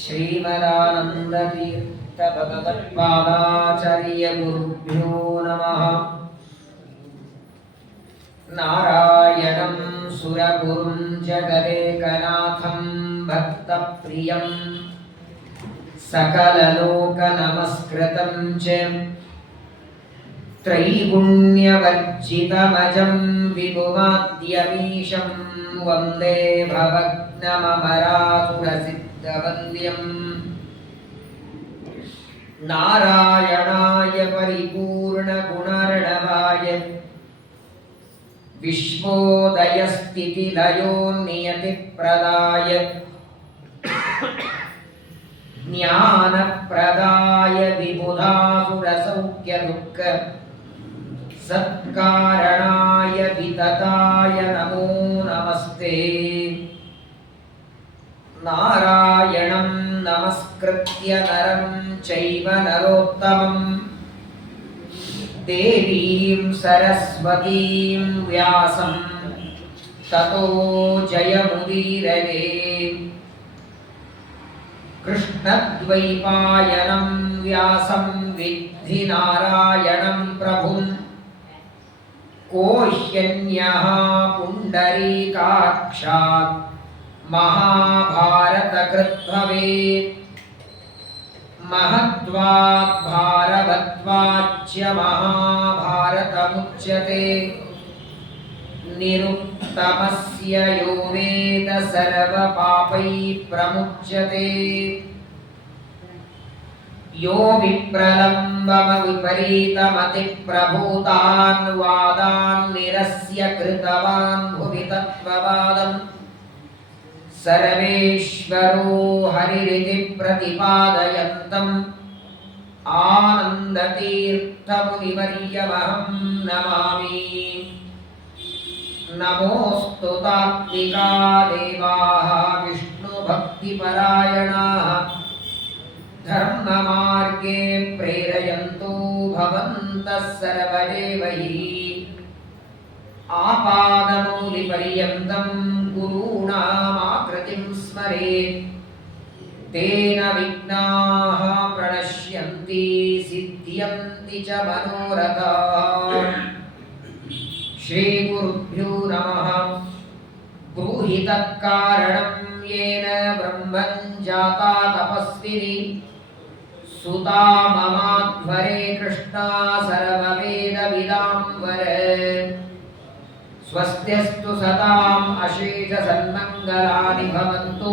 ಶ್ರೀಮದಾನಂದತೀರ್ಥ ಭಗವತ್ಪಾದಾಚಾರ್ಯ ಗುರುಭ್ಯೋ ನಮಃ. ನಾರಾಯಣಂ ಸುರಗುರುಂ ಜಗದೇಕನಾಥಂ ಭಕ್ತಪ್ರಿಯಂ ಸಕಲಲೋಕನಮಸ್ಕೃತಂ ಚ ತ್ರೈಗುಣ್ಯವರ್ಜಿತಮಜಂ ವಿಭುಮಾದ್ಯಮೀಶಂ ವಂದೇ ಭವಗ್ನಮಮರಾಸುರಸಿದ್ಧವಂದ್ಯಂ. ನಾರಾಯಣಾಯ ಪರಿಪೂರ್ಣಗುಣರ್ಣವಾಯ ವಿಶ್ವೋದಯಸ್ಥಿತಿಲಯೋ ನಿಯತಿಪ್ರದಾಯ ಜ್ಞಾನಪ್ರದಾಯ ವಿಬುಧಾಸುರಸೌಖ್ಯದುಃಖ ಸತ್ಕಾರಣಾಯ ವಿತತಾಯ ನಮೋ ನಮಸ್ತೆ. ನಾರಾಯಣಂ ನಮಸ್ಕೃತ್ಯ ನರಂ ಚೈವ ನರೋತ್ತಮಂ ದೇವೀಂ ಸರಸ್ವತೀಂ ವ್ಯಾಸಂ ತತೋ ಜಯಮುದೀರಯೇ. ಕೃಷ್ಣದ್ವೈಪಾಯನಂ ವ್ಯಾಸಂ ವಿದ್ಧಿ ನಾರಾಯಣಂ ಪ್ರಭುಂ ಕೋ ಹ್ಯನ್ಯಃ ಪುಂಡರೀಕಾಕ್ಷಾತ್ ಮಹಾಭಾರತಕೃತ್ ಭವೇತ್. ಮಹತ್ವಾತ್ ಭಾರವತ್ವಾಚ್ಚ ಮಹಾಭಾರತಮುಚ್ಯತೆ. ನಿರುಕ್ತಮಸ್ಯ ಯೋ ವೇದ ಸರ್ವಪಾಪೈ ಪ್ರಮುಚ್ಯತೆ. ಯೋ ವಿಪ್ರಲಂಬಮ ವಿಪರೀತಮತಿ ಪ್ರಭೂತಾನ್ ವಾದಾನ್ ನಿರಸ್ಯ ಕೃತವಾನ್ ಭುವಿ ತತ್ವವಾದಂ ಸರ್ವೇಶ್ವರೋ ಹರಿರಿತಿ ಪ್ರತಿಪಾದಯಂತಂ ಆನಂದತೀರ್ಥಮುನಿವರ್ಯಮಹಂ ನಮಾಮಿ. ನಮೋऽस्तु ತಾತ್ವಿಕಾ ದೇವಾಃ ವಿಷ್ಣುಭಕ್ತಿಪರಾಯಣಾಃ ಧರ್ಮಮಾರ್ಗೇ ಪ್ರೇರಯಂತೋ ಭವಂತಃ ಸರ್ವದೇವೈಃ. ಆಪಾದಮೌಲಿಪರ್ಯಂತಂ ಗುರೂಣಾಮಾಕೃತಿಂ ಸ್ಮರೇತ್ ತೇನ ವಿಘ್ನಾಃ ಪ್ರಣಶ್ಯಂತಿ ಸಿದ್ಧ್ಯಂತಿ ಚ ಮನೋರಥಾಃ. ಶ್ರೀ ಗುರುಭ್ಯೋ ನಮಃ. ಬ್ರೂಹಿ ತತ್ಕಾರಣಂ ಯೇನ ಬ್ರಹ್ಮನ್ ಜಾತಾ ತಪಸ್ವಿನಿ ಸುತಾ ಮಮಾಧ್ವರೇ ಕೃಷ್ಣಾ ಸರ್ವವೇದವಿದಾಂಬರ. ಸ್ವಸ್ತ್ಯಸ್ತು ಸತಾಂ ಅಶೇಷ ಸನ್ಮಂಗಲಾನಿ ಭವಂತು.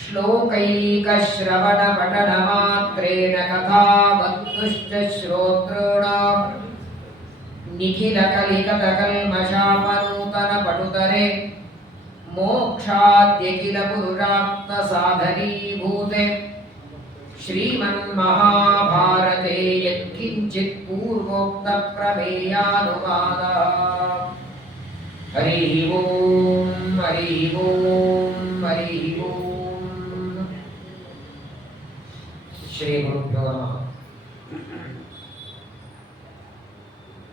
ಶ್ಲೋಕೈಕಶ್ರವಣ ಪಠನ ಮಾತ್ರೇಣ ಕಥಾವಸ್ತುಶ್ಚ ಶ್ರೋತॄಣಾಂ ನಿಖಿಲ ಕಲಿಕತಕಲ್ಮಷಾಪನೂತನ ಪಟುತರೆ ಮೋಕ್ಷಾದ್ಯಖಿಲ ಪುರುಷಾರ್ಥ ಸಾಧನೀಭೂತೆ. ಶ್ರೀಮನ್ಮಹಾಭಾರತೆ ಯತ್ಕಿಂಚಿತ್ ಪೂರ್ವೋಕ್ತ ಪ್ರಮೇಯಾನುವಾದಃ. ಹರಿ ಓಂ ಹರಿ ಓಂ ಹರಿ ಓಂ. ಶ್ರೀ ಗುರುಭ್ಯೋ ನಮಃ.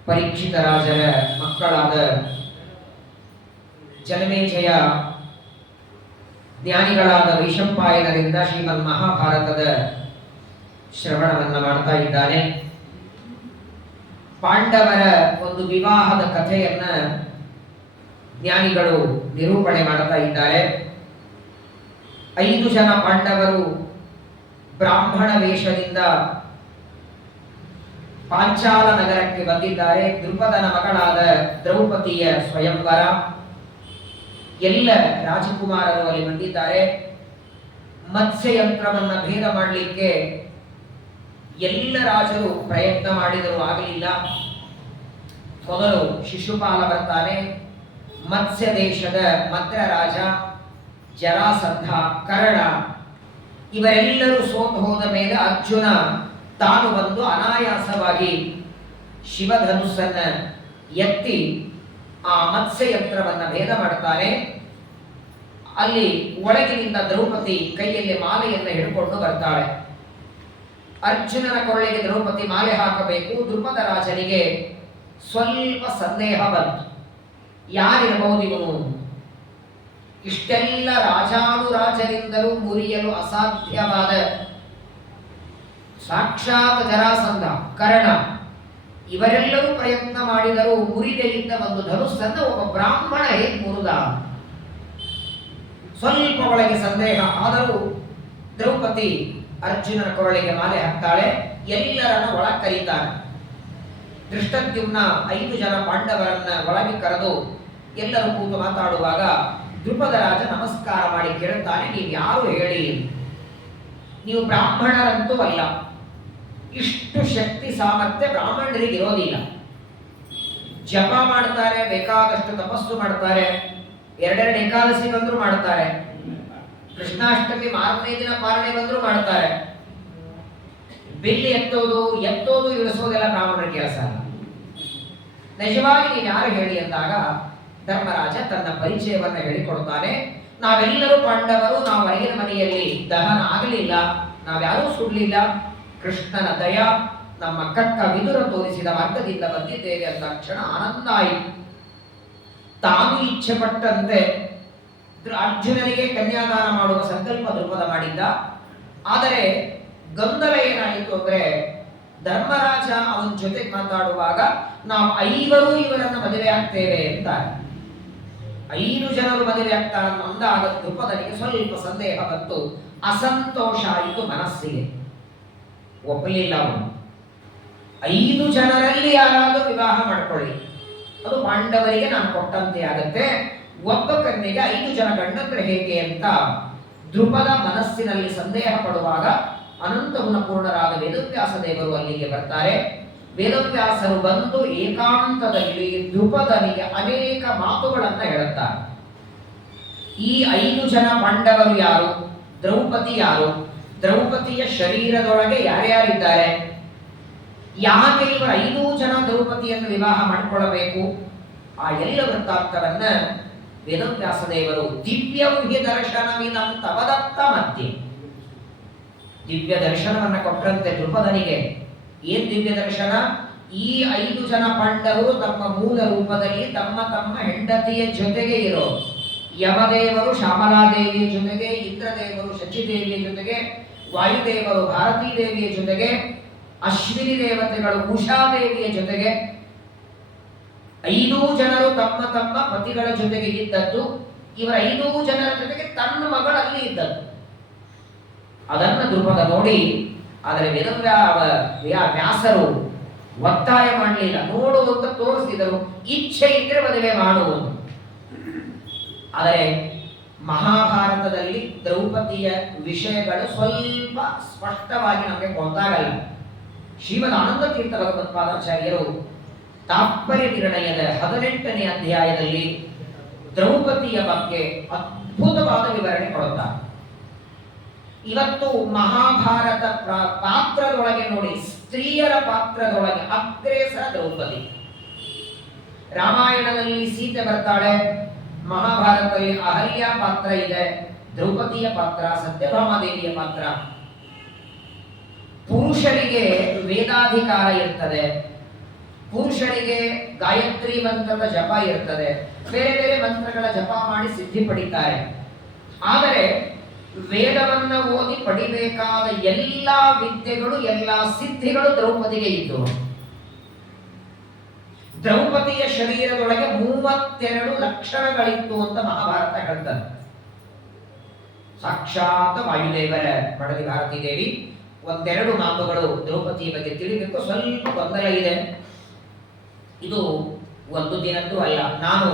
ಪರೀಕ್ಷಿತ ರಾಜರ ಮಕ್ಕಳಾದ ಜನಮೇಜಯ ಜ್ಞಾನಿಗಳಾದ ವೈಶಂಪಾಯನರಿಂದ ಶ್ರೀಮನ್ ಮಹಾಭಾರತದ ಶ್ರವಣವನ್ನು ಮಾಡ್ತಾ ಇದ್ದಾನೆ. ಪಾಂಡವರ ಒಂದು ವಿವಾಹದ ಕಥೆಯನ್ನ ಜ್ಞಾನಿಗಳು ನಿರೂಪಣೆ ಮಾಡ್ತಾ ಇದ್ದಾರೆ. 5 ಜನ ಪಾಂಡವರು ಬ್ರಾಹ್ಮಣ ವೇಷದಿಂದ ಪಾಂಚಾಲ ನಗರಕ್ಕೆ ಬಂದಿದ್ದಾರೆ. ದ್ರುಪದನ ಮಗಳಾದ ದ್ರೌಪದಿಯ ಸ್ವಯಂವರ. ಎಲ್ಲ ರಾಜಕುಮಾರರು ಅಲ್ಲಿ ಬಂದಿದ್ದಾರೆ. ಮತ್ಸ್ಯಯಂತ್ರವನ್ನು ಭೇದ ಮಾಡಲಿಕ್ಕೆ ಎಲ್ಲ ರಾಜರು ಪ್ರಯತ್ನ ಮಾಡಿದರೂ ಆಗಲಿಲ್ಲ. ಮೊದಲು ಶಿಶುಪಾಲ ಬರ್ತಾನೆ. ಮತ್ಸ್ಯ ದೇಶದ ಮದ್ರ ರಾಜ ಜರಾಸಂಧ, ಕರ್ಣ ಇವರೆಲ್ಲರೂ ಸೋತು ಹೋದ ಮೇಲೆ ಅರ್ಜುನ ತಾನು ಬಂದು ಅನಾಯಾಸವಾಗಿ ಶಿವಧನುಸ್ಸನ್ನ ಎತ್ತಿ ಆ ಮತ್ಸ್ಯಯಂತ್ರವನ್ನು ಭೇದ ಮಾಡ್ತಾನೆ. ಅಲ್ಲಿ ಒಳಗಿನಿಂದ ದ್ರೌಪದಿ ಕೈಯಲ್ಲಿ ಮಾಲೆಯನ್ನು ಹಿಡ್ಕೊಂಡು ಬರ್ತಾಳೆ. ಅರ್ಜುನನ ಕೊಳ್ಳೆಗೆ ದ್ರೌಪದಿ ಮಾಲೆ ಹಾಕಬೇಕು. ದ್ರುಪದ ರಾಜನಿಗೆ ಸ್ವಲ್ಪ ಸಂದೇಹ ಬಂತು, ಯಾರಿರಬಹುದು ಇವನು? ಇಷ್ಟೆಲ್ಲ ರಾಜಾನುರಾಜರಿಂದಲೂ ಮುರಿಯಲು ಅಸಾಧ್ಯವಾದ ಸಾಕ್ಷಾತ್ ಜರಾಸಂಧ, ಕರ್ಣ ಇವರೆಲ್ಲರೂ ಪ್ರಯತ್ನ ಮಾಡಿದರೂ ಮುರಿದೇ ಇದ್ದ ಒಂದು ಧನುಸ್ಸನ್ನು ಒಬ್ಬ ಬ್ರಾಹ್ಮಣ ಹೇಗೆ ಮುರಿದ? ಸ್ವಲ್ಪ ಒಳಗೆ ಸಂದೇಹ ಆದರೂ ದ್ರೌಪದಿ ಅರ್ಜುನನ ಕೊರಳಿಗೆ ಮಾಲೆ ಹಾಕ್ತಾಳೆ. ಎಲ್ಲರನ್ನು ಒಳ ಕರೀತಾನೆ. ದೃಷ್ಟದ್ಯುಮ್ನ 5 ಜನ ಪಾಂಡವರನ್ನ ಒಳಗೆ ಕರೆದು ಎಲ್ಲರೂ ಕೂತು ಮಾತಾಡುವಾಗ ದ್ರುಪದ ರಾಜ ನಮಸ್ಕಾರ ಮಾಡಿ ಕೇಳುತ್ತಾನೆ, ನೀವು ಯಾರು ಹೇಳಿ? ನೀವು ಬ್ರಾಹ್ಮಣರಂತೂ ಅಲ್ಲ. ಇಷ್ಟು ಶಕ್ತಿ ಸಾಮರ್ಥ್ಯ ಬ್ರಾಹ್ಮಣರಿಗೆ ಇರೋದಿಲ್ಲ. ಜಪ ಮಾಡ್ತಾರೆ, ಬೇಕಾದಷ್ಟು ತಪಸ್ಸು ಮಾಡ್ತಾರೆ, 2 ಏಕಾದಶಿ ಬಂದ್ರು ಮಾಡ್ತಾರೆ, ಕೃಷ್ಣಾಷ್ಟಮಿ ಮಾರನೇ ದಿನ ಪಾಲನೆ ಬಂದ್ರು ಮಾಡ್ತಾರೆ. ಬಿಲ್ಲಿ ಎತ್ತೋದು ಇಳಿಸೋದೆಲ್ಲ ಬ್ರಾಹ್ಮಣರ ಕೆಲಸ ಅಲ್ಲ. ನಿಜವಾಗಿ ನೀವು ಯಾರು ಹೇಳಿ ಅಂದಾಗ ಧರ್ಮರಾಜ ತನ್ನ ಪರಿಚಯವನ್ನು ಹೇಳಿಕೊಡ್ತಾನೆ. ನಾವೆಲ್ಲರೂ ಪಾಂಡವರು, ನಾವು ಅರಿಗಿನ ಮನೆಯಲ್ಲಿ ದಹನ ಆಗಲಿಲ್ಲ, ನಾವ್ಯಾರೂ ಸುಡಲಿಲ್ಲ. ಕೃಷ್ಣನ ದಯ, ನಮ್ಮ ಕಕ್ಕ ವಿದುರ ತೋರಿಸಿದ ಮಾರ್ಗದಿಂದ ಬಂದಿದ್ದೇವೆ ಅಂದ ಕ್ಷಣ ಆನಂದ ಆಯಿತು. ತಾನು ಇಚ್ಛೆ ಪಟ್ಟಂತೆ ಅರ್ಜುನನಿಗೆ ಕನ್ಯಾದಾನ ಮಾಡುವ ಸಂಕಲ್ಪ ದ್ರುಪದ ಮಾಡಿದ್ದ. ಆದರೆ ಗೊಂದಲ ಏನಾಯಿತು ಅಂದ್ರೆ, ಧರ್ಮರಾಜ ಅವನ ಜೊತೆ ಮಾತಾಡುವಾಗ ನಾವು 5 ಇವರನ್ನು ಮದುವೆ ಆಗ್ತೇವೆ ಅಂತಾರೆ. 5 ಜನರು ಮದುವೆ ಆಗ್ತಾರೆ ಅಂದಾಗ ದ್ರುಪದನಿಗೆ ಸ್ವಲ್ಪ ಸಂದೇಹ ಬಂತು, ಅಸಂತೋಷ ಆಯಿತು ಮನಸ್ಸಿಗೆ. ಒಪ್ಪಲಿಲ್ಲ ಅವನು. 5 ಜನರಲ್ಲಿ ಯಾರಾದರೂ ವಿವಾಹ ಮಾಡ್ಕೊಳ್ಳಿ, ಅದು ಪಾಂಡವರಿಗೆ ನಾನು ಕೊಟ್ಟಂತೆ ಆಗತ್ತೆ. ಒಬ್ಬ ಕನ್ಯೆಗೆ 5 ಜನ ಗಂಡಂದ್ರೆ ಹೇಗೆ ಅಂತ ದ್ರುಪದ ಮನಸ್ಸಿನಲ್ಲಿ ಸಂದೇಹ ಪಡುವಾಗ ಅನಂತ ಗುಣಪೂರ್ಣರಾದ ವೇದವ್ಯಾಸ ದೇವರು ಅಲ್ಲಿಗೆ ಬರ್ತಾರೆ. ವೇದವ್ಯಾಸರು ಬಂದು ಏಕಾಂತದಲ್ಲಿ ದ್ರುಪದನಿಗೆ ಅನೇಕ ಮಾತುಗಳನ್ನ ಹೇಳುತ್ತಾರೆ. ಈ 5 ಜನ ಪಾಂಡವರು ಯಾರು? ದ್ರೌಪದಿ ಯಾರು? ದ್ರೌಪದಿಯ ಶರೀರದೊಳಗೆ ಯಾರ್ಯಾರಿದ್ದಾರೆ? ಯಾಕೆ ಇವರು 5 ಜನ ದ್ರೌಪದಿಯನ್ನು ವಿವಾಹ ಮಾಡಿಕೊಳ್ಳಬೇಕು? ಆ ಎಲ್ಲ ವೃತ್ತಾಂತವನ್ನ ವೇದವ್ಯಾಸ ದೇವರು ದಿವ್ಯೌಹ್ಯ ದರ್ಶನವಿದಂ ತವದತ್ತ ಮಧ್ಯೆ, ದಿವ್ಯ ದರ್ಶನವನ್ನ ಕೊಟ್ಟಂತೆ ದ್ರುಪದನಿಗೆ. ಏನ್ ದಿವ್ಯ ದರ್ಶನ? ಈ 5 ಜನ ಪಾಂಡವರು ತಮ್ಮ ಮೂಲ ರೂಪದಲ್ಲಿ ತಮ್ಮ ತಮ್ಮ ಹೆಂಡತಿಯ ಜೊತೆಗೆ ಇರೋ, ಯಮದೇವರು ಶ್ಯಾಮಲಾದೇವಿಯ ಜೊತೆಗೆ, ಇಂದ್ರದೇವರು ಶಚಿದೇವಿಯ ಜೊತೆಗೆ, ವಾಯುದೇವರು ಭಾರತೀ ದೇವಿಯ ಜೊತೆಗೆ, ಅಶ್ವಿನಿ ದೇವತೆಗಳು ಉಷಾದೇವಿಯ ಜೊತೆಗೆ 5 ಜನರು ತಮ್ಮ ತಮ್ಮ ಪತಿಗಳ ಜೊತೆಗೆ ಇದ್ದದ್ದು. ಇವರ 5 ಜನರ ಜೊತೆಗೆ ತನ್ನ ಮಗಳಲ್ಲಿ ಇದ್ದದ್ದು. ಅದನ್ನು ದ್ರುಪದ ನೋಡಿ, ಆದರೆ ವ್ಯಾಸರು ಒತ್ತಾಯ ಮಾಡಲಿಲ್ಲ, ನೋಡುವಂತ ತೋರಿಸಿದರು. ಇಚ್ಛೆ ಇದ್ರೆ ಮದುವೆ ಮಾಡುವುದು. ಆದರೆ ಮಹಾಭಾರತದಲ್ಲಿ ದ್ರೌಪದಿಯ ವಿಷಯಗಳು ಸ್ವಲ್ಪ ಸ್ಪಷ್ಟವಾಗಿ ನಮಗೆ ಗೊತ್ತಾಗಲ್ಲ. ಶ್ರೀಮದ್ ಆನಂದ ತೀರ್ಥ ಭಗವತ್ಪಾದಾಚಾರ್ಯರು ತಾತ್ಪರ್ಯ ನಿರ್ಣಯದ 18ನೇ ಅಧ್ಯಾಯದಲ್ಲಿ ದ್ರೌಪದಿಯ ಬಗ್ಗೆ ಅದ್ಭುತವಾದ ವಿವರಣೆ ಕೊಡುತ್ತಾರೆ. ಇವತ್ತು ಮಹಾಭಾರತ ಪಾತ್ರದೊಳಗೆ ನೋಡಿ, ಸ್ತ್ರೀಯರ ಪಾತ್ರದೊಳಗೆ ಅಗ್ರೇಸರ ದ್ರೌಪದಿ. ರಾಮಾಯಣದಲ್ಲಿ ಸೀತೆ ಬರ್ತಾಳೆ, ಮಹಾಭಾರತದಲ್ಲಿ ಅಹಲ್ಯ ಪಾತ್ರ ಇದೆ, ದ್ರೌಪದಿಯ ಪಾತ್ರ, ಸತ್ಯಭಾಮಾದೇವಿಯ ಪಾತ್ರ. ಪುರುಷರಿಗೆ ವೇದಾಧಿಕಾರ ಇರ್ತದೆ, ಪುರುಷರಿಗೆ ಗಾಯತ್ರಿ ಮಂತ್ರದ ಜಪ ಇರ್ತದೆ, ಬೇರೆ ಬೇರೆ ಮಂತ್ರಗಳ ಜಪ ಮಾಡಿ ಸಿದ್ಧಿ ಪಡಿತಾರೆ. ಆದರೆ ವೇದವನ್ನ ಓದಿ ಪಡಿಬೇಕಾದ ಎಲ್ಲ ವಿದ್ಯೆಗಳು, ಎಲ್ಲ ಸಿದ್ಧಿಗಳು ದ್ರೌಪದಿಗೆ ಇದ್ದು. ದ್ರೌಪದಿಯ ಶರೀರದೊಳಗೆ 32 ಲಕ್ಷಣಗಳಿತ್ತು ಅಂತ ಮಹಾಭಾರತ ಹೇಳ್ತದೆ. ಸಾಕ್ಷಾತ್ ವಾಯುದೇವರ ಮಡದಿ ಭಾರತೀ ದೇವಿ. 1-2 ಮಾತುಗಳು ದ್ರೌಪದಿಯ ಬಗ್ಗೆ ತಿಳಿಬೇಕು. ಸ್ವಲ್ಪ ಗೊಂದಲ ಇದೆ. ಇದು ಒಂದು ದಿನದ್ದು ಅಲ್ಲ. ನಾನು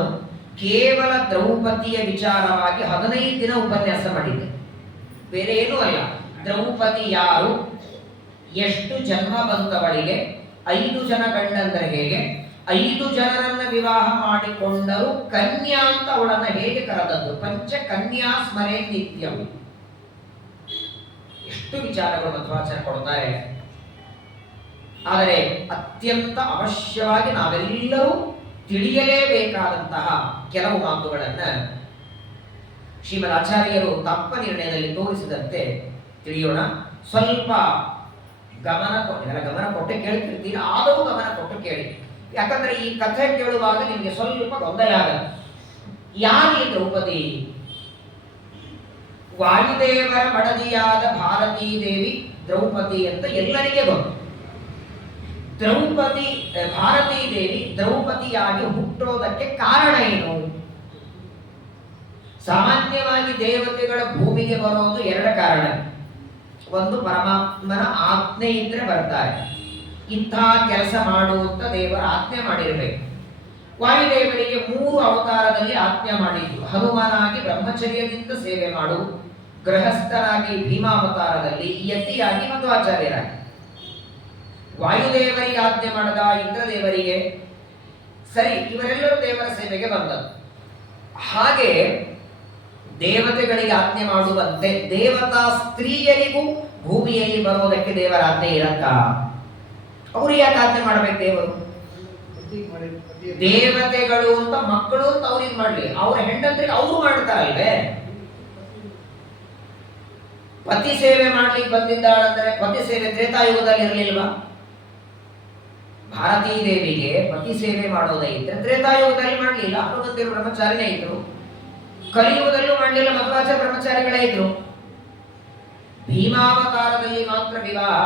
ಕೇವಲ ದ್ರೌಪದಿಯ ವಿಚಾರವಾಗಿ 15 ದಿನ ಉಪನ್ಯಾಸ ಮಾಡಿದ್ದೆ, ಬೇರೆ ಏನೂ ಅಲ್ಲ. ದ್ರೌಪದಿ ಯಾರು, ಎಷ್ಟು ಜನ್ಮ ಬಂತವಳಿಗೆ, 5 ಜನ ಗಂಡಂದ್ರೆ ಹೇಗೆ, 5 ಜನರನ್ನ ವಿವಾಹ ಮಾಡಿಕೊಂಡರು, ಕನ್ಯಾ ಅಂತ ಅವಳನ್ನ ಹೇಗೆ ಕರೆದದ್ದು, ಪಂಚ ಕನ್ಯಾ ಸ್ಮರೇ ನಿತ್ಯಂ. ಎಷ್ಟು ವಿಚಾರಗಳು ಮಧ್ವಾಚಾರ್ಯ ಕೊಡ್ತಾರೆ. ಆದರೆ ಅತ್ಯಂತ ಅವಶ್ಯವಾಗಿ ನಾವೆಲ್ಲರೂ ತಿಳಿಯಲೇಬೇಕಾದಂತಹ ಕೆಲವು ಮಾತುಗಳನ್ನ ಶ್ರೀಮದ್ ಆಚಾರ್ಯರು ತಪ್ಪ ನಿರ್ಣಯದಲ್ಲಿ ತೋರಿಸಿದಂತೆ ತಿಳಿಯೋಣ. ಸ್ವಲ್ಪ ಗಮನ ಕೊಟ್ಟೆ ಕೇಳ್ತಿರ್ತೀರಿ, ಆದರೂ ಗಮನ ಕೊಟ್ಟು ಕೇಳಿ. ಯಾಕಂದ್ರೆ ಈ ಕಥೆ ಕೇಳುವಾಗ ನಿಮಗೆ ಸ್ವಲ್ಪ ಗೊಂದಲ ಆಗಲ್ಲ. ಯಾರು ಈ ದ್ರೌಪದಿ? ವಾಯುದೇವರ ಮಡದಿಯಾದ ಭಾರತೀ ದೇವಿ ದ್ರೌಪದಿ ಅಂತ ಎಲ್ಲರಿಗೆ ಗೊತ್ತು. ಭಾರತೀ ದೇವಿ ದ್ರೌಪದಿಯಾಗಿ ಹುಟ್ಟೋದಕ್ಕೆ ಕಾರಣ ಏನು? ಸಾಮಾನ್ಯವಾಗಿ ದೇವತೆಗಳ ಭೂಮಿಗೆ ಬರೋದು ಎರಡು ಕಾರಣ. ಒಂದು, ಪರಮಾತ್ಮನ ಆಜ್ಞೆ ಇದ್ರೆ ಬರ್ತಾರೆ. ಇಂಥ ಕೆಲಸ ಮಾಡುವಂತ ದೇವರ ಆಜ್ಞೆ ಮಾಡಿರಬೇಕು. ವಾಯುದೇವರಿಗೆ 3 ಅವತಾರದಲ್ಲಿ ಆಜ್ಞೆ ಮಾಡಿದ್ರು. ಹನುಮನಾಗಿ ಬ್ರಹ್ಮಚರ್ಯದಿಂದ ಸೇವೆ ಮಾಡು, ಗೃಹಸ್ಥನಾಗಿ ಭೀಮಾವತಾರದಲ್ಲಿ, ಯತಿಯಾಗಿ ಮಧ್ವಾಚಾರ್ಯರಾಗಿ. ವಾಯುದೇವರಿಗೆ ಆಜ್ಞೆ ಮಾಡದ ಇಂದ್ರದೇವರಿಗೆ. ಸರಿ, ಇವರೆಲ್ಲರೂ ದೇವರ ಸೇವೆಗೆ ಬಂದದ್ದು. ಹಾಗೆ ದೇವತೆಗಳಿಗೆ ಆಜ್ಞೆ ಮಾಡುವಂತೆ ದೇವತಾ ಸ್ತ್ರೀಯರಿಗೂ ಭೂಮಿಯಲ್ಲಿ ಬರೋದಕ್ಕೆ ದೇವರ ಆಜ್ಞೆ ಇರತ್ತ? ಅವರು ಯಾಕೆ ಆಜ್ಞೆ ಮಾಡ್ಬೇಕು? ದೇವರು ದೇವತೆಗಳು ಅಂತ ಮಕ್ಕಳು ಅಂತ ಅವ್ರಿಗೆ ಮಾಡ್ಲಿ, ಅವ್ರ ಹೆಂಡಂದ್ರಿಗೆ ಅವರು ಮಾಡ್ತಾರಲ್ವೇ. ಪತಿ ಸೇವೆ ಮಾಡ್ಲಿಕ್ಕೆ ಬಂದಿದ್ದಾಳಂದ್ರೆ ಪತಿ ಸೇವೆ ತ್ರೇತಾಯುಗದಲ್ಲಿ ಇರಲಿಲ್ವಾ? ಭಾರತೀ ದೇವಿಗೆ ಪತಿ ಸೇವೆ ಮಾಡೋದೇ ಇದ್ರೆ ತ್ರೇತಾಯುಗದಲ್ಲಿ ಮಾಡ್ಲಿಲ್ಲ, ಹನುಮಂತರು ಬ್ರಹ್ಮಚಾರಿನೇ ಇದ್ರು. ಕಲಿಯುಗದಲ್ಲೂ ಮಾಡಲಿಲ್ಲ, ಮಧ್ವಾಚಾರ್ಯ ಬ್ರಹ್ಮಚಾರಿಗಳೇ ಇದ್ರು. ಭೀಮಾವತಾರದಲ್ಲಿ ಮಾತ್ರ ವಿವಾಹ.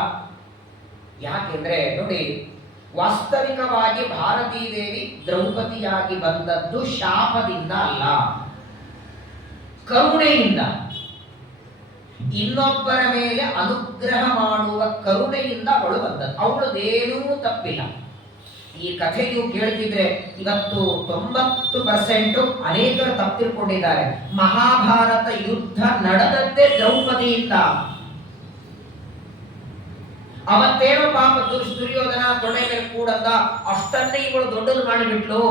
ಯಾಕೆಂದ್ರೆ ನೋಡಿ, ವಾಸ್ತವಿಕವಾಗಿ ಭಾರತೀ ದೇವಿ ದ್ರೌಪದಿಯಾಗಿ ಬಂದದ್ದು ಶಾಪದಿಂದ ಅಲ್ಲ, ಕರುಣೆಯಿಂದ. ಇನ್ನೊಬ್ಬರ ಮೇಲೆ ಅನುಗ್ರಹ ಮಾಡುವ ಕರುಣೆಯಿಂದ ಅವಳು ಬಂದದ್ದು. ಅವಳದೇನೂ ತಪ್ಪಿಲ್ಲ. ಈ ಕಥೆ ನೀವು ಕೇಳ್ತಿದ್ರೆ ಇವತ್ತು 90% ಅನೇಕರು ತಪ್ಪಿರ್ಕೊಂಡಿದ್ದಾರೆ. ಮಹಾಭಾರತ ಯುದ್ಧ ನಡೆದದ್ದೇ ದ್ರೌಪದಿಯಿಂದ. ಅವತ್ತೇನೋ ಪಾಪ ದುರ್ಯೋಧನ ತೊಡೆ ಮೇಲೆ ಕೂಡಂದ, ಅಷ್ಟನ್ನೇ ಇವಳು ದೊಡ್ಡದು ಮಾಡಿಬಿಟ್ಲು.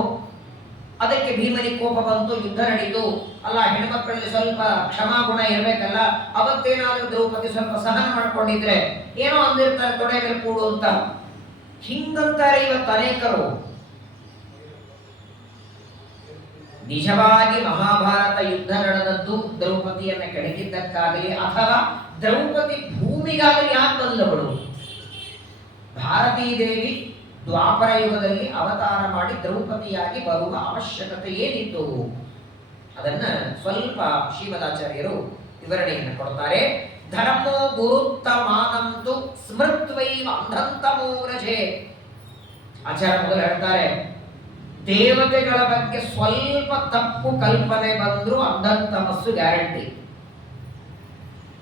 ಅದಕ್ಕೆ ಭೀಮನಿಗೆ ಕೋಪ ಬಂತು, ಯುದ್ಧ ನಡೀತು. ಅಲ್ಲ, ಹೆಣ್ಮಕ್ಕಳಲ್ಲಿ ಸ್ವಲ್ಪ ಕ್ಷಮಾಗುಣ ಇರಬೇಕಲ್ಲ. ಅವತ್ತೇನಾದ್ರೂ ದ್ರೌಪದಿ ಸ್ವಲ್ಪ ಸಹನ ಮಾಡ್ಕೊಂಡಿದ್ರೆ ಏನೋ ಅಂದಿರ್ತಾರೆ, ತೊಡೆ ಮೇಲೆ ಕೂಡು ಅಂತ. ಹಿಂಗಂತಾರೆ ಇವತ್ತು ಅನೇಕರು. ನಿಜವಾಗಿ ಮಹಾಭಾರತ ಯುದ್ಧ ನಡೆದದ್ದು ದ್ರೌಪದಿಯನ್ನ ಕೆಣಕಿದ್ದಕ್ಕಾಗಲಿ ಅಥವಾ ದ್ರೌಪದಿ ಭೂಮಿಗಾಗಲಿ ಯಾಕೆ ಬಂದವಳು? ಭಾರತೀ ದೇವಿ ದ್ವಾಪರ ಯುಗದಲ್ಲಿ ಅವತಾರ ಮಾಡಿ ದ್ರೌಪದಿಯಾಗಿ ಬರುವ ಅವಶ್ಯಕತೆ ಏನಿತ್ತು? ಅದನ್ನ ಸ್ವಲ್ಪ ಶ್ರೀಮದಾಚಾರ್ಯರು ವಿವರಣೆಯನ್ನು ಕೊಡ್ತಾರೆ. ಧರ್ಮೋ ಗುರುತ್ತಮಾನಂತು ಸ್ಮೃತ್ವೈವ ಅಂಧಂತಮೋ ರಜೆ. ಆಚಾರ್ಯ ಮೊದಲು ಹೇಳ್ತಾರೆ, ದೇವತೆಗಳ ಬಗ್ಗೆ ಸ್ವಲ್ಪ ತಪ್ಪು ಕಲ್ಪನೆ ಬಂದ್ರು ಅಂಧಂತಮಸ್ಸು ಗ್ಯಾರಂಟಿ.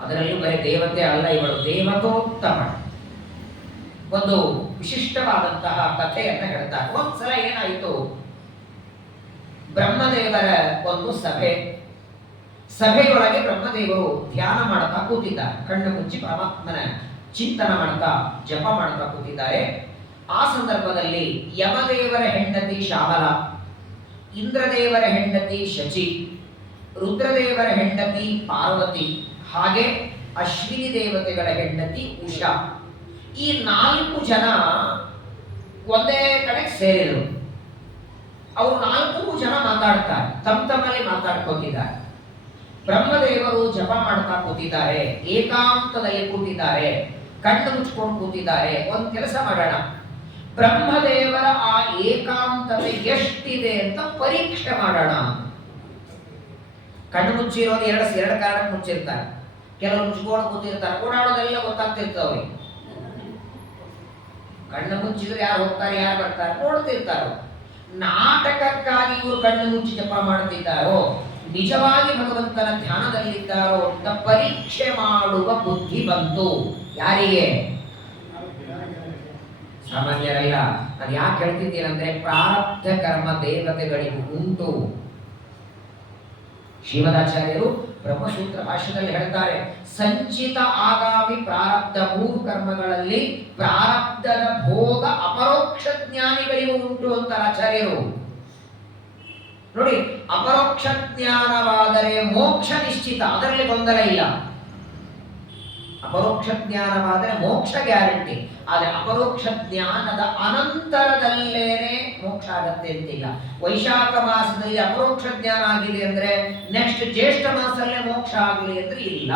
ಅದರಲ್ಲೂ ಬರೀ ದೇವತೆ ಅಲ್ಲ, ಇವಳು ದೇವತೋತ್ತಮ. ಒಂದು ವಿಶಿಷ್ಟವಾದಂತಹ ಕಥೆಯನ್ನ ಹೇಳ್ತಾರೆ. ಒಂದ್ಸಲ ಏನಾಯಿತು, ಬ್ರಹ್ಮದೇವರ ಒಂದು ಸಭೆಯೊಳಗೆ ಬ್ರಹ್ಮದೇವರು ಧ್ಯಾನ ಮಾಡ್ತಾ ಕೂತಿದ್ದಾರೆ. ಕಣ್ಣು ಮುಚ್ಚಿ ಪರಮಾತ್ಮನ ಚಿಂತನ ಮಾಡ್ತಾ ಜಪ ಮಾಡ್ತಾ ಕೂತಿದ್ದಾರೆ. ಆ ಸಂದರ್ಭದಲ್ಲಿ ಯಮದೇವರ ಹೆಂಡತಿ ಶ್ಯಾಮಲ, ಇಂದ್ರದೇವರ ಹೆಂಡತಿ ಶಚಿ, ರುದ್ರದೇವರ ಹೆಂಡತಿ ಪಾರ್ವತಿ, ಹಾಗೆ ಅಶ್ವಿನಿ ದೇವತೆಗಳ ಹೆಂಡತಿ ಉಷಾ, ಈ 4 ಜನ ಒಂದೇ ಕಡೆ ಸೇರಿದರು. ಅವರು 4 ಜನ ಮಾತಾಡ್ತಾರೆ, ತಮ್ಮಲ್ಲಿ ಮಾತಾಡ್ಕೋತಿದ್ದಾರೆ. ಬ್ರಹ್ಮದೇವರು ಜಪ ಮಾಡ್ತಾ ಕೂತಿದ್ದಾರೆ, ಏಕಾಂತದಲ್ಲಿ ಕೂತಿದ್ದಾರೆ, ಕಣ್ಣು ಮುಚ್ಕೊಂಡು ಕೂತಿದ್ದಾರೆ. ಒಂದು ಕೆಲಸ ಮಾಡೋಣ, ಬ್ರಹ್ಮದೇವರ ಆ ಏಕಾಂತತೆ ಎಷ್ಟಿದೆ ಅಂತ ಪರೀಕ್ಷೆ ಮಾಡೋಣ. ಕಣ್ಣು ಮುಚ್ಚಿರೋದು ಎರಡು ಕಾರಣಕ್ಕೆ ಮುಚ್ಚಿರ್ತಾರೆ. ಕೆಲವರು ಮುಚ್ಕೊಂಡು ಕೂತಿರ್ತಾರೆ, ಓಡಾಡೋದೆಲ್ಲ ಗೊತ್ತಾಗ್ತಿರ್ತವ್ರಿ. ಕಣ್ಣು ಮುಚ್ಚಿದ್ರೆ ಯಾರು ಹೋಗ್ತಾರೆ ಯಾರು ಬರ್ತಾರೆ ನೋಡ್ತಿರ್ತಾರೋ. ನಾಟಕಕ್ಕಾಗಿ ಇವರು ಕಣ್ಣು ಮುಚ್ಚಿ ಜಪ ಮಾಡ್ತಿದ್ದಾರೋ ನಿಜವಾಗಿ ಭಗವಂತನ ಧ್ಯಾನದಲ್ಲಿದ್ದಾರೋ ಅಂತ ಪರೀಕ್ಷೆ ಮಾಡುವ ಬುದ್ಧಿ ಬಂತು. ಯಾರಿಗೆ? ಸಾಮಾನ್ಯರಲ್ಲ. ಅದು ಯಾಕೆ ಹೇಳ್ತಿದ್ದೀರಂದ್ರೆ ಪ್ರಾರಬ್ಧ ಕರ್ಮ ದೇವತೆಗಳಿಗೂ ಉಂಟು. ಶ್ರೀಮದಾಚಾರ್ಯರು ಬ್ರಹ್ಮಸೂತ್ರ ಭಾಷ್ಯದಲ್ಲಿ ಹೇಳ್ತಾರೆ, ಸಂಚಿತ ಆಗಾಮಿ ಪ್ರಾರಬ್ಧ 3 ಕರ್ಮಗಳಲ್ಲಿ ಪ್ರಾರಬ್ಧದ ಭೋಗ ಅಪರೋಕ್ಷ ಜ್ಞಾನಿಗಳಿಗೂ ಉಂಟು ಅಂತ ಆಚಾರ್ಯರು. ನೋಡಿ, ಅಪರೋಕ್ಷ ಜ್ಞಾನವಾದರೆ ಮೋಕ್ಷ ನಿಶ್ಚಿತ, ಅದರಲ್ಲಿ ಗೊಂದಲ ಇಲ್ಲ. ಅಪರೋಕ್ಷ ಜ್ಞಾನವಾದರೆ ಮೋಕ್ಷ ಗ್ಯಾರಂಟಿ. ಆದರೆ ಅಪರೋಕ್ಷ ಜ್ಞಾನದ ಅನಂತರದಲ್ಲೇನೆ ಮೋಕ್ಷ ಆಗತ್ತೆ ಅಂತಿಲ್ಲ. ವೈಶಾಖ ಮಾಸದಲ್ಲಿ ಅಪರೋಕ್ಷ ಜ್ಞಾನ ಆಗಿದೆ ಅಂದ್ರೆ ನೆಕ್ಸ್ಟ್ ಜ್ಯೇಷ್ಠ ಮಾಸದಲ್ಲೇ ಮೋಕ್ಷ ಆಗಲಿ ಅಂದ್ರೆ ಇಲ್ಲ.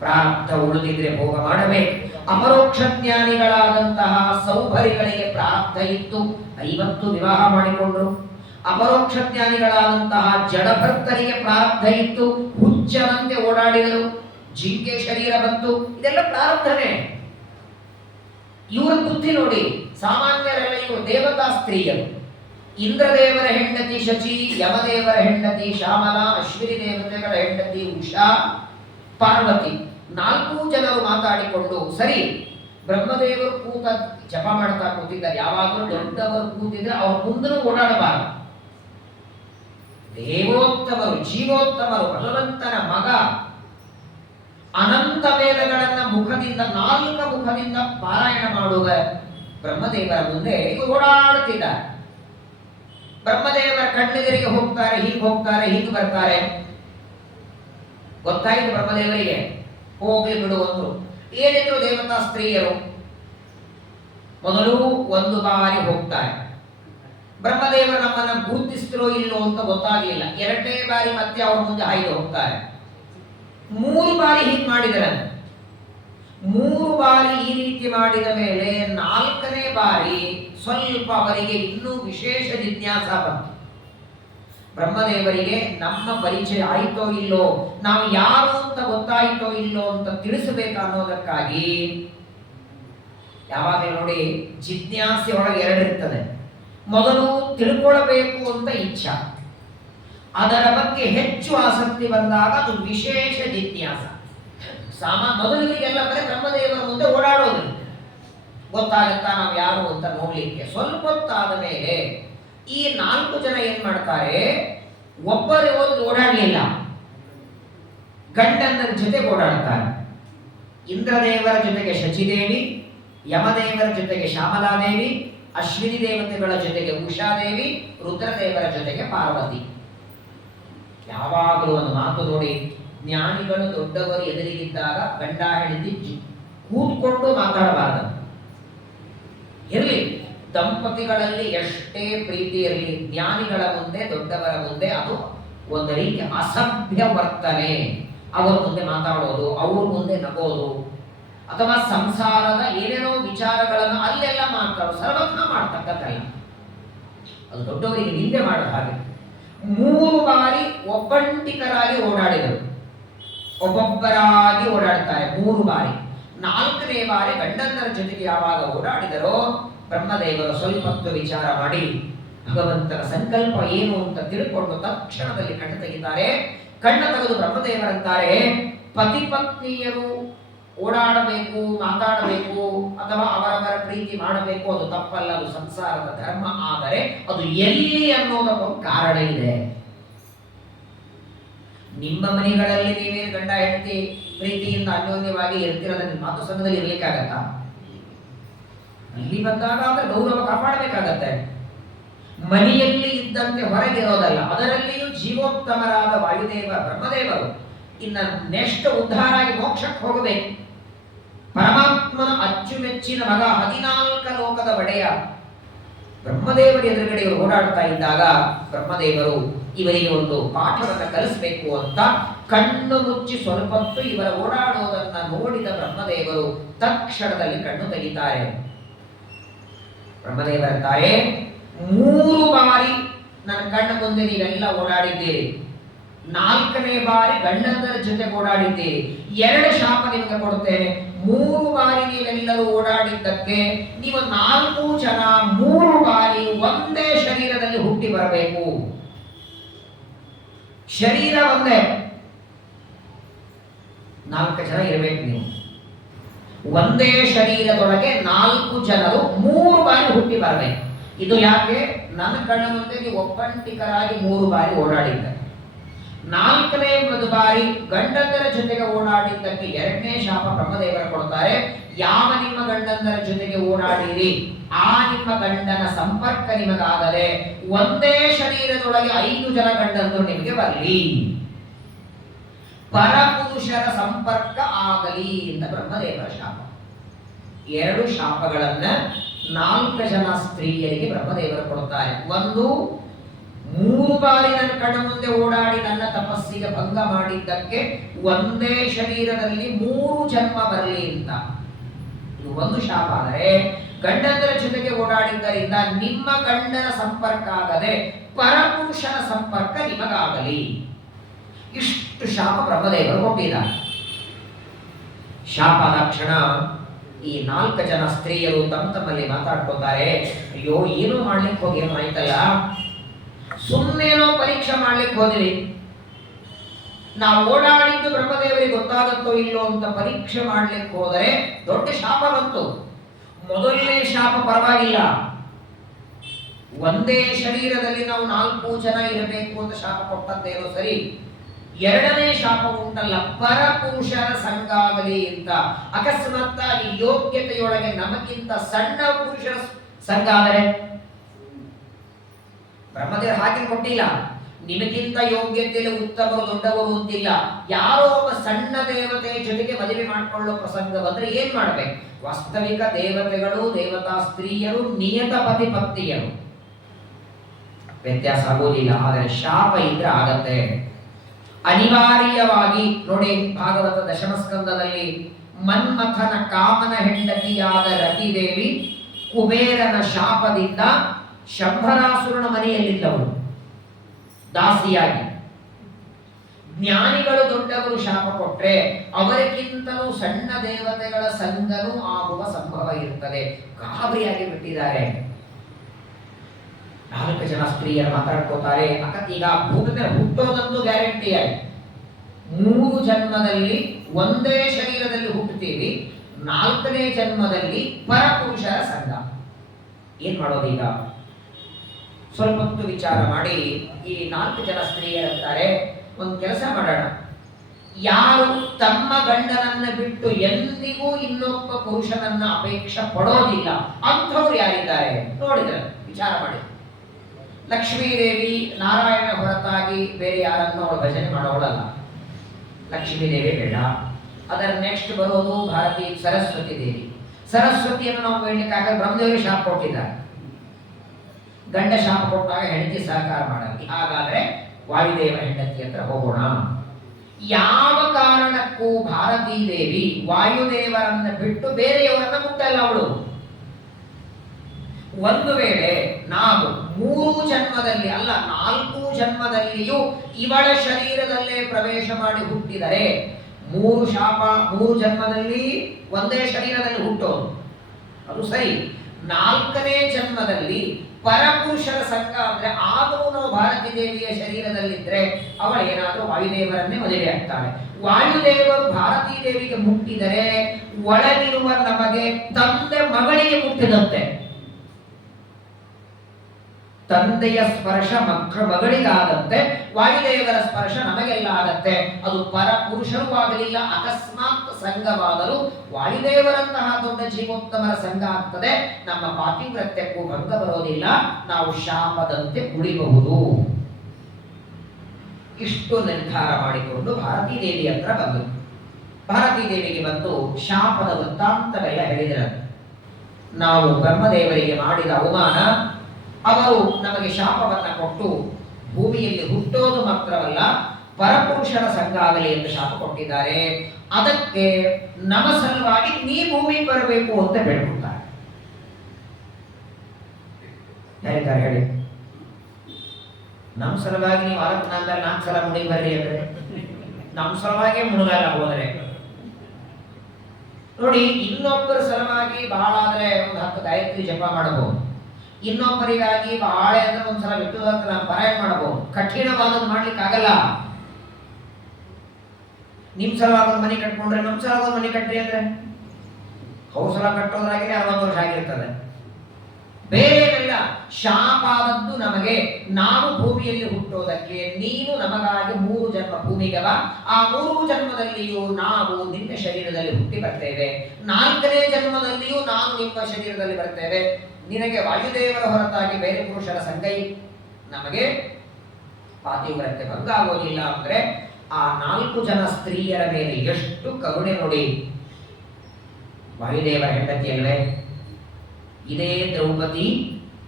ಪ್ರಾರಬ್ಧ ಉಳಿದಿದ್ರೆ ಭೋಗ ಮಾಡಬೇಕು. ಅಪರೋಕ್ಷ ಜ್ಞಾನಿಗಳಾದಂತಹ ಸೌಭರಿಗಳಿಗೆ ಪ್ರಾರಬ್ಧ ಇತ್ತು, 50 ವಿವಾಹ ಮಾಡಿಕೊಂಡ್ರು. ಅಪರೋಕ್ಷ ಜ್ಞಾನಿಗಳಾದಂತಹ ಜಡಭಕ್ತರಿಗೆ ಪ್ರಾರಬ್ಧ ಇತ್ತು, ಹುಚ್ಚನಂತೆ ಓಡಾಡಿದರು, ಜಿಂಕೆ ಶರೀರ ಬಂತು, ಇದೆಲ್ಲ ಪ್ರಾರಬ್ಧನೇ. ಇವರ ಬುದ್ಧಿ ನೋಡಿ, ಸಾಮಾನ್ಯರೆಲ್ಲ ಇವರು ದೇವತಾ ಸ್ತ್ರೀಯರು. ಇಂದ್ರದೇವರ ಹೆಂಡತಿ ಶಚಿ, ಯಮದೇವರ ಹೆಂಡತಿ ಶ್ಯಾಮಲ, ಅಶ್ವಿನಿ ದೇವತೆಗಳ ಹೆಂಡತಿ ಉಷಾ, ಪಾರ್ವತಿ, 4 ಜನರು ಮಾತಾಡಿಕೊಂಡು, ಸರಿ ಬ್ರಹ್ಮದೇವರು ಕೂತ ಜಪ ಮಾಡ್ತಾ ಕೂತಿದ್ದಾರೆ, ಯಾವಾಗಲೂ ದೊಡ್ಡವರು ಕೂತಿದ್ರೆ ಅವ್ರ ಮುಂದೂ ಓಡಾಡಬಾರದು. ದೇವೋತ್ತಮರು, ಜೀವೋತ್ತಮರು, ಭಗವಂತನ ಮಗ, ಅನಂತ ವೇದಗಳನ್ನ ಮುಖದಿಂದ 4 ಮುಖದಿಂದ ಪಾರಾಯಣ ಮಾಡುವ ಬ್ರಹ್ಮದೇವರ ಮುಂದೆ ಓಡಾಡುತ್ತಿದ್ದಾರೆ. ಬ್ರಹ್ಮದೇವರ ಕಣ್ಣೆದುರಿಗೆ ಹೋಗ್ತಾರೆ, ಹೀಗೆ ಹೋಗ್ತಾರೆ, ಹೀಗೆ ಬರ್ತಾರೆ. ಗೊತ್ತಾಯಿತು ಬ್ರಹ್ಮದೇವರಿಗೆ, ಹೋಗ್ಲಿ ಬಿಡುವಂದ್ರು. ಏನಿದ್ರು ದೇವತಾ ಸ್ತ್ರೀಯರು. ಮೊದಲು 1 ಬಾರಿ ಹೋಗ್ತಾರೆ. ಬ್ರಹ್ಮದೇವರು ನಮ್ಮನ್ನ ಗುರುತಿಸ್ತಿರೋ ಇಲ್ಲೋ ಅಂತ ಗೊತ್ತಾಗಲಿಲ್ಲ. 2ನೇ ಬಾರಿ ಮತ್ತೆ ಅವ್ರ ಮುಂದೆ ಹಾಯ್ದು ಹೋಗ್ತಾರೆ. 3 ಬಾರಿ ಹೀಗೆ ಮಾಡಿದರೆ, 3 ಬಾರಿ ಈ ರೀತಿ ಮಾಡಿದ ಮೇಲೆ 4ನೇ ಬಾರಿ ಸ್ವಲ್ಪ ಅವರಿಗೆ ಇನ್ನೂ ವಿಶೇಷ ಜಿಜ್ಞಾಸ ಬಂತು. ಬ್ರಹ್ಮದೇವರಿಗೆ ನಮ್ಮ ಪರಿಚಯ ಆಯಿತೋ ಇಲ್ಲೋ, ನಾವು ಯಾರು ಅಂತ ಗೊತ್ತಾಯಿತೋ ಇಲ್ಲೋ ಅಂತ ತಿಳಿಸಬೇಕು ಅನ್ನೋದಕ್ಕಾಗಿ, ಯಾವಾಗ ನೋಡಿ ಜಿಜ್ಞಾಸೆ ಒಳಗೆ 2 ಇರ್ತದೆ. ಮೊದಲು ತಿಳ್ಕೊಳ್ಬೇಕು ಅಂತ ಇಚ್ಛಾ, ಅದರ ಬಗ್ಗೆ ಹೆಚ್ಚು ಆಸಕ್ತಿ ಬಂದಾಗ ಅದು ವಿಶೇಷ ಜಿಜ್ಞಾಸ. ಮೊದಲಿಗೆಲ್ಲ ಬರೀ ಬ್ರಹ್ಮದೇವರ ಮುಂದೆ ಓಡಾಡೋದು, ಗೊತ್ತಾಗುತ್ತಾ ನಾವು ಯಾರು ಅಂತ ನೋಡ್ಲಿಕ್ಕೆ. ಸ್ವಲ್ಪ ಹೊತ್ತಾದ ಮೇಲೆ ಈ 4 ಜನ ಏನ್ ಮಾಡ್ತಾರೆ, ಒಬ್ಬರೇ ಓಡಾಡಲಿಲ್ಲ, ಗಂಡಂದರ ಜೊತೆ ಓಡಾಡ್ತಾರೆ. ಇಂದ್ರದೇವರ ಜೊತೆಗೆ ಶಚಿದೇವಿ, ಯಮದೇವರ ಜೊತೆಗೆ ಶ್ಯಾಮಲಾದೇವಿ, ಅಶ್ವಿನಿ ದೇವತೆಗಳ ಜೊತೆಗೆ ಉಷಾದೇವಿ, ರುದ್ರದೇವರ ಜೊತೆಗೆ ಪಾರ್ವತಿ. ಯಾವಾಗಲೂ ಒಂದು ಮಾತು ನೋಡಿ, ಜ್ಞಾನಿಗಳು ದೊಡ್ಡವರು ಎದುರಿಗಿದ್ದಾಗ ಗಂಡ ಹೆಂಡತಿ ಕೂತ್ಕೊಂಡು ಮಾತಾಡಬಾರದು. ಇರಲಿ, ದಂಪತಿಗಳಲ್ಲಿ ಎಷ್ಟೇ ಪ್ರೀತಿ ಇರಲಿ, ಜ್ಞಾನಿಗಳ ಮುಂದೆ, ದೊಡ್ಡವರ ಮುಂದೆ ಅದು ಒಂದು ರೀತಿ ಅಸಭ್ಯ ವರ್ತನೆ. ಅವರ ಮುಂದೆ ಮಾತಾಡೋದು, ಅವ್ರ ಮುಂದೆ ನಗೋದು, ಅಥವಾ ಸಂಸಾರದ ಏನೇನೋ ವಿಚಾರಗಳನ್ನು ಅಲ್ಲೆಲ್ಲ ಮಾತಾಡೋದು, ಸರ್ವಥಾ ಮಾಡ್ತಕ್ಕಂಥಲ್ಲ. ಅದು ದೊಡ್ಡವರಿಗೆ ನಿಂದೆ ಮಾಡೋ ಹಾಗೆ. 3 ಬಾರಿ ಒಬ್ಬಂಟಿಕರಾಗಿ ಓಡಾಡಿದರು, ಒಬ್ಬೊಬ್ಬರಾಗಿ ಓಡಾಡ್ತಾರೆ 3 ಬಾರಿ. 4ನೇ ಬಾರಿ ಗಂಡಂದರ ಜೊತೆಗೆ ಯಾವಾಗ ಓಡಾಡಿದರೋ, ಬ್ರಹ್ಮದೇವರು ಸ್ವಲ್ಪ ಹೊತ್ತು ವಿಚಾರ ಮಾಡಿ ಭಗವಂತನ ಸಂಕಲ್ಪ ಏನು ಅಂತ ತಿಳ್ಕೊಂಡು ತಕ್ಷಣದಲ್ಲಿ ಕಣ್ಣು ತೆಗಿತಾರೆ. ಕಣ್ಣು ತೆಗೆದು ಬ್ರಹ್ಮದೇವರಂತಾರೆ, ಪತಿ ಪತ್ನಿಯರು ಓಡಾಡಬೇಕು, ಮಾತಾಡಬೇಕು, ಅಥವಾ ಅವರವರ ಪ್ರೀತಿ ಮಾಡಬೇಕು, ಅದು ತಪ್ಪಲ್ಲ, ಅದು ಸಂಸಾರದ ಧರ್ಮ. ಆದರೆ ಅದು ಎಲ್ಲಿ ಅನ್ನೋದಕ್ಕೊಂದು ಕಾರಣ ಇದೆ. ನಿಮ್ಮ ಮನೆಗಳಲ್ಲಿ ನೀವೇನು ಗಂಡ ಹೆಂಡತಿ ಪ್ರೀತಿಯಿಂದ ಅನ್ಯೋನ್ಯವಾಗಿ ಇರ್ತಿರೋದ್ರೆ ಮಾತು ಸಂಘದಲ್ಲಿ ಇರ್ಲಿಕ್ಕಾಗತ್ತಾ? ಇಲ್ಲಿ ಬಂದಾಗ ಅಂದ್ರೆ ಗೌರವ ಕಾಪಾಡಬೇಕಾಗತ್ತೆ. ಮನೆಯಲ್ಲಿ ಇದ್ದಂತೆ ಹೊರಗಿರೋದಲ್ಲ. ಅದರಲ್ಲಿಯೂ ಜೀವೋತ್ತಮರಾದ ವಾಯುದೇವ ಬ್ರಹ್ಮದೇವರು ಇನ್ನ ನೆಕ್ಸ್ಟ್ ಉದ್ಧಾರ ಆಗಿ ಮೋಕ್ಷಕ್ಕೆ ಹೋಗಬೇಕು. ಪರಮಾತ್ಮನ ಅಚ್ಚುಮೆಚ್ಚಿನ ಮಗ, 14 ಲೋಕದ ಒಡೆಯ ಬ್ರಹ್ಮದೇವರ ಎದುರುಗಡೆ ಇವರು ಓಡಾಡ್ತಾ ಇದ್ದಾಗ ಬ್ರಹ್ಮದೇವರು ಇವರಿಗೆ ಒಂದು ಪಾಠವನ್ನು ಕಲಿಸಬೇಕು ಅಂತ ಕಣ್ಣು ಮುಚ್ಚಿ ಸ್ವಲ್ಪ ಹೊತ್ತು ಇವರ ಓಡಾಡೋದನ್ನ ನೋಡಿದ ಬ್ರಹ್ಮದೇವರು ತಕ್ಷಣದಲ್ಲಿ ಕಣ್ಣು ತೆಗಿತಾರೆ. ಬ್ರಹ್ಮದೇವರಂತಾರೆ, 3 ಬಾರಿ ನನ್ನ ಕಣ್ಣ ಮುಂದೆ ನೀವೆಲ್ಲ ಓಡಾಡಿದ್ದೀರಿ, 4ನೇ ಬಾರಿ ಗಂಡಂದರ ಜೊತೆ ಓಡಾಡಿದ್ದೀರಿ. 2 ಶಾಪ ನಿಮಗೆ ಕೊಡುತ್ತೇನೆ. 3 ಬಾರಿ ನೀವೆಲ್ಲರೂ ಓಡಾಡಿದ್ದಕ್ಕೆ ನೀವು 4 ಜನ 3 ಬಾರಿ ಒಂದೇ ಶರೀರದಲ್ಲಿ ಹುಟ್ಟಿ ಬರಬೇಕು. ಶರೀರ ಒಂದೇ, 4 ಜನ ಇರಬೇಕು. ನೀವು ಒಂದೇ ಶರೀರದೊಳಗೆ 4 ಜನರು 3 ಬಾರಿ ಹುಟ್ಟಿ ಬರಬೇಕು. ಇದು ಯಾಕೆ? ನನ್ನ ಕಣ್ಣ ಮುಂದೆ ನೀವು ಒಬ್ಬಂಟಿಕರಾಗಿ 3 ಬಾರಿ ಓಡಾಡಿದ್ದಾರೆ. 4ನೇ ಬಾರಿ ಗಂಡಂದರ ಜೊತೆಗೆ ಓಡಾಡಿದ್ದಕ್ಕೆ 2ನೇ ಶಾಪ ಬ್ರಹ್ಮದೇವರು ಕೊಡ್ತಾರೆ. ಯಾವ ನಿಮ್ಮ ಗಂಡಂದರ ಜೊತೆಗೆ ಓಡಾಡಿರಿ, ಆ ನಿಮ್ಮ ಗಂಡನ ಸಂಪರ್ಕ ನಿಮಗಾಗದೆ ಒಂದೇ ಶರೀರದೊಳಗೆ 5 ಜನ ಗಂಡಂದರು ನಿಮಗೆ ಬರಲಿ, ಪರಪುರುಷರ ಸಂಪರ್ಕ ಆಗಲಿ ಅಂತ ಬ್ರಹ್ಮದೇವರ ಶಾಪ. 2 ಶಾಪಗಳನ್ನ 4 ಜನ ಸ್ತ್ರೀಯರಿಗೆ ಬ್ರಹ್ಮದೇವರು ಕೊಡುತ್ತಾರೆ. ಒಂದು, 3 ಬಾರಿ ನನ್ನ ಕಣ್ಣ ಮುಂದೆ ಓಡಾಡಿ ನನ್ನ ತಪಸ್ಸಿಗೆ ಭಂಗ ಮಾಡಿದ್ದಕ್ಕೆ ಒಂದೇ ಶರೀರದಲ್ಲಿ 3 ಜನ್ಮ ಬರಲಿ ಅಂತ. ಇದು ಒಂದು ಶಾಪ. ಆದರೆ ಗಂಡಂದರ ಜೊತೆಗೆ ಓಡಾಡಿದ್ದರಿಂದ ನಿಮ್ಮ ಗಂಡನ ಸಂಪರ್ಕ ಆಗದೆ ಪರಪುರುಷನ ಸಂಪರ್ಕ ನಿಮಗಾಗಲಿ. ಇಷ್ಟು ಶಾಪ ಬ್ರಹ್ಮದೇವರು ಕೊಟ್ಟಿದ್ದಾರೆ. ಶಾಪದ ಕ್ಷಣ ಈ 4 ಜನ ಸ್ತ್ರೀಯರು ತಮ್ಮಲ್ಲಿ ಮಾತಾಡ್ಕೊತಾರೆ, ಅಯ್ಯೋ ಏನೋ ಮಾಡ್ಲಿಕ್ಕೆ ಹೋಗಿ ಏನೋ ಆಯ್ತಲ್ಲ, ಸುಮ್ಮನೇನೋ ಪರೀಕ್ಷೆ ಮಾಡ್ಲಿಕ್ಕೆ ಹೋದ್ರಿ, ನಾವು ಓಡಾಡಿದ್ದು ಬ್ರಹ್ಮದೇವರಿಗೆ ಗೊತ್ತಾಗತ್ತೋ ಇಲ್ಲೋ ಅಂತ ಪರೀಕ್ಷೆ ಮಾಡ್ಲಿಕ್ಕೆ ಹೋದರೆ ದೊಡ್ಡ ಶಾಪ ಬಂತು. ಮೊದಲನೇ ಶಾಪ ಪರವಾಗಿಲ್ಲ, ಒಂದೇ ಶರೀರದಲ್ಲಿ ನಾವು 4 ಜನ ಇರಬೇಕು ಅಂತ ಶಾಪ ಕೊಟ್ಟದ್ದೇನೋ ಸರಿ. ಎರಡನೇ ಶಾಪ ಉಂಟಲ್ಲ, ಪರಪುರುಷರ ಸಂಗಾಗಲಿ ಅಂತ. ಅಕಸ್ಮಾತ್ತಾಗಿ ಯೋಗ್ಯತೆಯೊಳಗೆ ನಮಗಿಂತ ಸಣ್ಣ ಪುರುಷರ ಸಂಘ ಆದರೆ, ಬ್ರಹ್ಮದೇವರು ಹಾಗೆ ಕೊಟ್ಟಿಲ್ಲ, ನಿಮಗಿಂತ ಯೋಗ್ಯತೆಯಲ್ಲಿ ಉತ್ತಮರು ದೊಡ್ಡವರು ಅಂತಿಲ್ಲ. ಯಾರೋ ಒಬ್ಬ ಸಣ್ಣ ದೇವತೆ ಜೊತೆಗೆ ಮದುವೆ ಮಾಡಿಕೊಳ್ಳೋ ಪ್ರಸಂಗ ಬಂದ್ರೆ ಏನ್ ಮಾಡ್ಬೇಕು? ವಾಸ್ತವಿಕ ದೇವತೆಗಳು, ದೇವತಾ ಸ್ತ್ರೀಯರು, ನಿಯತ ಪತಿ ಪತ್ನಿಯರು, ವ್ಯತ್ಯಾಸ ಆಗೋದಿಲ್ಲ. ಆದರೆ ಶಾಪ ಇದ್ರೆ ಆಗತ್ತೆ ಅನಿವಾರ್ಯವಾಗಿ. ನೋಡಿ, ಭಾಗವತ ದಶಮಸ್ಕಂದದಲ್ಲಿ ಮನ್ಮಥನ ಕಾಮನ ಹೆಂಡತಿಯಾದ ರತಿದೇವಿ ಕುಬೇರನ ಶಾಪದಿಂದ ಶಂಭರಾಸುರನ ಮನೆಯಲ್ಲಿದ್ದವಳು ದಾಸಿಯಾಗಿ. ಜ್ಞಾನಿಗಳು ದೊಡ್ಡವರು ಶಾಪ ಕೊಟ್ರೆ ಅವರಿಗಿಂತಲೂ ಸಣ್ಣ ದೇವತೆಗಳ ಸಂಗನೂ ಆಗುವ ಸಂಭವ ಇರುತ್ತದೆ. ಗಾಬರಿಯಾಗಿ ಬಿಟ್ಟಿದ್ದಾರೆ. 4 ಜನ ಸ್ತ್ರೀಯರು ಮಾತಾಡ್ಕೋತಾರೆ, ಈಗ ಭೂಮಿ ಮೇಲೆ ಹುಟ್ಟೋದಂತೂ ಗ್ಯಾರಂಟಿ ಆಯ್ತು. 3 ಜನ್ಮದಲ್ಲಿ ಒಂದೇ ಶರೀರದಲ್ಲಿ ಹುಟ್ಟುತ್ತೀವಿ, 4ನೇ ಜನ್ಮದಲ್ಲಿ ಪರಪುರುಷರ ಸಂಘ. ಏನ್ ಮಾಡೋದೀಗ? ಸ್ವಲ್ಪ ಹೊತ್ತು ವಿಚಾರ ಮಾಡಿ ಈ 4 ಜನ ಸ್ತ್ರೀಯರಂತಾರೆ, ಒಂದು ಕೆಲಸ ಮಾಡೋಣ, ಯಾರು ತಮ್ಮ ಗಂಡನನ್ನ ಬಿಟ್ಟು ಎಂದಿಗೂ ಇನ್ನೊಬ್ಬ ಪುರುಷನನ್ನ ಅಪೇಕ್ಷೆ ಪಡೋದಿಲ್ಲ ಅಂಥವ್ರು ಯಾರಿದ್ದಾರೆ ನೋಡಿದ್ರೆ ವಿಚಾರ ಮಾಡಿ. ಲಕ್ಷ್ಮೀದೇವಿ ನಾರಾಯಣ ಹೊರತಾಗಿ ಬೇರೆ ಯಾರನ್ನು ಅವಳು ಭಜನೆ ಮಾಡೋಳಲ್ಲ. ಲಕ್ಷ್ಮೀದೇವಿ ಬೇಡ. ಅದರ ನೆಕ್ಸ್ಟ್ ಬರೋದು ಭಾರತಿ ಸರಸ್ವತಿ ದೇವಿ. ಸರಸ್ವತಿಯನ್ನು ನಾವು ಬೇಡಲಿಕ್ಕಾಗಲ್ಲ, ಬ್ರಹ್ಮದೇವರಿಗೆ ಶಾಪ ಕೊಟ್ಟಿದ್ದಾರೆ. ಗಂಡ ಶಾಪ ಕೊಟ್ಟಾಗ ಹೆಂಡತಿ ಸಹಕಾರ ಮಾಡಲಿ. ಹಾಗಾದ್ರೆ ವಾಯುದೇವ ಹೆಂಡತಿ ಹತ್ರ ಹೋಗೋಣ. ಯಾವ ಕಾರಣಕ್ಕೂ ಭಾರತೀ ದೇವಿ ವಾಯುದೇವರನ್ನ ಬಿಟ್ಟು ಬೇರೆಯವರನ್ನ ಮುಟ್ಟಲ್ಲ ಅವಳು. ಒಂದು ವೇಳೆ ನಾವು 3 ಜನ್ಮದಲ್ಲಿ ಅಲ್ಲ 4 ಜನ್ಮದಲ್ಲಿಯೂ ಇವಳ ಶರೀರದಲ್ಲೇ ಪ್ರವೇಶ ಮಾಡಿ ಹುಟ್ಟಿದರೆ 3 ಜನ್ಮದಲ್ಲಿ ಒಂದೇ ಶರೀರದಲ್ಲಿ ಹುಟ್ಟೋದು ಅದು ಸರಿ. 4ನೇ ಜನ್ಮದಲ್ಲಿ ಪರಪುರುಷರ ಸಂಘ ಅಂದ್ರೆ ಆದರೂ ನಾವು ಭಾರತೀ ದೇವಿಯ ಶರೀರದಲ್ಲಿದ್ರೆ ಅವಳು ಏನಾದರೂ ವಾಯುದೇವರನ್ನೇ ಮದುವೆ ಆಗ್ತಾಳೆ. ವಾಯುದೇವರು ಭಾರತೀ ದೇವಿಗೆ ಮುಟ್ಟಿದರೆ ಒಳಗಿರುವ ನಮಗೆ ತಂದೆ ಮಗಳಿಗೆ ಮುಟ್ಟಿದಂತೆ. ತಂದೆಯ ಸ್ಪರ್ಶ ಮಗಳಿಗಾಗತ್ತೆ, ವಾಯುದೇವರ ಸ್ಪರ್ಶ ನಮಗೆಲ್ಲ ಆಗತ್ತೆ. ಅದು ಪರಪುರುಷರೂ ಆಗಲಿಲ್ಲ, ಅಕಸ್ಮಾತ್ ಸಂಘವಾದರೂ ವಾಯುದೇವರಂತಹ ದೊಡ್ಡ ಜೀವೋತ್ತಮರ ಸಂಘ ಆಗ್ತದೆ. ನಮ್ಮ ಪಾತಿವ್ರತ್ಯಕ್ಕೂ ಭಂಗ ಬರೋದಿಲ್ಲ, ನಾವು ಶಾಪದಂತೆ ಉಳಿಬಹುದು. ಇಷ್ಟು ನಿರ್ಧಾರ ಮಾಡಿಕೊಂಡು ಭಾರತೀ ದೇವಿ ಹತ್ರ ಬಂದರು. ಭಾರತೀ ದೇವಿಗೆ ಬಂದು ಶಾಪದ ವೃತ್ತಾಂತವೆಲ್ಲ ಹೇಳಿದರು. ನಾವು ಬ್ರಹ್ಮದೇವರಿಗೆ ಮಾಡಿದ ಅವಮಾನ, ಅವರು ನಮಗೆ ಶಾಪವನ್ನು ಕೊಟ್ಟು ಭೂಮಿಯಲ್ಲಿ ಹುಟ್ಟೋದು ಮಾತ್ರವಲ್ಲ ಪರಪುರುಷರ ಸಂಘ ಆಗಲಿ ಎಂದು ಶಾಪ ಕೊಟ್ಟಿದ್ದಾರೆ. ಅದಕ್ಕೆ ನಮ್ಮ ಸಲುವಾಗಿ ನೀ ಭೂಮಿಗೆ ಬರಬೇಕು ಅಂತ ಬೇಡ್ಕೊಳ್ತಾರೆ. ಹೇಳಿದ್ದಾರೆ, ಹೇಳಿ, ನಮ್ಮ ಸಲುವಾಗಿ ನೀವು 4 ಸಲ ಮುಡಿ ಬರ್ರಿ ಅಂದ್ರೆ ನಮ್ಮ ಸಲುವಾಗಿ ಮುಳುಗಲ್ಲ ಹೋದರೆ. ನೋಡಿ, ಇನ್ನೊಬ್ಬರ ಸಲುವಾಗಿ ಬಹಳ ಆದ್ರೆ ಒಂದು 10 ಗಾಯತ್ರಿ ಜಪ ಮಾಡಬಹುದು. ಇನ್ನೊಬ್ಬರಿಗಾಗಿ ಬಾಳೆ ಅಂದ್ರೆ ಒಂದ್ಸಲ ಬಿಟ್ಟು ನಾವು ಪಾರಾಯಣ ಮಾಡಬಹುದು. ಕಠಿಣವಾದದ್ದು ಮಾಡ್ಲಿಕ್ಕೆ ಆಗಲ್ಲ. ನಿಮ್ ಸಲುವಾಗಿ ಒಂದು ಮನೆ ಕಟ್ಕೊಂಡ್ರೆ ನಮ್ ಸಲುವಾಗಿ ಒಂದು ಮನೆ ಕಟ್ಟ್ರಿ ಅಂದ್ರೆ ಅವ್ರ ಸಲ ಕಟ್ಟೋದ್ರಾಗೆ 60 ವರ್ಷ ಆಗಿರ್ತದೆ. ಬೇರೆಲ್ಲ ಶಾಪಾದದ್ದು ನಮಗೆ. ನಾವು ಭೂಮಿಯಲ್ಲಿ ಹುಟ್ಟೋದಕ್ಕೆ ನೀನು ನಮಗಾಗಿ 3 ಜನ್ಮ ಭೂಮಿಗೆ ಬಾ. ಆ 3 ಜನ್ಮದಲ್ಲಿಯೂ ನಾವು ನಿನ್ನ ಶರೀರದಲ್ಲಿ ಹುಟ್ಟಿ ಬರ್ತೇವೆ. 4ನೇ ಜನ್ಮದಲ್ಲಿಯೂ ನಾನು ನಿಮ್ಮ ಶರೀರದಲ್ಲಿ ಬರ್ತೇವೆ. ನಿನಗೆ ವಾಯುದೇವರ ಹೊರತಾಗಿ ಬೇರೆ ಪುರುಷರ ಸಂಘ ನಮಗೆ ಪಾತಿವ್ರತ್ಯ ಭಂಗ ಆಗೋದಿಲ್ಲ ಅಂದ್ರೆ ಆ 4 ಜನ ಸ್ತ್ರೀಯರ ಮೇಲೆ ಎಷ್ಟು ಕರುಣೆ ನೋಡಿ. ವಾಯುದೇವರ ಹೆಂಡತಿಯಲ್ವೇ. ಇದೇ ದ್ರೌಪದಿ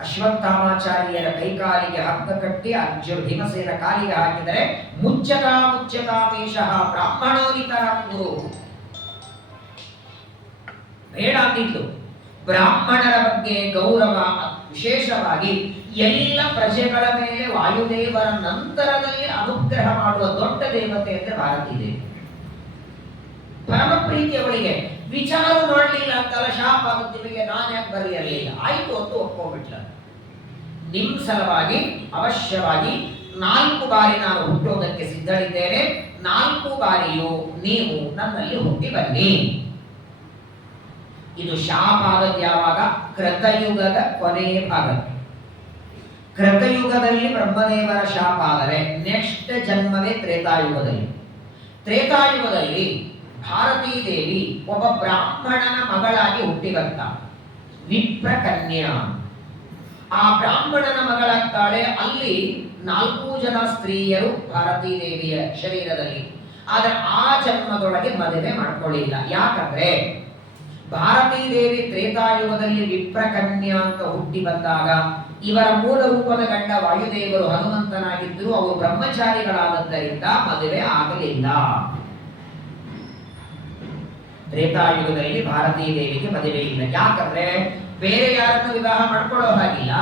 ಅಶ್ವತ್ಥಾಮಾಚಾರ್ಯರ ಕೈಕಾಲಿಗೆ ಹಗ್ಗ ಕಟ್ಟಿ ಭೀಮಸೇನ ಕಾಲಿಗೆ ಹಾಕಿದರೆ ಮುಚ್ಚಕಾಮೀಶಃ ಬ್ರಾಹ್ಮಣೋನಿತರಾಂ ಗುರು ಬೇಡ ಅಂದಿದ್ಲು. ಬ್ರಾಹ್ಮಣರ ಬಗ್ಗೆ ಗೌರವ ವಿಶೇಷವಾಗಿ ಎಲ್ಲ ಪ್ರಜೆಗಳ ಮೇಲೆ ವಾಯುದೇವರ ನಂತರದಲ್ಲಿ ಅನುಗ್ರಹ ಮಾಡುವ ದೊಡ್ಡ ದೇವತೆ ಅಂದ್ರೆ ಭಾರತೀ ದೇವಿ. ಪರಮ ಪ್ರೀತಿ ಅವಳಿಗೆ. ವಿಚಾರ ಮಾಡಲಿಲ್ಲ ಅಂತಲ್ಲ, ಶಾಪ ಆಗುತ್ತಿಗೆ ನಾನು ಯಾಕೆ ಬರೆಯಲಿಲ್ಲ, ಆಯ್ತು ಅಂತ ಒಪ್ಕೊಂಡ್ಬಿಟ್ಲ. ನಿಮ್ ಸಲುವಾಗಿ ಅವಶ್ಯವಾಗಿ 4 ಬಾರಿ ನಾನು ಹುಟ್ಟೋದಕ್ಕೆ ಸಿದ್ಧಳಿದ್ದೇನೆ, 4 ಬಾರಿಯೂ ನೀವು ನನ್ನಲ್ಲಿ ಹುಟ್ಟಿ ಬನ್ನಿ. ಇದು ಶಾಪ ಆದದ್ದು ಯಾವಾಗ? ಕೃತಯುಗದ ಕೊನೆಯ ಭಾಗ. ಕೃತಯುಗದಲ್ಲಿ ಬ್ರಹ್ಮದೇವರ ಶಾಪ ಆದರೆ ನೆಕ್ಸ್ಟ್ ಜನ್ಮವೇ ತ್ರೇತಾಯುಗದಲ್ಲಿ. ತ್ರೇತಾಯುಗದಲ್ಲಿ ಭಾರತೀ ದೇವಿ ಒಬ್ಬ ಬ್ರಾಹ್ಮಣನ ಮಗಳಾಗಿ ಹುಟ್ಟಿ ಬರ್ತಾಳೆ, ವಿಪ್ರ ಕನ್ಯಾ. ಆ ಬ್ರಾಹ್ಮಣನ ಮಗಳಾಗ್ತಾಳೆ. ಅಲ್ಲಿ 4 ಜನ ಸ್ತ್ರೀಯರು ಭಾರತೀ ದೇವಿಯ ಶರೀರದಲ್ಲಿ. ಆದರೆ ಆ ಜನ್ಮದೊಳಗೆ ಮದುವೆ ಮಾಡ್ಕೊಳ್ಳಿಲ್ಲ. ಯಾಕಂದ್ರೆ ಭಾರತೀ ದೇವಿ ತ್ರೇತಾಯುಗದಲ್ಲಿ ವಿಪ್ರ ಕನ್ಯಾ ಅಂತ ಹುಟ್ಟಿ ಬಂದಾಗ ಇವರ ಮೂಲ ರೂಪದ ಗಂಡ ವಾಯುದೇವರು ಹನುಮಂತನಾಗಿದ್ದರು. ಅವರು ಬ್ರಹ್ಮಚಾರಿಗಳಾದದ್ದರಿಂದ ಮದುವೆ ಆಗಲಿಲ್ಲ. ತ್ರೇತಾಯುಗದಲ್ಲಿ ಭಾರತೀ ದೇವಿಗೆ ಮದುವೆ ಇಲ್ಲ. ಯಾಕಂದ್ರೆ ಬೇರೆ ಯಾರನ್ನು ವಿವಾಹ ಮಾಡ್ಕೊಳ್ಳೋ ಹಾಗಿಲ್ಲ.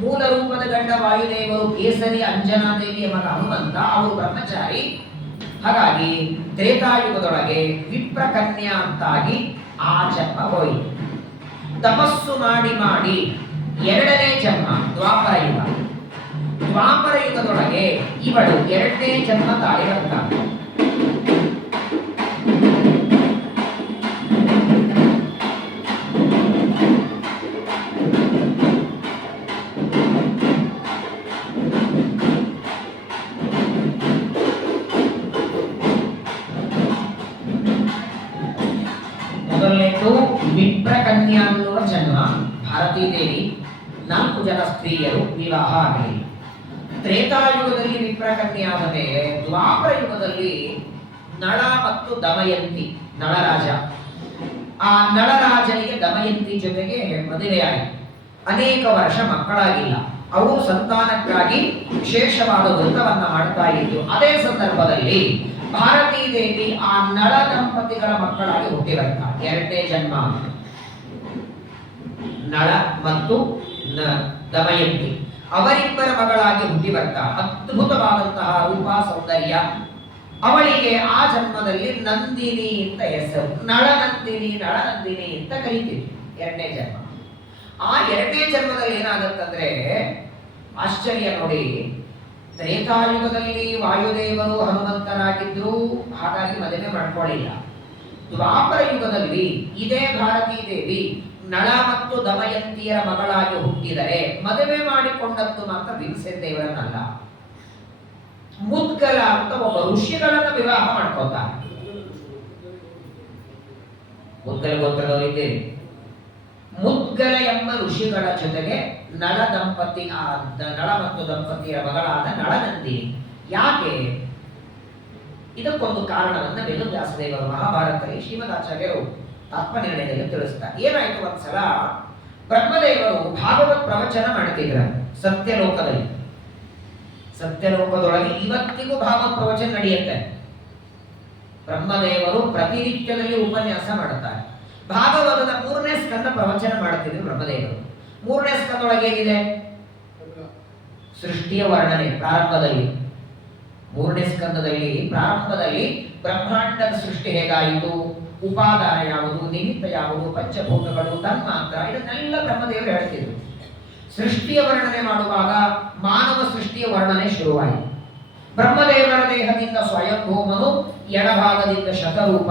ಮೂಲ ರೂಪದ ಗಂಡ ವಾಯುದೇವರು, ಕೇಸರಿ ಅಂಜನಾ ದೇವಿಯ ಮಗ ಹನುಮಂತ, ಅವರು ಬ್ರಹ್ಮಚಾರಿ. ಹಾಗಾಗಿ ತ್ರೇತಾಯುಗದೊಳಗೆ ವಿಪ್ರ ಕನ್ಯಾ ಅಂತಾಗಿ ಆ ಜನ್ಮ ಹೋಯಿತು. ತಪಸ್ಸು ಮಾಡಿ ಮಾಡಿ 2ನೇ ಜನ್ಮ ದ್ವಾಪರ ಯುಗ. ದ್ವಾಪರ ಯುಗದೊಳಗೆ ಇವಳು 2ನೇ ಜನ್ಮ ತಾಳಿ ಬರ್ತಾಳೆ. ಮೊದಲನೇದು ವಿಪ್ರ ಕನ್ಯಾ ಅನ್ನುವ ಜನ್ಮ. ಭಾರತೀ ದೇವಿ 4 ಜನ ಸ್ತ್ರೀಯರು ವಿವಾಹ ಆಗಲಿಲ್ಲ. ತ್ರೇತಾಯುಗದಲ್ಲಿ ವಿಪ್ರ ಕನ್ಯಾ ಆದ ಮೇಲೆ ದ್ವಾಪರ ಯುಗದಲ್ಲಿ ನಳ ಮತ್ತು ದಮಯಂತಿ, ನಳರಾಜ. ಆ ನಳರಾಜನಿಗೆ ದಮಯಂತಿ ಜೊತೆಗೆ ಮದುವೆಯಾಯಿತು. ಅನೇಕ ವರ್ಷ ಮಕ್ಕಳಾಗಿಲ್ಲ. ಅವರು ಸಂತಾನಕ್ಕಾಗಿ ವಿಶೇಷವಾದ ವೃತವನ್ನ ಮಾಡ್ತಾ ಇದ್ದು, ಅದೇ ಸಂದರ್ಭದಲ್ಲಿ ಭಾರತೀ ದೇವಿ ಆ ನಳ ದಂಪತಿಗಳ ಮಕ್ಕಳಾಗಿ ಹುಟ್ಟಿ ಬರ್ತಾರೆ. 2ನೇ ಜನ್ಮ ನಳ ಮತ್ತು ದಮಯಂತಿ ಅವರಿಬ್ಬರ ಮಗಳಾಗಿ ಹುಟ್ಟಿ ಬರ್ತಾರೆ. ಅದ್ಭುತವಾದಂತಹ ರೂಪ, ಸೌಂದರ್ಯ. ಅವಳಿಗೆ ಆ ಜನ್ಮದಲ್ಲಿ ನಂದಿನಿ ಅಂತ ಹೆಸರು. ನಳನಂದಿನಿ ಅಂತ ಕರೀತೀವಿ. 2ನೇ ಜನ್ಮ. ಆ 2ನೇ ಜನ್ಮದಲ್ಲಿ ಏನಾಗುತ್ತಂದ್ರೆ ಆಶ್ಚರ್ಯ ನೋಡಿ. ತ್ರೇತಾಯುಗದಲ್ಲಿ ವಾಯುದೇವರು ಹನುಮಂತನಾಗಿದ್ರು, ಹಾಗಾಗಿ ಮದುವೆ ಮಾಡ್ಕೊಳ್ಳಿಲ್ಲ. ದ್ವಾಪರ ಯುಗದಲ್ಲಿ ಇದೇ ಭಾರತೀ ದೇವಿ ನಳ ಮತ್ತು ದಮಯಂತಿಯರ ಮಗಳಾಗಿ ಹುಟ್ಟಿದರೆ ಮದುವೆ ಮಾಡಿಕೊಂಡದ್ದು ಮಾತ್ರ ಭೀಮಸೇನ ದೇವರನ್ನಲ್ಲ, ಮುದ್ಗಲ ಅಂತ ಒಬ್ಬ ಋಷಿಗಳನ್ನ ವಿವಾಹ ಮಾಡ್ಕೋತಾರೆ. ಮುದ್ಗಲ ಗೋತ್ರದವರಿದ್ದೇವೆ. ಮುದ್ಗಲ ಎಂಬ ಋಷಿಗಳ ಜೊತೆಗೆ ನಳ ಮತ್ತು ದಂಪತಿಯರ ಮಗಳಾದ ನಳನಂದಿನಿ. ಯಾಕೆ? ಇದಕ್ಕೊಂದು ಕಾರಣವನ್ನ ವೇದವ್ಯಾಸದೇವರು ಮಹಾಭಾರತದಲ್ಲಿ ಶ್ರೀಮದಾಚಾರ್ಯರು ತತ್ವನಿರ್ಣಯದಲ್ಲಿ ತಿಳಿಸ್ತಾರೆ. ಏನಾಯ್ತು, ಒಂದ್ಸಲ ಬ್ರಹ್ಮದೇವರು ಭಾಗವತ್ ಪ್ರವಚನ ಮಾಡ್ತಿದ್ರ ಸತ್ಯಲೋಕದಲ್ಲಿ. ಸತ್ಯಲೋಕದೊಳಗೆ ಇವತ್ತಿಗೂ ಭಾಗವತ್ ಪ್ರವಚನ ನಡೆಯುತ್ತೆ. ಬ್ರಹ್ಮದೇವರು ಪ್ರತಿನಿತ್ಯದಲ್ಲಿ ಉಪನ್ಯಾಸ ಮಾಡುತ್ತಾರೆ. ಭಾಗವತದ 3ನೇ ಸ್ಕಂದ ಪ್ರವಚನ ಮಾಡುತ್ತಿದ್ರು ಬ್ರಹ್ಮದೇವರು. 3ನೇ ಸ್ಕಂದೊಳಗೆ ಏನಿದೆ? ಸೃಷ್ಟಿಯ ವರ್ಣನೆ ಪ್ರಾರಂಭದಲ್ಲಿ. 3ನೇ ಸ್ಕಂದದಲ್ಲಿ ಪ್ರಾರಂಭದಲ್ಲಿ ಬ್ರಹ್ಮಾಂಡದ ಸೃಷ್ಟಿ ಹೇಗಾಯಿತು, ಉಪಾದಾನ ಯಾವುದು, ನಿಮಿತ್ತ ಯಾವುದು, ಪಂಚಭೂತಗಳು, ತನ್ಮಾತ್ರ, ಇದನ್ನೆಲ್ಲ ಬ್ರಹ್ಮದೇವರು ಹೇಳ್ತಿದ್ರು. ಸೃಷ್ಟಿಯ ವರ್ಣನೆ ಮಾಡುವಾಗ ಮಾನವ ಸೃಷ್ಟಿಯ ವರ್ಣನೆ ಶುರುವಾಯಿತು. ಬ್ರಹ್ಮದೇವರ ದೇಹದಿಂದ ಸ್ವಯಂಭೂಮನು, ಎಡಭಾಗದಿಂದ ಶತರೂಪ.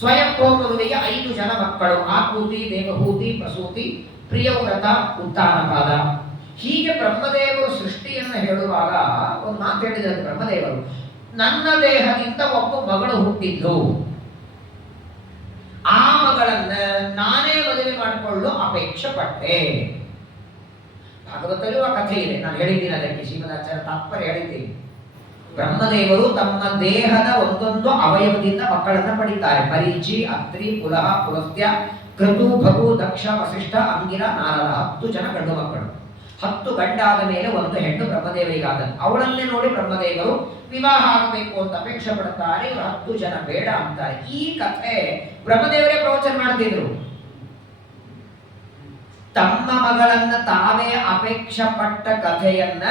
ಸ್ವಯಂಭೂಮನುವಿಗೆ 5 ಜನ ಮಕ್ಕಳು: ಆಕೃತಿ, ದೇವಹೂತಿ, ಪ್ರಸೂತಿ, ಪ್ರಿಯವ್ರತ, ಉತ್ತಾನಪಾದ. ಹೀಗೆ ಬ್ರಹ್ಮದೇವರು ಸೃಷ್ಟಿಯನ್ನು ಹೇಳುವಾಗ ಒಂದು ಮಾತು ಹೇಳಿದ್ದಾರೆ ಬ್ರಹ್ಮದೇವರು, ನನ್ನ ದೇಹದಿಂದ ಒಬ್ಬ ಮಗಳು ಹುಟ್ಟಿದ್ದು, ಆ ಮಗಳನ್ನ ನಾನೇ ಮದುವೆ ಮಾಡಿಕೊಳ್ಳಲು ಅಪೇಕ್ಷೆ ಪಟ್ಟೆ. ಭಾಗವತಲ್ಲೂ ಆ ಕಥೆ ಇದೆ, ನಾನು ಹೇಳಿದ್ದೀನಿ ಅದಕ್ಕೆ, ಶ್ರೀಮದಾಚಾರ್ಯ ತಾತ್ಪರ್ಯ ಹೇಳಿದ್ದೀನಿ. ಬ್ರಹ್ಮದೇವರು ತಮ್ಮ ದೇಹದ ಒಂದೊಂದು ಅವಯವದಿಂದ ಮಕ್ಕಳನ್ನ ಪಡಿತಾರೆ. ಮರೀಚಿ, ಅತ್ರಿ, ಪುಲಹ, ಪುಲಸ್ತ್ಯ, ಕ್ರತು, ಭಗು, ದಕ್ಷ, ವಸಿಷ್ಠ, ಅಂಗಿರ, ನಾರದ. 10 ಜನ ಗಂಡು ಮಕ್ಕಳು. 10 ಗಂಡಾದ ಮೇಲೆ 1 ಹೆಣ್ಣು ಬ್ರಹ್ಮದೇವರಿಗಾದ. ಅವಳನ್ನೇ ನೋಡಿ ಬ್ರಹ್ಮದೇವರು ವಿವಾಹ ಆಗಬೇಕು ಅಂತ ಅಪೇಕ್ಷೆ ಪಡುತ್ತಾರೆ. ಇವರು 10 ಜನ ಬೇಡ ಅಂತಾರೆ. ಈ ಕಥೆ ಬ್ರಹ್ಮದೇವರೇ ಪ್ರವಚನ ಮಾಡ್ತಿದ್ರು. ತಮ್ಮ ಮಗಳನ್ನ ತಾವೇ ಅಪೇಕ್ಷೆ ಪಟ್ಟ ಕಥೆಯನ್ನ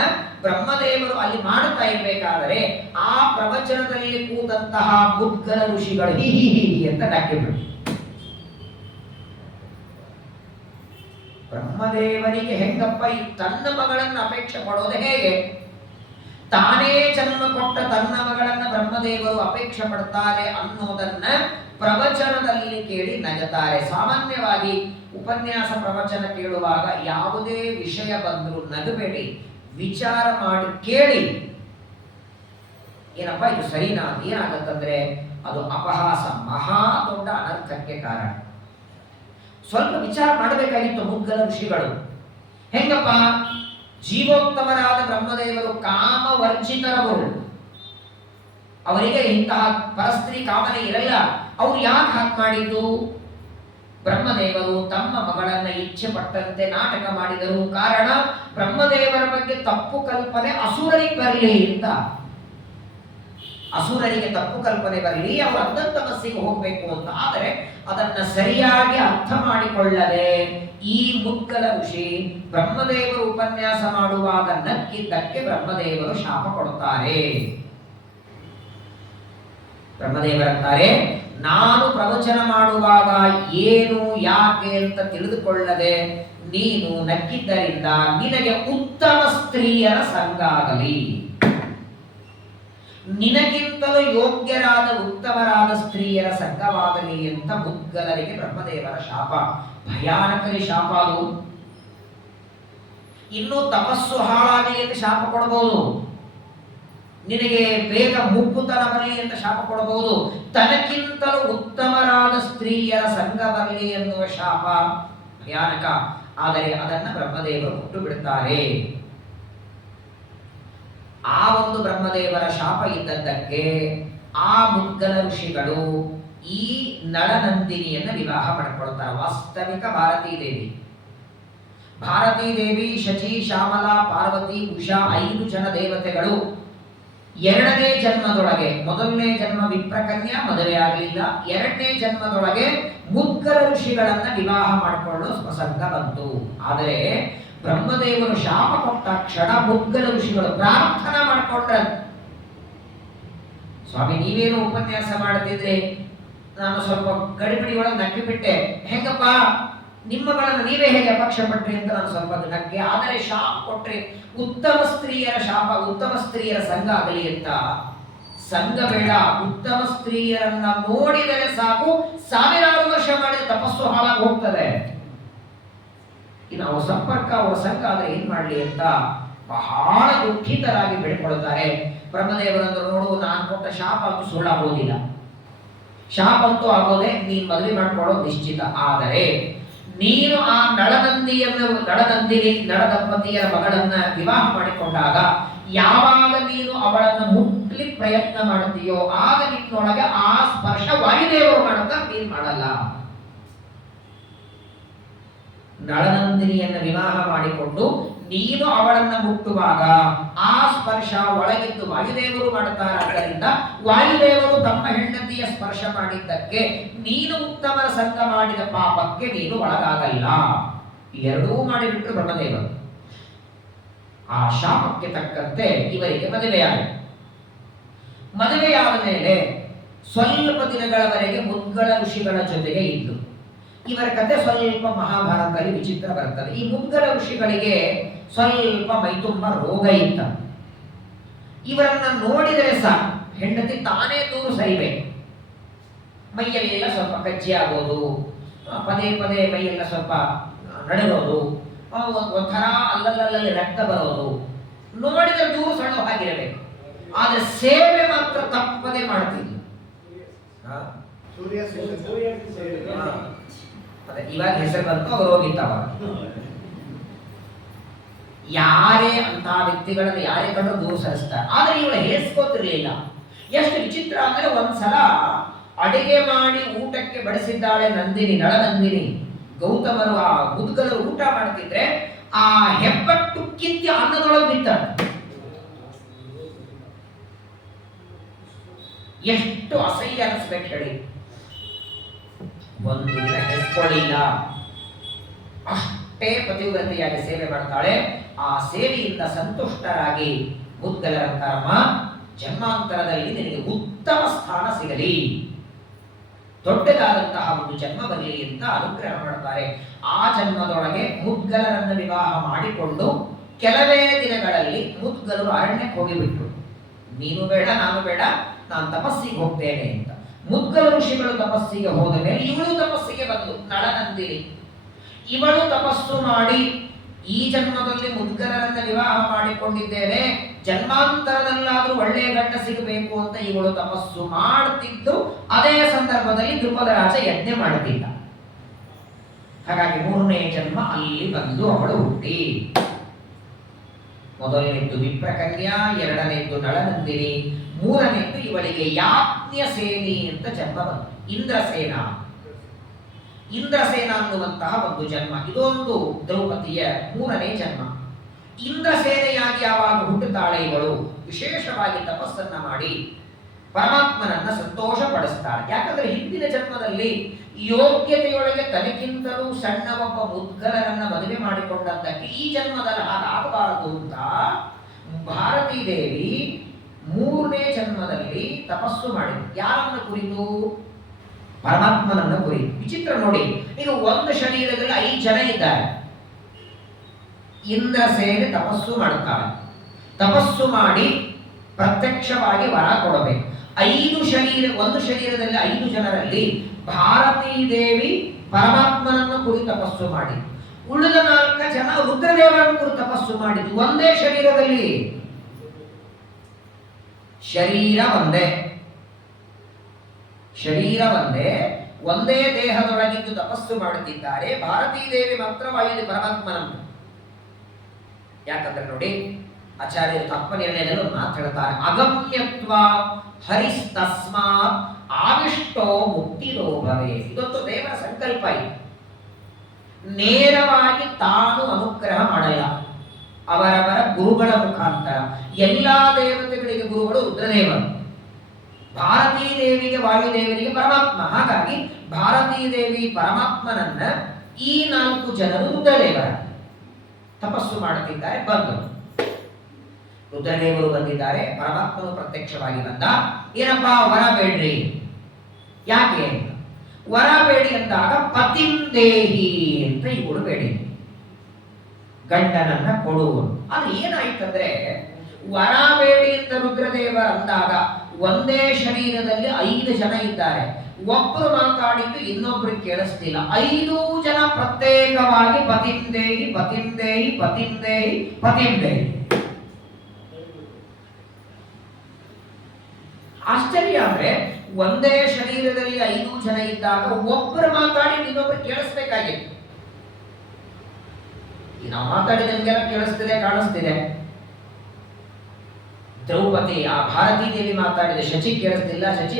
ಬ್ರಹ್ಮದೇವರು ಅಲ್ಲಿ ಮಾಡುತ್ತಾ ಇರಬೇಕಾದರೆ ಆ ಪ್ರವಚನದಲ್ಲಿ ಕೂತಂತಹ ಮುದ್ಗಲ ಋಷಿಗಳು ಹಿ ಹಿ ಹಿ ಅಂತ ನಕ್ಕಿಬಿಟ್ಟು ಬ್ರಹ್ಮದೇವರಿಗೆ ಹೆಂಗಪ್ಪ ಈ ತನ್ನ ಮಗಳನ್ನು ಅಪೇಕ್ಷೆ ಪಡೋದು ಹೇಗೆ? ತಾನೇ ಜನ್ಮ ಕೊಟ್ಟ ತನ್ನ ಮಗಳನ್ನ ಬ್ರಹ್ಮದೇವರು ಅಪೇಕ್ಷೆ ಪಡ್ತಾರೆ ಅನ್ನೋದನ್ನ ಪ್ರವಚನದಲ್ಲಿ ಕೇಳಿ ನಗುತ್ತಾರೆ. ಸಾಮಾನ್ಯವಾಗಿ ಉಪನ್ಯಾಸ ಪ್ರವಚನ ಕೇಳುವಾಗ ಯಾವುದೇ ವಿಷಯ ಬಂದರೂ ನಗಬೇಡಿ, ವಿಚಾರ ಮಾಡಿ ಕೇಳಿ. ಏನಪ್ಪ ಇದು ಸರಿನಾ? ಏನಾಗತ್ತಂದ್ರೆ ಅದು ಅಪಹಾಸ, ಮಹಾ ದೊಡ್ಡ ಅನರ್ಥಕ್ಕೆ ಕಾರಣ. ಸ್ವಲ್ಪ ವಿಚಾರ ಮಾಡಬೇಕಾಗಿತ್ತು ಮುದ್ಗಲ ಋಷಿಗಳು. ಹೆಂಗಪ್ಪ? ಜೀವೋತ್ತಮರಾದ ಬ್ರಹ್ಮದೇವರು ಕಾಮವರ್ಜಿತರವರು, ಅವರಿಗೆ ಇಂತಹ ಪರಸ್ತ್ರೀ ಕಾಮನೆ ಇರಲ್ಲ. ಅವ್ರು ಯಾಕೆ ಹಾಗೆ ಮಾಡಿದ್ದು? ಬ್ರಹ್ಮದೇವರು ತಮ್ಮ ಮಗಳನ್ನ ಇಚ್ಛೆ ಪಟ್ಟಂತೆ ನಾಟಕ ಮಾಡಿದರು. ಕಾರಣ ಬ್ರಹ್ಮದೇವರ ಬಗ್ಗೆ ತಪ್ಪು ಕಲ್ಪನೆ ಅಸುರರಿಗೆ ಬರಲಿ ಅಂತ. ಅಸುರರಿಗೆ ತಪ್ಪು ಕಲ್ಪನೆ ಬರಲಿ, ಅವರು ಅರ್ಧಂತಮಸ್ಸಿಗೆ ಹೋಗ್ಬೇಕು ಅಂತ. ಆದರೆ ಅದನ್ನ ಸರಿಯಾಗಿ ಅರ್ಥ ಮಾಡಿಕೊಳ್ಳದೆ ಈ ಮುದ್ಗಲ ಋಷಿ ಬ್ರಹ್ಮದೇವರು ಉಪನ್ಯಾಸ ಮಾಡುವಾಗ ನಕ್ಕಿದ್ದಕ್ಕೆ ಬ್ರಹ್ಮದೇವರು ಶಾಪ ಕೊಡುತ್ತಾರೆ. ಬ್ರಹ್ಮದೇವರಂತಾರೆ, ನಾನು ಪ್ರವಚನ ಮಾಡುವಾಗ ಏನು ಯಾಕೆ ಅಂತ ತಿಳಿದುಕೊಳ್ಳದೆ ನೀನು ನಕ್ಕಿದ್ದರಿಂದ ನಿನಗೆ ಉತ್ತಮ ಸ್ತ್ರೀಯರ ಸಂಗ ಆಗಲಿ, ನಿನಗಿಂತಲೂ ಯೋಗ್ಯರಾದ ಉತ್ತಮರಾದ ಸ್ತ್ರೀಯರ ಸಂಘವಾಗಲಿ ಅಂತ ಮುದ್ಗಲರಿಗೆ ಬ್ರಹ್ಮದೇವರ ಶಾಪ. ಭಯಾನಕರಿ ಶಾಪ ಅದು. ಇನ್ನು ತಪಸ್ಸು ಹಾಳಾಗಲಿ ಅಂತ ಶಾಪ ಕೊಡಬಹುದು, ನಿನಗೆ ಬೇಗ ಮುಪ್ಪುತನ ಬರಲಿ ಅಂತ ಶಾಪ ಕೊಡಬಹುದು, ತನಕ್ಕಿಂತಲೂ ಉತ್ತಮರಾದ ಸ್ತ್ರೀಯರ ಸಂಘ ಬರಲಿ ಎನ್ನುವ ಶಾಪ ಭಯಾನಕ. ಆದರೆ ಅದನ್ನ ಬ್ರಹ್ಮದೇವರು ಕೊಟ್ಟು ಬಿಡುತ್ತಾರೆ. ಆ ಒಂದು ಬ್ರಹ್ಮದೇವರ ಶಾಪ ಇದ್ದದ್ದಕ್ಕೆ ಆ ಮುದ್ಗಲ ಋಷಿಗಳು ಈ ನಳನಂದಿನಿಯನ್ನ ವಿವಾಹ ಮಾಡಿಕೊಳ್ತಾರೆ. ವಾಸ್ತವಿಕ ಭಾರತೀ ದೇವಿ, ಶಚಿ, ಶ್ಯಾಮಲ, ಪಾರ್ವತಿ, ಉಷಾ 5 ಜನ ದೇವತೆಗಳು ಎರಡನೇ ಜನ್ಮದೊಳಗೆ, ಮೊದಲನೇ ಜನ್ಮ ವಿಪ್ರಕನ್ಯಾ ಮದುವೆ ಆಗಲಿಲ್ಲ, ಎರಡನೇ ಜನ್ಮದೊಳಗೆ ಮುದ್ಗಲ ಋಷಿಗಳನ್ನ ವಿವಾಹ ಮಾಡಿಕೊಳ್ಳೋ ಪ್ರಸಂಗ ಬಂತು. ಆದರೆ ಬ್ರಹ್ಮದೇವರು ಶಾಪ ಕೊಟ್ಟ ಕ್ಷಣ ಮುದ್ಗಲ ಋಷಿಗಳು ಪ್ರಾರ್ಥನಾ ಮಾಡಿಕೊಂಡ್ರ, ಸ್ವಾಮಿ ನೀವೇನು ಉಪನ್ಯಾಸ ಮಾಡ್ತಿದ್ರೆ ನಾನು ಸ್ವಲ್ಪ ಗಡಿಬಿಡಿ ಒಳಗೆ ನಕ್ಕಿ ಬಿಟ್ಟೆ, ಹೆಂಗಪ್ಪ ನಿಮ್ಮಗಳನ್ನು ನೀವೇ ಹೇಗೆ ಅಪೇಕ್ಷೆ ಪಟ್ರಿ ಅಂತ ನಾನು ಸ್ವಲ್ಪ ನಕ್ಕೆ. ಆದರೆ ಶಾಪ ಕೊಟ್ರೆ ಉತ್ತಮ ಸ್ತ್ರೀಯರ ಶಾಪ, ಉತ್ತಮ ಸ್ತ್ರೀಯರ ಸಂಘ ಆಗಲಿ ಅಂತ. ಸಂಘ ಬೇಡ, ಉತ್ತಮ ಸ್ತ್ರೀಯರನ್ನ ನೋಡಿದರೆ ಸಾಕು, ಸಾವಿರಾರು ವರ್ಷ ಮಾಡಿದ ತಪಸ್ಸು ಹಾಳಾಗಿ ಹೋಗ್ತದೆ. ಇನ್ನು ಅವರ ಸಂಪರ್ಕ, ಅವರ ಸಂಘ ಆದ್ರೆ ಏನ್ ಮಾಡ್ಲಿ ಅಂತ ಬಹಳ ದುಃಖಿತರಾಗಿ ಬೆಳ್ಕೊಳ್ತಾರೆ. ಬ್ರಹ್ಮದೇವರಂದ್ರು, ನೋಡು ನಾನು ಕೊಟ್ಟ ಶಾಪ ಅಂತೂ ಸುಳ್ಳಾಗೋದಿಲ್ಲ, ಶಾಪ ಅಂತೂ ಆಗೋದೆ, ನೀನ್ ಮದುವೆ ಮಾಡ್ಕೊಳ್ಳೋದು ನಿಶ್ಚಿತ. ಆದರೆ ನೀನು ಆ ನಳ ದಂಪತಿಯರ ಮಗಳನ್ನ ವಿವಾಹ ಮಾಡಿಕೊಂಡಾಗ ಯಾವಾಗ ನೀನು ಅವಳನ್ನು ಮುಟ್ಲಿಕ್ಕೆ ಪ್ರಯತ್ನ ಮಾಡುತ್ತೀಯೋ ಆಗ ನಿನ್ನೊಳಗೆ ಆ ಸ್ಪರ್ಶ ವಾಯುದೇವರು ಮಾಡುತ್ತಾ ನೀನು ಮಾಡಲ್ಲ. ನಳನಂದಿನಿಯನ್ನು ವಿವಾಹ ಮಾಡಿಕೊಂಡು ನೀನು ಅವಳನ್ನ ಮುಟ್ಟುವಾಗ ಆ ಸ್ಪರ್ಶ ಒಳಗಿದ್ದು ವಾಯುದೇವರು ಮಾಡುತ್ತಾರೆ. ಆದ್ದರಿಂದ ವಾಯುದೇವರು ತಮ್ಮ ಹೆಂಡತಿಯ ಸ್ಪರ್ಶ ಮಾಡಿದ್ದಕ್ಕೆ ನೀನು ಉತ್ತಮರ ಸಂಘ ಮಾಡಿದ ಪಾಪಕ್ಕೆ ನೀನು ಒಳಗಾಗಲ್ಲ. ಎರಡೂ ಮಾಡಿಬಿಟ್ರು ಬ್ರಹ್ಮದೇವರು. ಆ ಶಾಪಕ್ಕೆ ತಕ್ಕಂತೆ ಇವರಿಗೆ ಮದುವೆಯಾದ ಮೇಲೆ ಸ್ವಲ್ಪ ದಿನಗಳವರೆಗೆ ಮುದ್ಗಲ ಋಷಿಗಳ ಜೊತೆಗೆ ಇದ್ದು. ಇವರ ಕಥೆ ಸ್ವಲ್ಪ ಮಹಾಭಾರತದಲ್ಲಿ ವಿಚಿತ್ರ ಬರ್ತದೆ. ಈ ಮುದ್ಗಲ ಋಷಿಗಳಿಗೆ ಸ್ವಲ್ಪ ಮೈತುಂಬ ರೋಗ ಇತ್ತ. ಇವರನ್ನ ನೋಡಿದರೆ ಸಾಕು ಹೆಂಡತಿ ತಾನೇ ದೂರು ಸರಿಬೇಕು. ಮೈಯೆಲ್ಲ ಸ್ವಲ್ಪ ಕಜ್ಜಿ ಆಗೋದು, ಪದೇ ಪದೇ ಮೈಯೆಲ್ಲ ಸ್ವಲ್ಪ ನಡಗೋದು, ಒಂಥರ ಅಲ್ಲಲ್ಲಿ ರಕ್ತ ಬರೋದು, ನೋಡಿದರೆ ದೂರು ಸಣ್ಣೋ ಹಾಗಿರಬೇಕು. ಆದ್ರೆ ಸೇವೆ ಮಾತ್ರ ತಪ್ಪದೇ ಮಾಡ್ತಿದ್ಲು. ಇವಾಗ ಹೆಸರು ಬಂತು, ಅವರು ಹೋಗಿತ್ತವ. ಯಾರೇ ಅಂತ ವ್ಯಕ್ತಿಗಳನ್ನು ಯಾರೇ ಕಂಡ್ರು ದೂರ ಸರಿಸ್ತಾರೆ. ಆದ್ರೆ ಇವಳು ಹೇಸ್ಕೋತಿರ್ಲಿಲ್ಲ. ಎಷ್ಟು ವಿಚಿತ್ರ ಅಂದ್ರೆ ಒಂದ್ಸಲ ಅಡಿಗೆ ಮಾಡಿ ಊಟಕ್ಕೆ ಬಡಿಸಿದ್ದಾಳೆ ನಳನಂದಿನಿ. ಗೌತಮರು ಆ ಮುದ್ಗಲರು ಊಟ ಮಾಡ್ತಿದ್ರೆ ಆ ಹೆಬ್ಬಟ್ಟು ಕಿತ್ತಿ ಅನ್ನದೊಳಗೆ ಬಿತ್ತಾಳೆ. ಎಷ್ಟು ಅಸಹ್ಯ ಅನಿಸ್ಬೇಕು ಹೇಳಿ. ಒಂದು ದಿನ ಹೆಸ್ಕೊಳ್ಳಿಲ್ಲ, ಅಷ್ಟು ಅಷ್ಟೇ ಪತಿವ್ರತೆಯಾಗಿ ಸೇವೆ ಮಾಡ್ತಾಳೆ. ಆ ಸೇವೆಯಿಂದ ಸಂತುಷ್ಟರಾಗಿ ಮುದ್ಗಲರಂತಾರಮ್ಮ, ಜನ್ಮಾಂತರದಲ್ಲಿ ನಿನಗೆ ಉತ್ತಮ ಸ್ಥಾನ ಸಿಗಲಿ, ದೊಡ್ಡದಾದಂತಹ ಒಂದು ಜನ್ಮ ಬರಲಿ ಅಂತ ಅನುಗ್ರಹ ಮಾಡುತ್ತಾರೆ. ಆ ಜನ್ಮದೊಳಗೆ ಮುದ್ಗಲರನ್ನು ವಿವಾಹ ಮಾಡಿಕೊಂಡು ಕೆಲವೇ ದಿನಗಳಲ್ಲಿ ಮುದ್ಗಲರು ಅರಣ್ಯಕ್ಕೆ ಹೋಗಿಬಿಟ್ರು. ನೀನು ಬೇಡ, ನಾನು ಬೇಡ, ನಾನು ತಪಸ್ಸಿಗೆ ಹೋಗ್ತೇನೆ ಅಂತ. ಮುದ್ಗಲ ಋಷಿಗಳು ತಪಸ್ಸಿಗೆ ಹೋದ ಮೇಲೆ ಇವಳು ತಪಸ್ಸಿಗೆ ಬಂದು ನಳನಂದಿನಿ. ಇವಳು ತಪಸ್ಸು ಮಾಡಿ ಈ ಜನ್ಮದಲ್ಲಿ ಮುದ್ಗಲರನ್ನ ವಿವಾಹ ಮಾಡಿಕೊಂಡಿದ್ದೇನೆ, ಜನ್ಮಾಂತರದಲ್ಲಾದ್ರೂ ಒಳ್ಳೆಯ ಗಂಡ ಸಿಗಬೇಕು ಅಂತ ಇವಳು ತಪಸ್ಸು ಮಾಡುತ್ತಿದ್ದು, ಅದೇ ಸಂದರ್ಭದಲ್ಲಿ ದ್ರುಪದ ರಾಜ ಯಜ್ಞ ಮಾಡುತ್ತಿದ್ದ. ಹಾಗಾಗಿ 3ನೇ ಜನ್ಮ ಅಲ್ಲಿ ಬಂದು ಅವಳು ಹುಟ್ಟಿ. ಮೊದಲನೇದ್ದು ವಿಪ್ರಕನ್ಯಾ, 2ನೇದ್ದು ನಳನಂದಿನಿ, 3ನೇದ್ದು ಇವಳಿಗೆ ಯಾಜ್ಞಸೇನಿ ಅಂತ ಜನ್ಮ ಬಂತು. ಇಂದ್ರಸೇನ ಅನ್ನುವಂತಹ ಒಂದು ಜನ್ಮ. ಇದೊಂದು ದ್ರೌಪದಿಯ 3ನೇ ಜನ್ಮ. ಇಂದ್ರಸೇನೆಯಾಗಿ ಯಾವಾಗ ಹುಟ್ಟುತ್ತಾಳೆ ಇವಳು, ವಿಶೇಷವಾಗಿ ತಪಸ್ಸನ್ನ ಮಾಡಿ ಪರಮಾತ್ಮನನ್ನ ಸಂತೋಷ ಪಡಿಸ್ತಾಳೆ. ಯಾಕಂದ್ರೆ ಹಿಂದಿನ ಜನ್ಮದಲ್ಲಿ ಯೋಗ್ಯತೆಯೊಳಗೆ ತನಗಿಂತಲೂ ಸಣ್ಣ ಒಬ್ಬ ಮುದ್ಗಲರನ್ನ ಮದುವೆ ಮಾಡಿಕೊಂಡದ್ದಕ್ಕೆ ಈ ಜನ್ಮದಲ್ಲಿ ಹಾಗಾಗಬಾರದು ಅಂತ ಭಾರತೀ ದೇವಿ 3ನೇ ಜನ್ಮದಲ್ಲಿ ತಪಸ್ಸು ಮಾಡಿದ್ರು. ಯಾರನ್ನ ಕುರಿತು? ಪರಮಾತ್ಮನನ್ನ ಕುರಿತು. ವಿಚಿತ್ರ ನೋಡಿ, ಈಗ ಒಂದು ಶರೀರದಲ್ಲಿ 5 ಜನ ಇದ್ದಾರೆ. ಇಂದ್ರಸೇನೆ ತಪಸ್ಸು ಮಾಡುತ್ತಾಳೆ. ತಪಸ್ಸು ಮಾಡಿ ಪ್ರತ್ಯಕ್ಷವಾಗಿ ವರ ಕೊಡಬೇಕು. ಒಂದು ಶರೀರದಲ್ಲಿ 5 ಜನರಲ್ಲಿ ಭಾರತೀ ದೇವಿ ಪರಮಾತ್ಮನನ್ನು ಕುರಿತು ತಪಸ್ಸು ಮಾಡಿ, ಉಳಿದ 4 ಜನ ರುದ್ರದೇವರನ್ನು ಕುರಿತು ತಪಸ್ಸು ಮಾಡಿದ್ದು. ಒಂದೇ ಶರೀರದಲ್ಲಿ, ಶರೀರ ಒಂದೇ, ಒಂದೇ ದೇಹದೊಳಗಿದ್ದು ತಪಸ್ಸು ಮಾಡುತ್ತಿದ್ದಾರೆ. ಭಾರತೀ ದೇವಿ ಮಾತ್ರವಾಗಿ ಪರಮಾತ್ಮನನ್ನು. ಯಾಕಂದ್ರೆ ನೋಡಿ, ಆಚಾರ್ಯರು ತತ್ವನಿರ್ಣಯದಲ್ಲಿ ಮಾತಾಡ್ತಾರೆ, ಅಗಮ್ಯತ್ವ ಹರಿಸ್ತಸ್ಮಾತ್ ಆವಿಷ್ಟೋ ಮುಕ್ತಿದೋ ಭವೆ. ಇದೊಂದು ದೇವರ ಸಂಕಲ್ಪ. ನೇರವಾಗಿ ತಾನು ಅನುಗ್ರಹ ಮಾಡಲ್ಲ, ಅವರವರ ಗುರುಗಳ ಮುಖಾಂತರ. ಎಲ್ಲಾ ದೇವತೆಗಳಿಗೆ ಗುರುಗಳು ರುದ್ರದೇವರು, ಭಾರತೀ ದೇವಿಗೆ ವಾಯುದೇವರಿಗೆ ಪರಮಾತ್ಮ. ಹಾಗಾಗಿ ಭಾರತೀ ದೇವಿ ಪರಮಾತ್ಮನನ್ನ ಈ 4 ಜನರು ರುದ್ರದೇವರ ತಪಸ್ಸು ಮಾಡುತ್ತಿದ್ದಾರೆ. ಬಂದರು ರುದ್ರದೇವರು ಬಂದಿದ್ದಾರೆ, ಪರಮಾತ್ಮನು ಪ್ರತ್ಯಕ್ಷವಾಗಿ ಬಂದ. ಏನಪ್ಪಾ ವರ ಬೇಡ್ರಿ? ಯಾಕೆ ವರ ಬೇಡಿ ಅಂದಾಗ ಪತಿಂದೇಹಿ ಅಂತ ಇವಳು ಬೇಡಿ, ಗಂಡನನ್ನ ಕೊಡುವುದು. ಅದು ಏನಾಯ್ತಂದ್ರೆ, ವರ ಬೇಡಿ ಅಂತ ರುದ್ರದೇವ ಅಂದಾಗ ಒಂದೇ ಶರೀರದಲ್ಲಿ 5 ಜನ ಇದ್ದಾರೆ. ಒಬ್ಬರು ಮಾತಾಡಿದ್ದು ಇನ್ನೊಬ್ರಿಗೆ ಕೇಳಿಸ್ತಿಲ್ಲ. 5 ಜನ ಪ್ರತ್ಯೇಕವಾಗಿ ಪತಿಂದೇಹಿ ಪತಿಂದೇಹಿ ಪತಿಂದೇಹಿ ಪತಿಂದೇಹಿ. ಆಶ್ಚರ್ಯ ಅಂದ್ರೆ, ಒಂದೇ ಶರೀರದಲ್ಲಿ 5 ಜನ ಇದ್ದಾಗ ಒಬ್ಬರು ಮಾತಾಡಿ ಇನ್ನೊಬ್ರು ಕೇಳಿಸ್ಬೇಕಾಗಿತ್ತು. ನಾವು ಮಾತಾಡಿದ ನಿಮಗೆಲ್ಲ ಕೇಳಿಸ್ತಿದೆ, ಕಾಣಿಸ್ತಿದೆ. ದ್ರೌಪದಿ, ಆ ಭಾರತೀ ದೇವಿ ಮಾತಾಡಿದ ಶಚಿ ಕೇಳಿಸ್ತಿಲ್ಲ, ಶಚಿ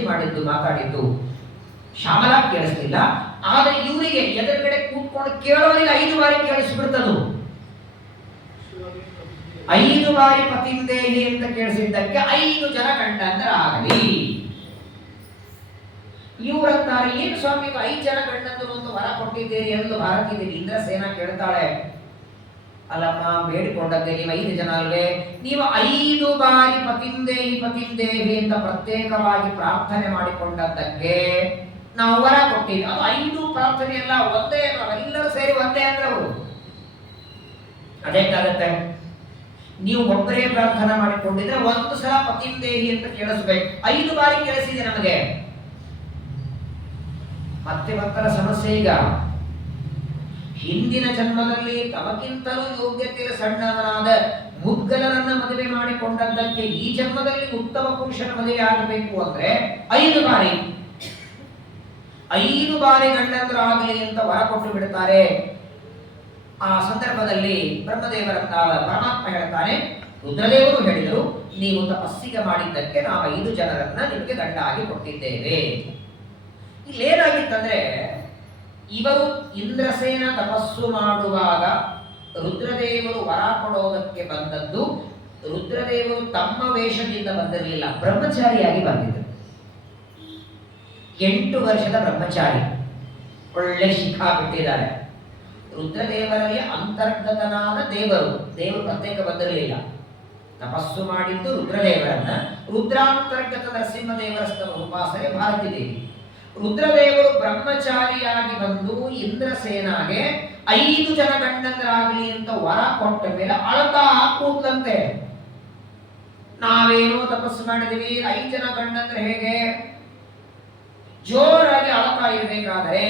ಮಾತಾಡಿದ್ದು ಶ್ಯಾಮಲಾ ಕೇಳಿಸ್ತಿಲ್ಲ. ಆದ್ರೆ ಇವರಿಗೆ ಎದುರುಗಡೆ ಕೂತ್ಕೊಂಡು ಕೇಳೋರಿಗೆ 5 ಬಾರಿ ಕೇಳಿಸ್ಬಿಡ್ತದು. 5 ಬಾರಿ ಪತಿಂದೇಹಿ ಅಂತ ಕೇಳಿಸಿದ್ದಕ್ಕೆ 5 ಜನ ಗಂಡಂದರಾಗಲಿ. ಇವರಂತಾರೆ, ಏನು ಸ್ವಾಮಿ 5 ಜನ ಗಂಡಂದರು ಒಂದು ವರ ಕೊಟ್ಟಿದ್ದೀರಿ ಎಂದು ಭಾರತೀ ದೇವಿ. ಇಂದ್ರಸೇನ ಕೇಳ್ತಾಳೆ, ಅಲ್ಲಮ್ಮ ಬೇಡಿಕೊಂಡದ್ದೇ ನೀವು 5 ಜನ ಅಲ್ವೇ? ನೀವು 5 ಬಾರಿ ಪತಿಂದೇಹಿ ಪತಿಂದೇಹಿ ಅಂತ ಪ್ರತ್ಯೇಕವಾಗಿ ಪ್ರಾರ್ಥನೆ ಮಾಡಿಕೊಂಡದ್ದಕ್ಕೆ ನಾವು ವರ ಕೊಟ್ಟಿವಿ. ಅದು 5 ಪ್ರಾರ್ಥನೆ ಎಲ್ಲ ಒಂದೇ, ನಾವೆಲ್ಲರೂ ಸೇರಿ ಒಂದೇ ಅಂದ್ರೆ ಅವರು ಅದೇಕಾಗತ್ತೆ? ನೀವು ಒಬ್ಬರೇ ಪ್ರಾರ್ಥನೆ ಮಾಡಿಕೊಂಡಿದ್ರೆ 1 ಸಲ ಪತಿಂದೇಹಿ ಅಂತ ಕೇಳಿಸ್ಬೇಕು. 5 ಬಾರಿ ಕೇಳಿಸಿದೆ ನಮಗೆ. ಮತ್ತೆ ಮಕ್ಕಳ ಸಮಸ್ಯೆ. ಈಗ ಹಿಂದಿನ ಜನ್ಮದಲ್ಲಿ ತಮಗಿಂತಲೂ ಯೋಗ್ಯತೆ ಸಣ್ಣವನಾದ ಮುದ್ಗಲರನ್ನ ಮದುವೆ ಮಾಡಿಕೊಂಡದ್ದಕ್ಕೆ ಈ ಜನ್ಮದಲ್ಲಿ ಉತ್ತಮ ಪುರುಷನ ಮದುವೆ ಆಗಬೇಕು ಅಂದ್ರೆ 5 ಬಾರಿ ಗಂಡಂದರಾಗಲಿ ಅಂತ ವರ ಕೊಟ್ಟು ಬಿಡ್ತಾರೆ. ಆ ಸಂದರ್ಭದಲ್ಲಿ ಪರಮಾತ್ಮ ಹೇಳ್ತಾನೆ, ರುದ್ರದೇವರು ಹೇಳಿದರು, ನೀವು ತಪಸ್ಸಿಗೆ ಮಾಡಿದ್ದಕ್ಕೆ ನಾವು 5 ಜನರನ್ನ ನಿಮಗೆ ಗಂಡ ಆಗಿ ಕೊಟ್ಟಿದ್ದೇವೆ. ಇಲ್ಲೇನಾಗಿತ್ತಂದ್ರೆ, ಇವರು ಇಂದ್ರಸೇನ ತಪಸ್ಸು ಮಾಡುವಾಗ ರುದ್ರದೇವರು ವರ ಕೊಡೋದಕ್ಕೆ ಬಂದದ್ದು. ರುದ್ರದೇವರು ತಮ್ಮ ವೇಷದಿಂದ ಬಂದಿರಲಿಲ್ಲ, ಬ್ರಹ್ಮಚಾರಿಯಾಗಿ ಬಂದಿದ್ದರು. 8 ವರ್ಷದ ಬ್ರಹ್ಮಚಾರಿ, ಒಳ್ಳೆ ಶಿಖಾ ಬಿಟ್ಟಿದ್ದಾರೆ. ರುದ್ರದೇವರಲ್ಲಿ ಅಂತರ್ಗತನಾದ ದೇವರು ಪ್ರತ್ಯೇಕ ಬಂದಿರಲಿಲ್ಲ. ತಪಸ್ಸು ಮಾಡಿದ್ದು ರುದ್ರದೇವರನ್ನ, ರುದ್ರಾಂತರ್ಗತ ನರಸಿಂಹದೇವರ ಉಪಾಸನೆ ಭಾರತೀ ದೇವಿ. ರುದ್ರದೇವರು ಬ್ರಹ್ಮಚಾರಿಯಾಗಿ ಬಂದು ಇಂದ್ರಸೇನಾಗೆ 5 ಜನ ಗಂಡಂದರಾಗಲಿ ಅಂತ ವರ ಕೊಟ್ಟ ಮೇಲೆ ಅಳತಾ ಕೂತ್ಲಂತೆ. ನಾವೇನೋ ತಪಸ್ಸು ಮಾಡಿದೀವಿ, 5 ಜನ ಗಂಡಂದ್ರೆ ಹೇಗೆ? ಜೋರಾಗಿ ಅಳತಾ ಇರಬೇಕಾದರೆ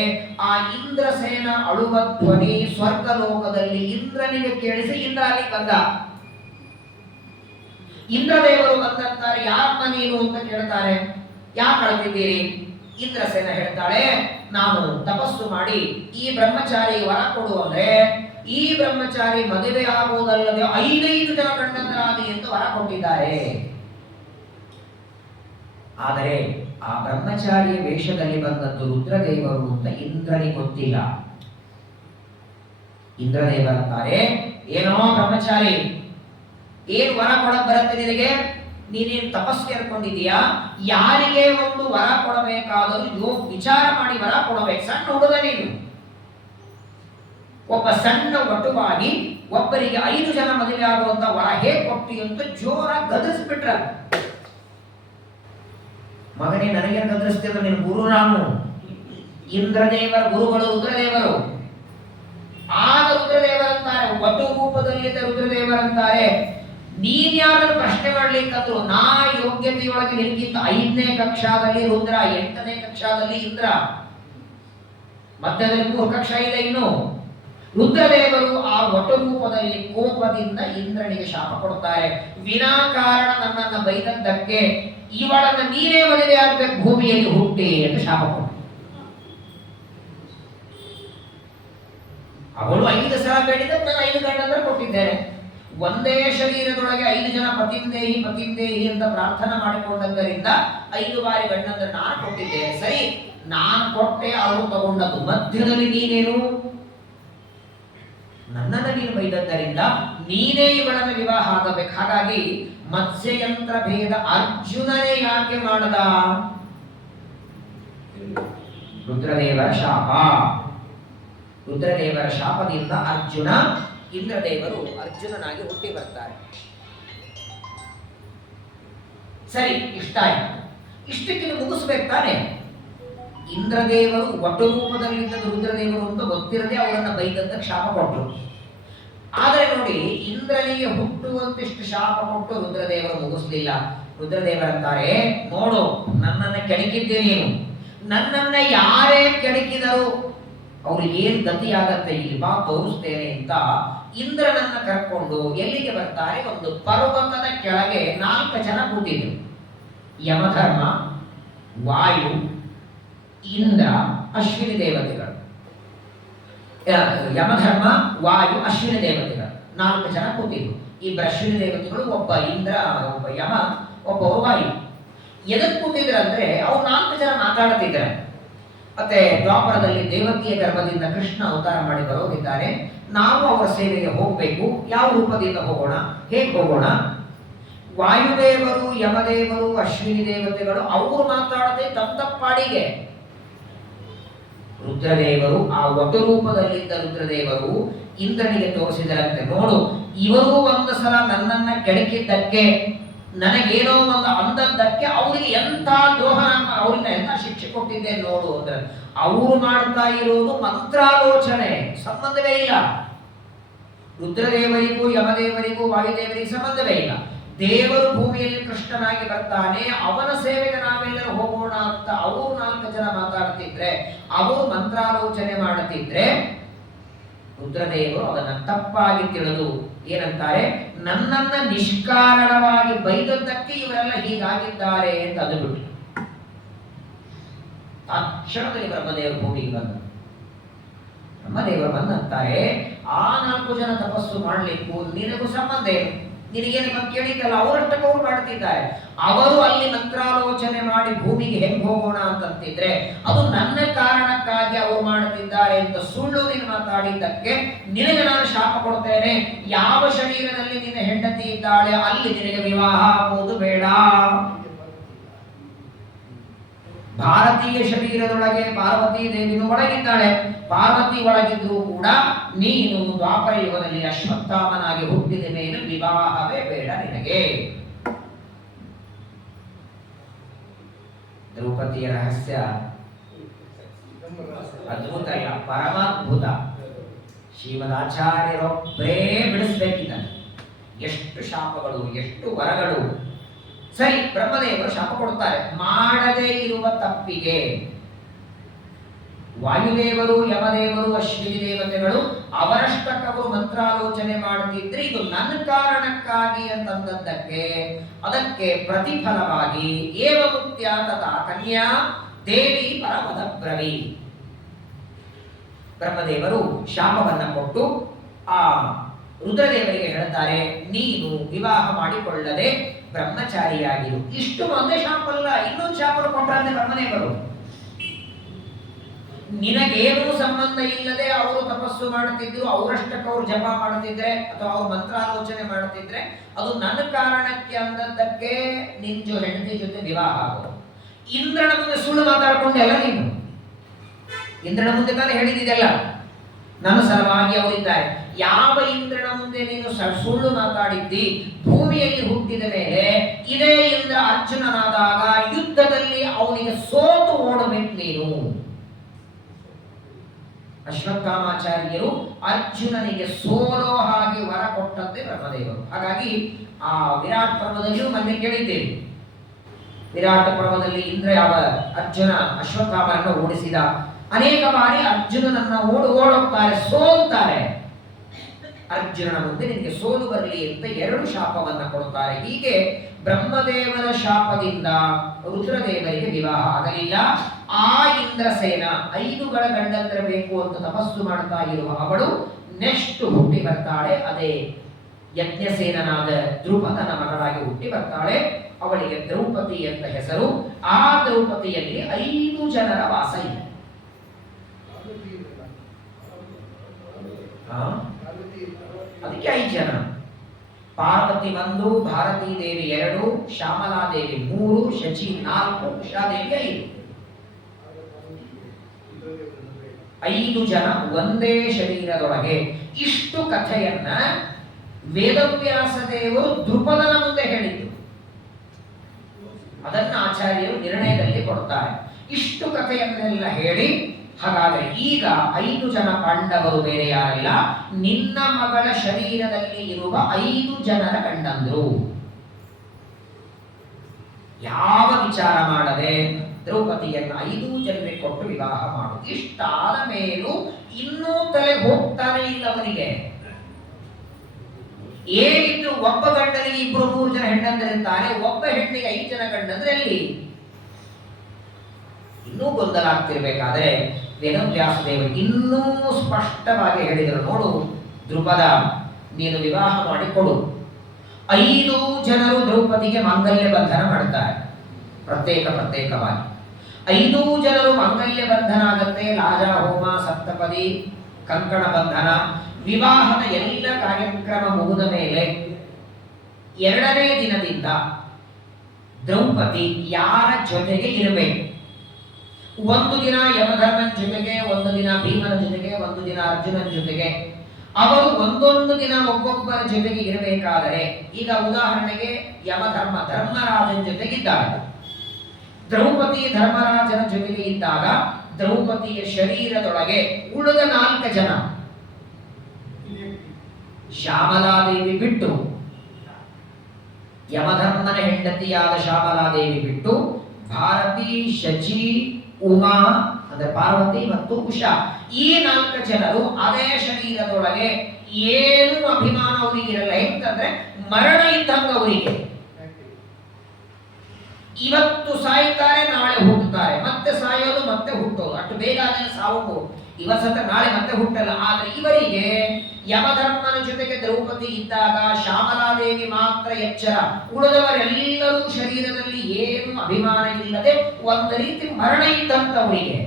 ಆ ಇಂದ್ರಸೇನ ಅಳುವ ಧ್ವನಿ ಸ್ವರ್ಗಲೋಕದಲ್ಲಿ ಇಂದ್ರನಿಗೆ ಕೇಳಿಸಿ ಇಂದ್ರ ಅಲ್ಲಿ ಬಂದ. ಇಂದ್ರದೇವರು ಬಂದಂತಾರೆ, ಯಾರಮ್ಮ ನೀನು ಅಂತ ಕೇಳ್ತಾರೆ. ಯಾಕೆ ಅಳ್ತಿದ್ದೀರಿ? ಇಂದ್ರಸೇನ ಹೇಳ್ತಾಳೆ, ನಾನು ತಪಸ್ಸು ಮಾಡಿ ಈ ಬ್ರಹ್ಮಚಾರಿ ವರ ಕೊಡು ಅಂದ್ರೆ ಈ ಬ್ರಹ್ಮಚಾರಿ ಮದುವೆ ಆಗುವುದಲ್ಲದೆ 5 ಜನ ಗಂಡಂದರಾದಿ ಎಂದು ವರ ಕೊಟ್ಟಿದ್ದಾರೆ. ಆದರೆ ಆ ಬ್ರಹ್ಮಚಾರಿಯ ವೇಷದಲ್ಲಿ ಬಂದದ್ದು ರುದ್ರದೇವರು ಅಂತ ಇಂದ್ರನಿಗೆ ಗೊತ್ತಿಲ್ಲ. ಇಂದ್ರದೇವರಂತಾರೆ, ಏನೋ ಬ್ರಹ್ಮಚಾರಿ, ಏನ್ ವರ ಕೊಡಕ್ ಬರುತ್ತೆ ನಿನಗೆ? ನೀನೇನು ತಪಸ್ಸು ಸೇರ್ಕೊಂಡಿದೀಯಾ? ಯಾರಿಗೆ ಒಂದು ವರ ಕೊಡಬೇಕಾದರೂ ವಿಚಾರ ಮಾಡಿ ವರ ಕೊಡಬೇಕು. ಸಣ್ಣ ಹುಡುಗ ನೀನು, ಒಬ್ಬ ಸಣ್ಣ ಒಟ್ಟುವಾಗಿ ಒಬ್ಬರಿಗೆ 5 ಜನ ಮದುವೆ ಆಗುವಂತ ವರ ಹೇಗೆ ಕೊಟ್ಟಿ ಅಂತ ಜೋರಾಗಿ ಗದರಿಸ್ಬಿಟ್ರ. ಮಗನೇ, ನನಗೆ ಗದರಿಸ್ತಿದ್ರು, ನಿನ್ನ ಗುರು ನಾನು. ಇಂದ್ರದೇವರ ಗುರುಗಳು ರುದ್ರದೇವರು. ಆಗ ರುದ್ರದೇವರಂತಾರೆ, ಒಟ್ಟು ರೂಪದಲ್ಲಿದ್ದ ರುದ್ರದೇವರಂತಾರೆ, ನೀನ್ ಯಾರು ಪ್ರಶ್ನೆ ಮಾಡ್ಲಿಕ್ಕಂದ್ರು ನಾ ಯೋಗ್ಯತೆಯೊಳಗೆ ನಿನಗಿಂತ 5ನೇ ಕಕ್ಷಾದಲ್ಲಿ ರುದ್ರ, 8ನೇ ಕಕ್ಷಾದಲ್ಲಿ ಇಂದ್ರ, ಮಧ್ಯದಲ್ಲಿ 3 ಕಕ್ಷಾ ಇದೆ ಇನ್ನು. ರುದ್ರದೇವರು ಆ ಒಟ್ಟು ರೂಪದಲ್ಲಿ ಕೋಪದಿಂದ ಇಂದ್ರನಿಗೆ ಶಾಪ ಕೊಡ್ತಾರೆ. ವಿನಾಕಾರಣ ನನ್ನನ್ನು ಬೈದದ್ದಕ್ಕೆ ಇವಳನ್ನ ನೀನೇ ಮದುವೆ ಆಗ್ಬೇಕು, ಭೂಮಿಯಲ್ಲಿ ಹುಟ್ಟಿ ಅಂತ ಶಾಪ ಕೊಟ್ಟ. ಅವಳು 5 ಸಲ ಬೇಡಿದ, ನಾನು 5 ಗಂಡಂದ್ರೆ ಕೊಟ್ಟಿದ್ದೇನೆ. ಒಂದೇ ಶರೀರದೊಳಗೆ 5 ಜನ ಪತಿಂದೇಹಿ ಪತಿಂದೇಹಿ ಅಂತ ಪ್ರಾರ್ಥನಾ ಮಾಡಿಕೊಂಡದ್ದರಿಂದ 5 ಬಾರಿ ಗಂಡಂದ್ರೆ ನಾನು ಕೊಟ್ಟಿದ್ದೇನೆ. ಸರಿ, ನಾನು ಕೊಟ್ಟೆ, ಅವರು ತಗೊಂಡದ್ದು. ಮಧ್ಯದಲ್ಲಿ ನೀನೇನು ನನ್ನನ್ನು ನೀನು ಬೈದದ್ದರಿಂದ ನೀನೇ ಇವಳನ್ನು ವಿವಾಹ ಆಗಬೇಕು. ಹಾಗಾಗಿ ಮತ್ಸ್ಯಯಂತ್ರ ಭೇದ ಅರ್ಜುನನೇ ಯಾಕೆ ಮಾಡದ? ರುದ್ರದೇವರ ಶಾಪ. ರುದ್ರದೇವರ ಶಾಪದಿಂದ ಅರ್ಜುನ, ಇಂದ್ರದೇವರು ಅರ್ಜುನನಾಗಿ ಹುಟ್ಟಿ ಬರ್ತಾರೆ. ಸರಿ, ಇಷ್ಟ ಆಯ್ತು. ಇಷ್ಟಕ್ಕೆ ಮುಗಿಸ್ಬೇಕು ತಾನೆ. ಇಂದ್ರದೇವರು ಒಟ್ಟು ರೂಪದಲ್ಲಿದ್ದ ರುದ್ರದೇವರು ಅಂತ ಗೊತ್ತಿರದೆ ಅವರನ್ನ ಬೈದಂತ ಶಾಪ ಕೊಟ್ಟರು. ಆದರೆ ನೋಡಿ, ಇಂದ್ರನಿಗೆ ಹುಟ್ಟುವಂತಿಷ್ಟು ಶಾಪ ಕೊಟ್ಟು ರುದ್ರದೇವರು ಮುಗಿಸ್ಲಿಲ್ಲ. ರುದ್ರದೇವರಂತಾರೆ, ನೋಡು, ನನ್ನನ್ನ ಕೆಣಕಿದ್ದೆ ನೀನು. ನನ್ನನ್ನ ಯಾರೇ ಕೆಣಕಿದರು ಅವ್ರಿಗೆ ಏನ್ ಗತಿಯಾಗತ್ತೆ ಇಲ್ಲಿ ಬಾ ತೋರಿಸ್ತೇನೆ ಅಂತ ಇಂದ್ರನನ್ನ ಕರ್ಕೊಂಡು ಎಲ್ಲಿಗೆ ಬರ್ತಾರೆ? ಒಂದು ಪರ್ವತದ ಕೆಳಗೆ 4 ಜನ ಕೂತಿದ್ರು. ಯಮಧರ್ಮ, ವಾಯು, ಇಂದ್ರ, ಅಶ್ವಿನಿ ದೇವತೆಗಳು. ಯಮಧರ್ಮ, ವಾಯು, ಅಶ್ವಿನಿ ದೇವತೆಗಳು 4 ಜನ ಕೂತಿದ್ರು. ಇಬ್ಬರು ಅಶ್ವಿನಿ ದೇವತೆಗಳು, ಒಬ್ಬ ಇಂದ್ರ, ಒಬ್ಬ ಯಮ, ಒಬ್ಬ ವಾಯು. ಎದಕ್ಕೆ ಕೂತಿದ್ರು ಅಂದ್ರೆ ಅವ್ರು 4 ಜನ ಮಾತಾಡ್ತಿದ್ದಾರೆ. ಮತ್ತೆ ದ್ವಾಪರದಲ್ಲಿ ದೇವಕಿಯ ಗರ್ಭದಿಂದ ಕೃಷ್ಣ ಅವತಾರ ಮಾಡಿ ಬರೋದಿದ್ದಾರೆ. ನಾವು ಅವರ ಸೇವೆಗೆ ಹೋಗ್ಬೇಕು. ಯಾವ ರೂಪದಿಂದ ಹೋಗೋಣ, ಹೇಗೆ ಹೋಗೋಣ? ವಾಯುದೇವರು, ಯಮದೇವರು, ಅಶ್ವಿನಿ ದೇವತೆಗಳು ಅವರು ಮಾತಾಡದೆ ತಪ್ಪಪಾಡಿಗೆ. ರುದ್ರದೇವರು, ಆ ಒಟ್ಟು ರೂಪದಲ್ಲಿದ್ದ ರುದ್ರದೇವರು ಇಂದ್ರನಿಗೆ ತೋರಿಸಿದರಂತೆ, ನೋಡು, ಇವರು ಒಂದು ಸಲ ನನ್ನನ್ನ ಕೆಣಕಿದ್ದಕ್ಕೆ, ನನಗೇನೋ ಒಂದು ಅಂದದ್ದಕ್ಕೆ ಅವರಿಗೆ ಎಂಥ ದ್ರೋಹ, ಅವ್ರನ್ನ ಎಂಥ ಶಿಕ್ಷೆ ಕೊಟ್ಟಿದ್ದೆ ನೋಡು ಅಂದ್ರೆ. ಅವರು ಮಾಡ್ತಾ ಇರೋದು ಮಂತ್ರಾಲೋಚನೆ, ಸಂಬಂಧವೇ ಇಲ್ಲ. ರುದ್ರದೇವರಿಗೂ ಯಮದೇವರಿಗೂ ವಾಯುದೇವರಿಗೂ ಸಂಬಂಧವೇ ಇಲ್ಲ. ದೇವರು ಭೂಮಿಯಲ್ಲಿ ಕೃಷ್ಣನಾಗಿ ಬರ್ತಾನೆ, ಅವನ ಸೇವೆಗೆ ನಾವೆಲ್ಲರೂ ಹೋಗೋಣ ಅಂತ ಅವರು 4 ಜನ ಮಾತಾಡ್ತಿದ್ರೆ, ಅವರು ಮಂತ್ರಾಲೋಚನೆ ಮಾಡುತ್ತಿದ್ರೆ, ರುದ್ರದೇವರು ಅದನ್ನ ತಪ್ಪಾಗಿ ತಿಳಿದು ಏನಂತಾರೆ? ನನ್ನನ್ನ ನಿಷ್ಕಾರಣವಾಗಿ ಬೈದದ್ದಕ್ಕೆ ಇವರೆಲ್ಲ ಹೀಗಾಗಿದ್ದಾರೆ ಅಂತ ಅದು ಬಿಟ್ಟು ತಕ್ಷಣದಲ್ಲಿ ಬ್ರಹ್ಮದೇವರು ಭೂಮಿಗೆ ಬಂದ. ಬ್ರಹ್ಮದೇವರು ಬಂದಂತಾರೆ, ಆ 4 ಜನ ತಪಸ್ಸು ಮಾಡ್ಲಿಕ್ಕೂ ನಿನಗೂ ಸಂಬಂಧ ಏನು? ನಿನಗೇನು ಬಂದು ಕೇಳಿದ್ದಲ್ಲ, ಅವರಷ್ಟಕ್ಕೆ ಅವರು ಮಾಡ್ತಿದ್ದಾರೆ. ಅವರು ಅಲ್ಲಿ ಮಂತ್ರಾಲೋಚನೆ ಮಾಡಿ ಭೂಮಿಗೆ ಹೆಂಗ್ ಹೋಗೋಣ ಅಂತಂತಿದ್ರೆ ಅದು ನನ್ನ ಕಾರಣಕ್ಕಾಗಿ ಅವರು ಮಾಡುತ್ತಿದ್ದಾರೆ ಅಂತ ಸುಳ್ಳು ನೀನು ಮಾತಾಡಿದ್ದಕ್ಕೆ ನಿನಗೆ ನಾನು ಶಾಪ ಕೊಡ್ತೇನೆ. ಯಾವ ಶರೀರದಲ್ಲಿ ನಿನ್ನ ಹೆಂಡತಿ ಇದ್ದಾಳೆ ಅಲ್ಲಿ ನಿನಗೆ ವಿವಾಹ ಆಗುವುದು ಬೇಡ. ಭಾರತೀಯ ಶರೀರದೊಳಗೆ ಪಾರ್ವತಿ ದೇವಿನೂ ಒಳಗಿದ್ದಾಳೆ. ಪಾರ್ವತಿ ಒಳಗಿದ್ರೂ ಕೂಡ ನೀನು ದ್ವಾಪರ ಯುಗದಲ್ಲಿ ಅಶ್ವತ್ಥಾಮನಾಗಿ ಹುಟ್ಟಿದ ಮೇಲೆ ವಿವಾಹವೇ ಬೇಡ ನಿನಗೆ. ದ್ರೌಪದಿಯ ರಹಸ್ಯ ಅದ್ಭುತ ಇಲ್ಲ, ಪರಮಾದ್ಭುತ. ಶ್ರೀಮದಾಚಾರ್ಯರೊಬ್ಬರೇ ಬಿಡಿಸ್ಬೇಕಿದ್ದ. ಎಷ್ಟು ಶಾಪಗಳು, ಎಷ್ಟು ವರಗಳು. ಸರಿ, ಬ್ರಹ್ಮದೇವರು ಶಾಪ ಕೊಡ್ತಾರೆ ಮಾಡದೇ ಇರುವ ತಪ್ಪಿಗೆ. ವಾಯುದೇವರು, ಯಮದೇವರು, ಅಶ್ವಿನಿ ದೇವತೆಗಳು ಅವರಷ್ಟಕ್ಕವರು ಮಂತ್ರಾಲೋಚನೆ ಮಾಡುತ್ತಿದ್ರೆ ಇದು ನನ್ನ ಕಾರಣಕ್ಕಾಗಿ ಅಂತಂದದ್ದಕ್ಕೆ ಅದಕ್ಕೆ ಪ್ರತಿಫಲವಾಗಿ ಏವ ಮುಕ್ತ್ಯ ತಥಾ ಕನ್ಯಾ ದೇವಿ ಪರಮದ ಬ್ರವಿ. ಬ್ರಹ್ಮದೇವರು ಶಾಪವನ್ನ ಕೊಟ್ಟು ಆ ರುದ್ರದೇವರಿಗೆ ಹೇಳ್ತಾರೆ, ನೀನು ವಿವಾಹ ಮಾಡಿಕೊಳ್ಳದೆ ಬ್ರಹ್ಮಚಾರಿಯಾಗಿರು. ಇಷ್ಟು ಒಂದೇ ಶಾಪ ಅಲ್ಲ, ಇನ್ನೊಂದು ಶಾಪ ಕೊಟ್ಟರಂತೆ ಬ್ರಹ್ಮದೇವರು. ನಿನಗೇನೂ ಸಂಬಂಧ ಇಲ್ಲದೆ ಅವರು ತಪಸ್ಸು ಮಾಡುತ್ತಿದ್ರು, ಅವರಷ್ಟಕ್ಕೆ ಅವರು ಜಪ ಮಾಡುತ್ತಿದ್ರೆ ಅಥವಾ ಅವರು ಮಂತ್ರಾಲೋಚನೆ ಮಾಡುತ್ತಿದ್ರೆ ಅದು ನನ್ನ ಕಾರಣಕ್ಕೆ ಅಂದದ್ದಕ್ಕೆ ನಿನ್ ಹೆಂಡತಿ ಜೊತೆ ವಿವಾಹ ಆಗೋದು. ಇಂದ್ರನ ಮುಂದೆ ಸುಳ್ಳು ಮಾತಾಡ್ಕೊಂಡೆಲ್ಲ ನೀನು. ಇಂದ್ರನ ಮುಂದೆ ತಾನೇ ಹೇಳಿದಿದೆಲ್ಲ, ನನ್ನ ಸಲುವಾಗಿ ಅವರಿದ್ದಾರೆ. ಯಾವ ಇಂದ್ರನ ಮುಂದೆ ನೀನು ಸುಳ್ಳು ಮಾತಾಡಿದ್ದಿ? ಭೂಮಿಯಲ್ಲಿ ಹುಟ್ಟಿದ ಮೇಲೆ ಇದೇ ಇಂದ್ರ ಅರ್ಜುನನಾದಾಗ ಯುದ್ಧದಲ್ಲಿ ಅವನಿಗೆ ಸೋತು ಓಡಬೇಕು ನೀನು. ಅಶ್ವತ್ಥಾಮಾಚಾರ್ಯರು ಅರ್ಜುನನಿಗೆ ಸೋಲೋ ಹಾಗೆ ವರ ಕೊಟ್ಟಂತೆ ಬ್ರಹ್ಮದೇವರು. ಹಾಗಾಗಿ ಆ ವಿರಾಟ್ ಪರ್ವದಲ್ಲಿಯೂ ಮೊನ್ನೆ ಕೇಳಿದ್ದೇವೆ. ವಿರಾಟ ಪರ್ವದಲ್ಲಿ ಇಂದ್ರ ಯಾವ ಅರ್ಜುನ ಅಶ್ವತ್ಥಾಮರನ್ನು ಓಡಿಸಿದ. ಅನೇಕ ಬಾರಿ ಅರ್ಜುನನನ್ನ ಓಡೋಗ್ತಾರೆ, ಸೋಲ್ತಾರೆ. ಅರ್ಜುನನ ಮುಂದೆ ನಿನಗೆ ಸೋಲು ಬರಲಿ ಅಂತ 2 ಶಾಪವನ್ನ ಕೊಡುತ್ತಾರೆ. ಹೀಗೆ ಬ್ರಹ್ಮದೇವರ ಶಾಪದಿಂದ ರುದ್ರದೇವರಿಗೆ ವಿವಾಹ ಆಗಲಿಲ್ಲ. ಆ ಇಂದ್ರಸೇನ 5 ಗಂಡಂದ್ರ ಬೇಕು ಅಂತ ತಪಸ್ಸು ಮಾಡ್ತಾ ಇರುವ ಅವಳು ನೆಕ್ಸ್ಟ್ ಹುಟ್ಟಿ ಬರ್ತಾಳೆ. ಅದೇ ಯಜ್ಞಸೇನನಾದ ದ್ರುಪದನ ಮಗಳಾಗಿ ಹುಟ್ಟಿ ಬರ್ತಾಳೆ. ಅವಳಿಗೆ ದ್ರೌಪದಿ ಅಂತ ಹೆಸರು. ಆ ದ್ರೌಪದಿಯಲ್ಲಿ 5 ಜನರ ವಾಸ ಇದೆ. ಅದಕ್ಕೆ 5 ಜನ. ಪಾರ್ವತಿ 1, ಭಾರತೀ ದೇವಿ 2, ಶ್ಯಾಮಲಾದೇವಿ 3, ಶಚಿ 4, ಉಷಾದೇವಿ 5 ಜನ ಒಂದೇ ಶರೀರದೊಳಗೆ. ಇಷ್ಟು ಕಥೆಯನ್ನ ವೇದವ್ಯಾಸ ದೇವರು ದ್ರುಪದನ ಮುಂದೆ ಹೇಳಿದ್ದು. ಅದನ್ನ ಆಚಾರ್ಯರು ನಿರ್ಣಯದಲ್ಲಿ ಕೊಡ್ತಾರೆ. ಇಷ್ಟು ಕಥೆಯನ್ನೆಲ್ಲ ಹೇಳಿ, ಹಾಗಾದರೆ ಈಗ 5 ಜನ ಪಾಂಡವರು ಬೇರೆ ಯಾರಿಲ್ಲ, ನಿನ್ನ ಮಗಳ ಶರೀರದಲ್ಲಿ ಇರುವ 5 ಜನರ ಗಂಡಂದ್ರು. ಯಾವ ವಿಚಾರ ಮಾಡದೆ ದ್ರೌಪದಿಯನ್ನು 5 ಜನರಿಗೆ ಕೊಟ್ಟು ವಿವಾಹ ಮಾಡು. ಇಷ್ಟಾದ ಮೇಲೂ ಇನ್ನೂ ತಲೆ ಹೋಗ್ತಾನೆ ಇಲ್ಲ ಅವನಿಗೆ. ಏನಿದ್ರು ಒಬ್ಬ ಗಂಡನಿಗೆ 2-3 ಜನ ಹೆಣ್ಣಂದಿರುತ್ತಾರೆ, ಒಬ್ಬ ಹೆಣ್ಣಿಗೆ 5 ಜನ ಗಂಡಂದ್ರೆ ಎಲ್ಲಿ? ಇನ್ನೂ ಗೊಂದಲ ಆಗ್ತಿರ್ಬೇಕಾದ್ರೆ ವೇದವ್ಯಾಸ ದೇವರು ಇನ್ನೂ ಸ್ಪಷ್ಟವಾಗಿ ಹೇಳಿದರು. ನೋಡು ದ್ರುಪದ, ನೀನು ವಿವಾಹ ಮಾಡಿಕೊಡು. 5 ಜನರು ದ್ರೌಪದಿಗೆ ಮಾಂಗಲ್ಯ ಬಂಧನ ಮಾಡ್ತಾರೆ, ಪ್ರತ್ಯೇಕವಾಗಿ. 5 ಜನರು ಮಾಂಗಲ್ಯ ಬಂಧನ ಆಗತ್ತೆ. ಲಾಜ ಹೋಮ, ಸಪ್ತಪದಿ, ಕಂಕಣ ಬಂಧನ, ವಿವಾಹದ ಎಲ್ಲ ಕಾರ್ಯಕ್ರಮ ಮುಗಿದ ಮೇಲೆ 2ನೇ ದಿನದಿಂದ ದ್ರೌಪದಿ ಯಾರ ಜೊತೆಗೆ ಇರಬೇಕು? 1 ದಿನ ಯಮಧರ್ಮನ ಜೊತೆಗೆ, 1 ದಿನ ಭೀಮನ ಜೊತೆಗೆ, 1 ದಿನ ಅರ್ಜುನನ ಜೊತೆಗೆ. ಅವರು ಒಂದೊಂದು ದಿನ ಒಬ್ಬೊಬ್ಬರ ಜೊತೆಗೆ ಇರಬೇಕಾದರೆ, ಈಗ ಉದಾಹರಣೆಗೆ ಧರ್ಮರಾಜನ ಜೊತೆಗಿದ್ದಾರೆ. ದ್ರೌಪದಿ ಧರ್ಮರಾಜನ ಜೊತೆಗೆ ಇದ್ದಾಗ ದ್ರೌಪದಿಯ ಶರೀರದೊಳಗೆ ಉಳಿದ 4 ಜನ, ಶ್ಯಾಮಲಾದೇವಿ ಬಿಟ್ಟು, ಯಮಧರ್ಮನ ಹೆಂಡತಿಯಾದ ಶ್ಯಾಮಲಾದೇವಿ ಬಿಟ್ಟು, ಭಾರತಿ, ಶಚಿ, ಉಮಾ ಅಂದ್ರೆ ಪಾರ್ವತಿ ಮತ್ತು ಉಷಾ, ಈ 4 ಜನರು ಅದೇ ಶರೀರದೊಳಗೆ ಏನು ಅಭಿಮಾನ ಅವರಿಗಿರಲ್ಲ. ಹೆಂಗಂದ್ರೆ ಮರಣ ಇದ್ದಂಗ ಅವರಿಗೆ. ಇವತ್ತು ಸಾಯ್ತಾರೆ, ನಾಳೆ ಹುಟ್ಟುತ್ತಾರೆ, ಮತ್ತೆ ಸಾಯೋದು, ಮತ್ತೆ ಹುಟ್ಟೋದು. ಅಷ್ಟು ಬೇಗ ಆದ್ರೆ ಸಾವು. ಇವತ್ತ ನಾಳೆ ಮತ್ತೆ ಹುಟ್ಟಲ್ಲ. ಆದ್ರೆ ಇವರಿಗೆ ಯಮಧರ್ಮನ ಜೊತೆಗೆ ದ್ರೌಪದಿ ಇದ್ದಾಗ ಶ್ಯಾಮಲಾದೇವಿ ಮಾತ್ರ ಎಚ್ಚರ. ಉಳಿದವರೆಲ್ಲರೂ ಶರೀರದಲ್ಲಿ ಏನು ಅಭಿಮಾನ ಇಲ್ಲದೆ ಒಂದು ರೀತಿ ಮರಣ ಇದ್ದಂತವರಿಗೆ.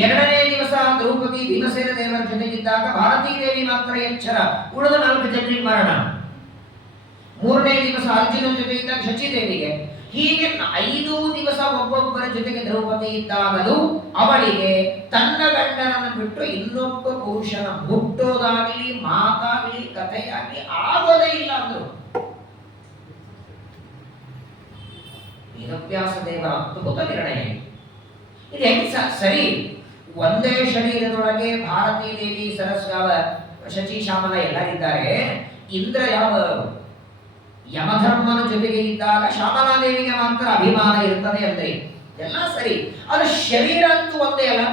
2ನೇ ದಿವಸ ದ್ರೌಪದಿ ಭೀಮಸೇನ ದೇವರ ಜೊತೆಗಿದ್ದಾಗ ಭಾರತೀ ದೇವಿ ಮಾತ್ರ ಎಚ್ಚರ, ಉಳಿದ 4 ಜನರಿಗೆ ಮರಣ. 3ನೇ ದಿವಸ ಅರ್ಜುನನ ಜೊತೆಗಿದ್ದಾಗ ಶಚಿದೇವಿಗೆ. ಹೀಗೆ 5 ದಿವಸ ಒಬ್ಬೊಬ್ಬರ ಜೊತೆಗೆ ದ್ರೌಪದಿ ಇದ್ದಾಗಲೂ ಅವಳಿಗೆ ತನ್ನ ಗಂಡನನ್ನು ಬಿಟ್ಟು ಇನ್ನೊಬ್ಬ ಪುರುಷನ ಹುಟ್ಟೋದಾಗಲಿ ಮಾತಾಗಲಿ ಕಥೆಯಾಗಲಿ ಆಗೋದೇ ಇಲ್ಲ ಅಂದ್ರು. ವೇದವ್ಯಾಸ ದೇವರ ಅದ್ಭುತ ನಿರ್ಣಯ ಇದು. ಹೆಂಗ್ ಸರಿ? ಒಂದೇ ಶರೀರದೊಳಗೆ ಭಾರತೀ ದೇವಿ, ಸರಸ್ವವ, ಶಚಿ, ಶ್ಯಾಮಲ ಎಲ್ಲರಿದ್ದಾರೆ. ಇಂದ್ರ ಯಾವ ಯಮಧರ್ಮನ ಜೊತೆಗೆ ಇದ್ದಾಗ ಶ್ಯಾಮಲಾದೇವಿಗೆ ಮಾತ್ರ ಅಭಿಮಾನ ಇರ್ತದೆ ಅಂದ್ರೆ ಎಲ್ಲ ಸರಿ. ಅದು ಶರೀರ ಅಂತೂ ಒಂದೇ ಅಲ್ಲ.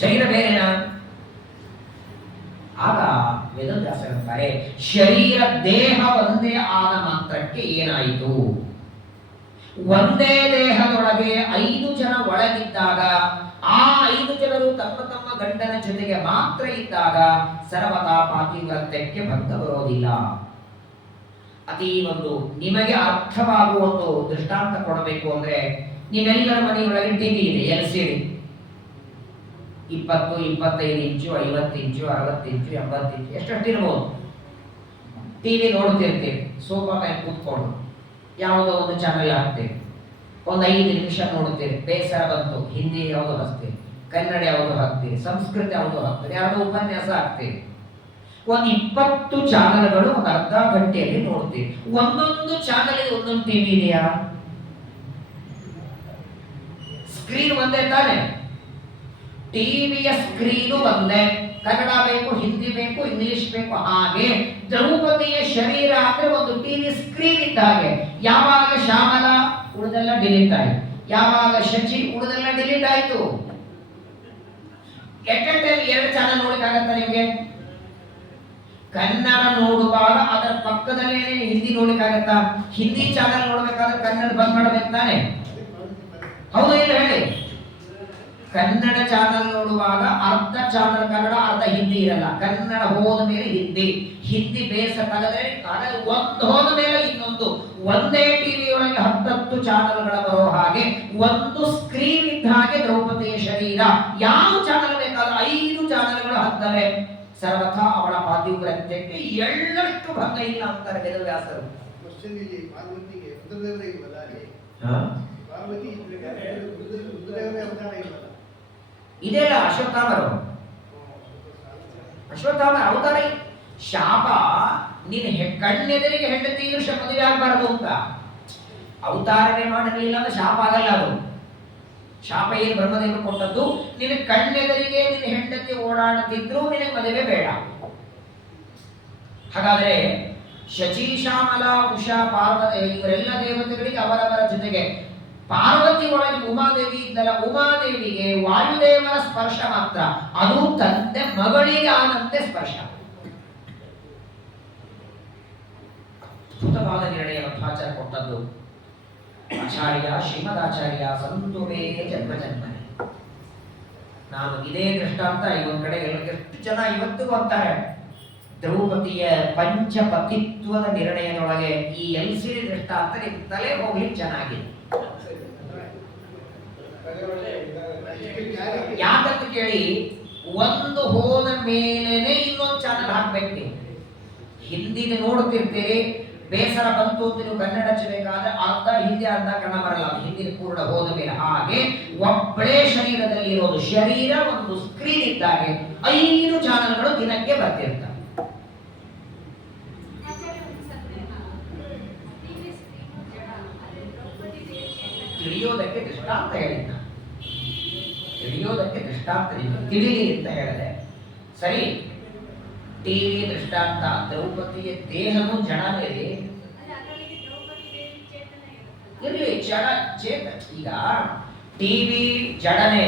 ಶರೀರ ಬೇರೆನಾ? ಆಗ ವೇದವ್ಯಾಸರಂತಾರೆ ಶರೀರ ದೇಹ ಒಂದೇ ಆದ ಮಾತ್ರಕ್ಕೆ ಏನಾಯಿತು? ಒಂದೇ ದೇಹದೊಳಗೆ 5 ಜನ ಒಳಗಿದ್ದಾಗ ಆ 5 ಜನರು ತಮ್ಮ ತಮ್ಮ ಗಂಡನ ಜೊತೆಗೆ ಮಾತ್ರ ಇದ್ದಾಗ ಸರ್ವತಾ ಪಾತಿವ್ರತ್ಯಕ್ಕೆ ಭಂಗ ಬರೋದಿಲ್ಲ. ಅತಿ ಒಂದು ನಿಮಗೆ ಅರ್ಥವಾಗುವ ಒಂದು ದೃಷ್ಟಾಂತ ಕೊಡಬೇಕು ಅಂದ್ರೆ, ನಿಮ್ಮೆಲ್ಲರ ಮನೆಯೊಳಗೆ ಟಿವಿ ಇದೆ, LCD 20, 25 ಇಂಚು, 50 ಇಂಚು, 60 ಇಂಚು, 80 ಇಂಚು ಎಷ್ಟಷ್ಟಿರ್ಬೋದು. ಟಿವಿ ನೋಡ್ತಿರ್ತೀವಿ, ಸೋಫಾ ಮೇಲೆ ಕೂತ್ಕೊಂಡು ಯಾವುದೋ ಒಂದು ಚಾನೆಲ್ ಹಾಕ್ತೇವೆ, ಒಂದು 5 ನಿಮಿಷ ನೋಡ್ತೀರಿ, ಬೇಸರ ಬಂತು, ಹಿಂದಿ ಯಾವುದು ಹಾಕ್ತೀರಿ, ಕನ್ನಡ ಯಾವುದು ಹಾಕ್ತೀರಿ, ಸಂಸ್ಕೃತ ಯಾವುದು ಹಾಕ್ತೀರಿ, ಯಾವುದೋ ಉಪನ್ಯಾಸ ಹಾಕ್ತೀರಿ. ಒಂದು 20 ಚಾನೆಲ್ಗಳು ಒಂದು ಅರ್ಧ ಗಂಟೆಯಲ್ಲಿ ನೋಡ್ತೀವಿ. ಒಂದೊಂದು ಚಾನೆಲ್ ಒಂದೊಂದು ಟಿವಿ ಇದೆಯಾ? ಸ್ಕ್ರೀನ್ ಒಂದೇ ತಾನೆ? ಟಿವಿಯ ಸ್ಕ್ರೀನು ಒಂದೇ. ಕನ್ನಡ ಬೇಕು, ಹಿಂದಿ ಬೇಕು, ಇಂಗ್ಲಿಷ್ ಬೇಕು. ಹಾಗೆ ದ್ರೌಪದಿಯ ಶರೀರ ಅಂದ್ರೆ ಒಂದು ಟಿವಿ ಸ್ಕ್ರೀನ್ ಇದ್ದ ಹಾಗೆ. ಯಾವಾಗ ಶ್ಯಾಮಲ ಉಳಿದೆಲ್ಲ ಡಿಲೀಟ್ ಆಯ್ತು, ಯಾವಾಗ ಶಚಿ ಉಳಿದೆಲ್ಲ ಡಿಲೀಟ್ ಆಯ್ತು. ಎಟ್ಟೆಟ್ಟಲ್ಲಿ 2 ಚಾನಲ್ ನೋಡಕ್ಕಾಗತ್ತ ನಿಮ್ಗೆ? ಕನ್ನಡ ನೋಡುವಾಗ ಅದರ ಪಕ್ಕದಲ್ಲೇ ಹಿಂದಿ ನೋಡಕ್ಕಾಗತ್ತಾ? ಹಿಂದಿ ಚಾನಲ್ ನೋಡ್ಬೇಕಾದ್ರೆ ಕನ್ನಡ ಬಂದ್ ಮಾಡ್ಬೇಕು ತಾನೆ? ಹೌದು ಇಲ್ಲ ಹೇಳಿ? ಕನ್ನಡ ಚಾನಲ್ ನೋಡುವಾಗ ಅರ್ಧ ಚಾನಲ್ ಕನ್ನಡ, ಅರ್ಧ ಹಿಂದಿ ಇರಲ್ಲ. ಕನ್ನಡ ಹೋದ ಮೇಲೆ ಹಿಂದಿ, ಹಿಂದಿ ಬೇಸ ತೆಗೆದ್ರೆ ಒಂದು ಹೋದ ಮೇಲೆ ಇನ್ನೊಂದು. ಒಂದೇ ಟಿವಿ ಒಳಗೆ 10 ಚಾನಲ್ಗಳ ಬರೋ ಹಾಗೆ ಒಂದು ಸ್ಕ್ರೀನ್ ಇದ್ದ ಹಾಗೆ ದ್ರೌಪದಿಯ ಶರೀರ. ಯಾವ ಚಾನಲ್ ಬೇಕಾದ್ರೂ 5 ಚಾನಲ್ಗಳು ಹತ್ತವೆ. ಸರ್ವಥಾ ಅವಳ ಪಾತಿವ್ರತ್ಯಕ್ಕೆ ಎಳ್ಳಷ್ಟು ಭಂಗ ಇಲ್ಲ ಅಂತಾರೆ ವೇದವ್ಯಾಸರು. ಇದೆಲ್ಲ ಅಶ್ವತ್ಥಾಮರು, ಅಶ್ವತ್ಥಾಮರ ಅವತಾರ. ಶಾಪ ನಿನ್ನ ಕಣ್ಣೆದರಿಗೆ ಹೆಂಡತಿ ಮದುವೆ ಆಗ್ಬಾರದು ಅಂತ ಅವತಾರವೇ ಮಾಡಿರಲಿಲ್ಲ ಅಂದ್ರೆ ಶಾಪ ಆಗಲ್ಲ. ಅದು ಶಾಪ ಏನು ಬ್ರಹ್ಮದೇವರು ಕೊಟ್ಟದ್ದು. ನಿನ್ನ ಕಣ್ಣೆದರಿಗೆ ನಿನ್ನ ಹೆಂಡತಿ ಓಡಾಡುತ್ತಿದ್ರು ನಿನಗೆ ಮದುವೆ ಬೇಡ. ಹಾಗಾದ್ರೆ ಶಚಿ, ಶ್ಯಾಮಲ, ಉಷಾ, ಪಾರ್ವತಿ ಇವರೆಲ್ಲ ದೇವತೆಗಳಿಗೆ ಅವರವರ ಜೊತೆಗೆ ಪಾರ್ವತಿ ಒಳಗೆ ಉಮಾದೇವಿ ಇದ್ದಲ್ಲ, ಉಮಾದೇವಿಗೆ ವಾಯುದೇವರ ಸ್ಪರ್ಶ ಮಾತ್ರ. ಅದು ತಂದೆ ಮಗಳಿಗೆ ಆನಂತೆ ಸ್ಪರ್ಶ. ಅದ್ಭುತವಾದ ನಿರ್ಣಯ ಮಧ್ವಾಚಾರ್ಯ ಕೊಟ್ಟದ್ದು. ಆಚಾರ್ಯ ಶ್ರೀಮದಾಚಾರ್ಯ ಸಂತುವೇ ಜನ್ಮ ಜನ್ಮನೆ. ನಾನು ಇದೇ ದೃಷ್ಟಾಂತ ಇವೊಂದು ಕಡೆ ಎಷ್ಟು ಜನ ಇವತ್ತಿಗೂ ಅಂತಾರೆ. ದ್ರೌಪದಿಯ ಪಂಚಪತಿತ್ವದ ನಿರ್ಣಯದೊಳಗೆ ಈ LCD ದೃಷ್ಟಾಂತ ನಿಮ್ ತಲೆ ಹೋಗ್ಲಿಕ್ಕೆ ಚೆನ್ನಾಗಿದೆ. ಯಾಕಂತ ಕೇಳಿ, ಒಂದು ಹೋದ ಮೇಲೇನೆ ಇನ್ನೊಂದು ಚಾನಲ್ ಹಾಕ್ಬೇಕು. ನೀವು ಹಿಂದಿನ ನೋಡ್ತಿರ್ತೀರಿ, ಬೇಸರ ಬಂತು ಅಂತ ನೀವು ಕನ್ನಡ ಹಚ್ಚಬೇಕಾದ್ರೆ ಅರ್ಧ ಹಿಂದಿ ಅರ್ಧ ಕನ್ನಡ ಬರಲ್ಲ. ಹಿಂದಿನ ಪೂರ್ಣ ಹೋದ ಮೇಲೆ. ಹಾಗೆ ಒಬ್ಬಳೇ ಶರೀರದಲ್ಲಿ ಇರೋದು. ಶರೀರ ಒಂದು ಸ್ಕ್ರೀನ್ ಇದ್ದಾಗೆ 5 ಚಾನಲ್ಗಳು ದಿನಕ್ಕೆ ಬರ್ತಿರ್ತವೆ. ತಿಳಿಯೋದಕ್ಕೆ ದೃಷ್ಟಾಂತ ಹೇಳಿದ್ದ, ತಿಳಿಯೋದಕ್ಕೆ ದೃಷ್ಟಾಂತ ತಿಳಿಲಿ ಅಂತ ಹೇಳಿದೆ. ಸರಿ, ಟಿವಿ ದೃಷ್ಟಾಂತ. ದ್ರೌಪದಿಯ ದೇಹನು ಜಡನೇ ಇರ್ಲಿ, ಜಡ ಚೇತ. ಈಗ ಟಿವಿ ಜಡನೆ,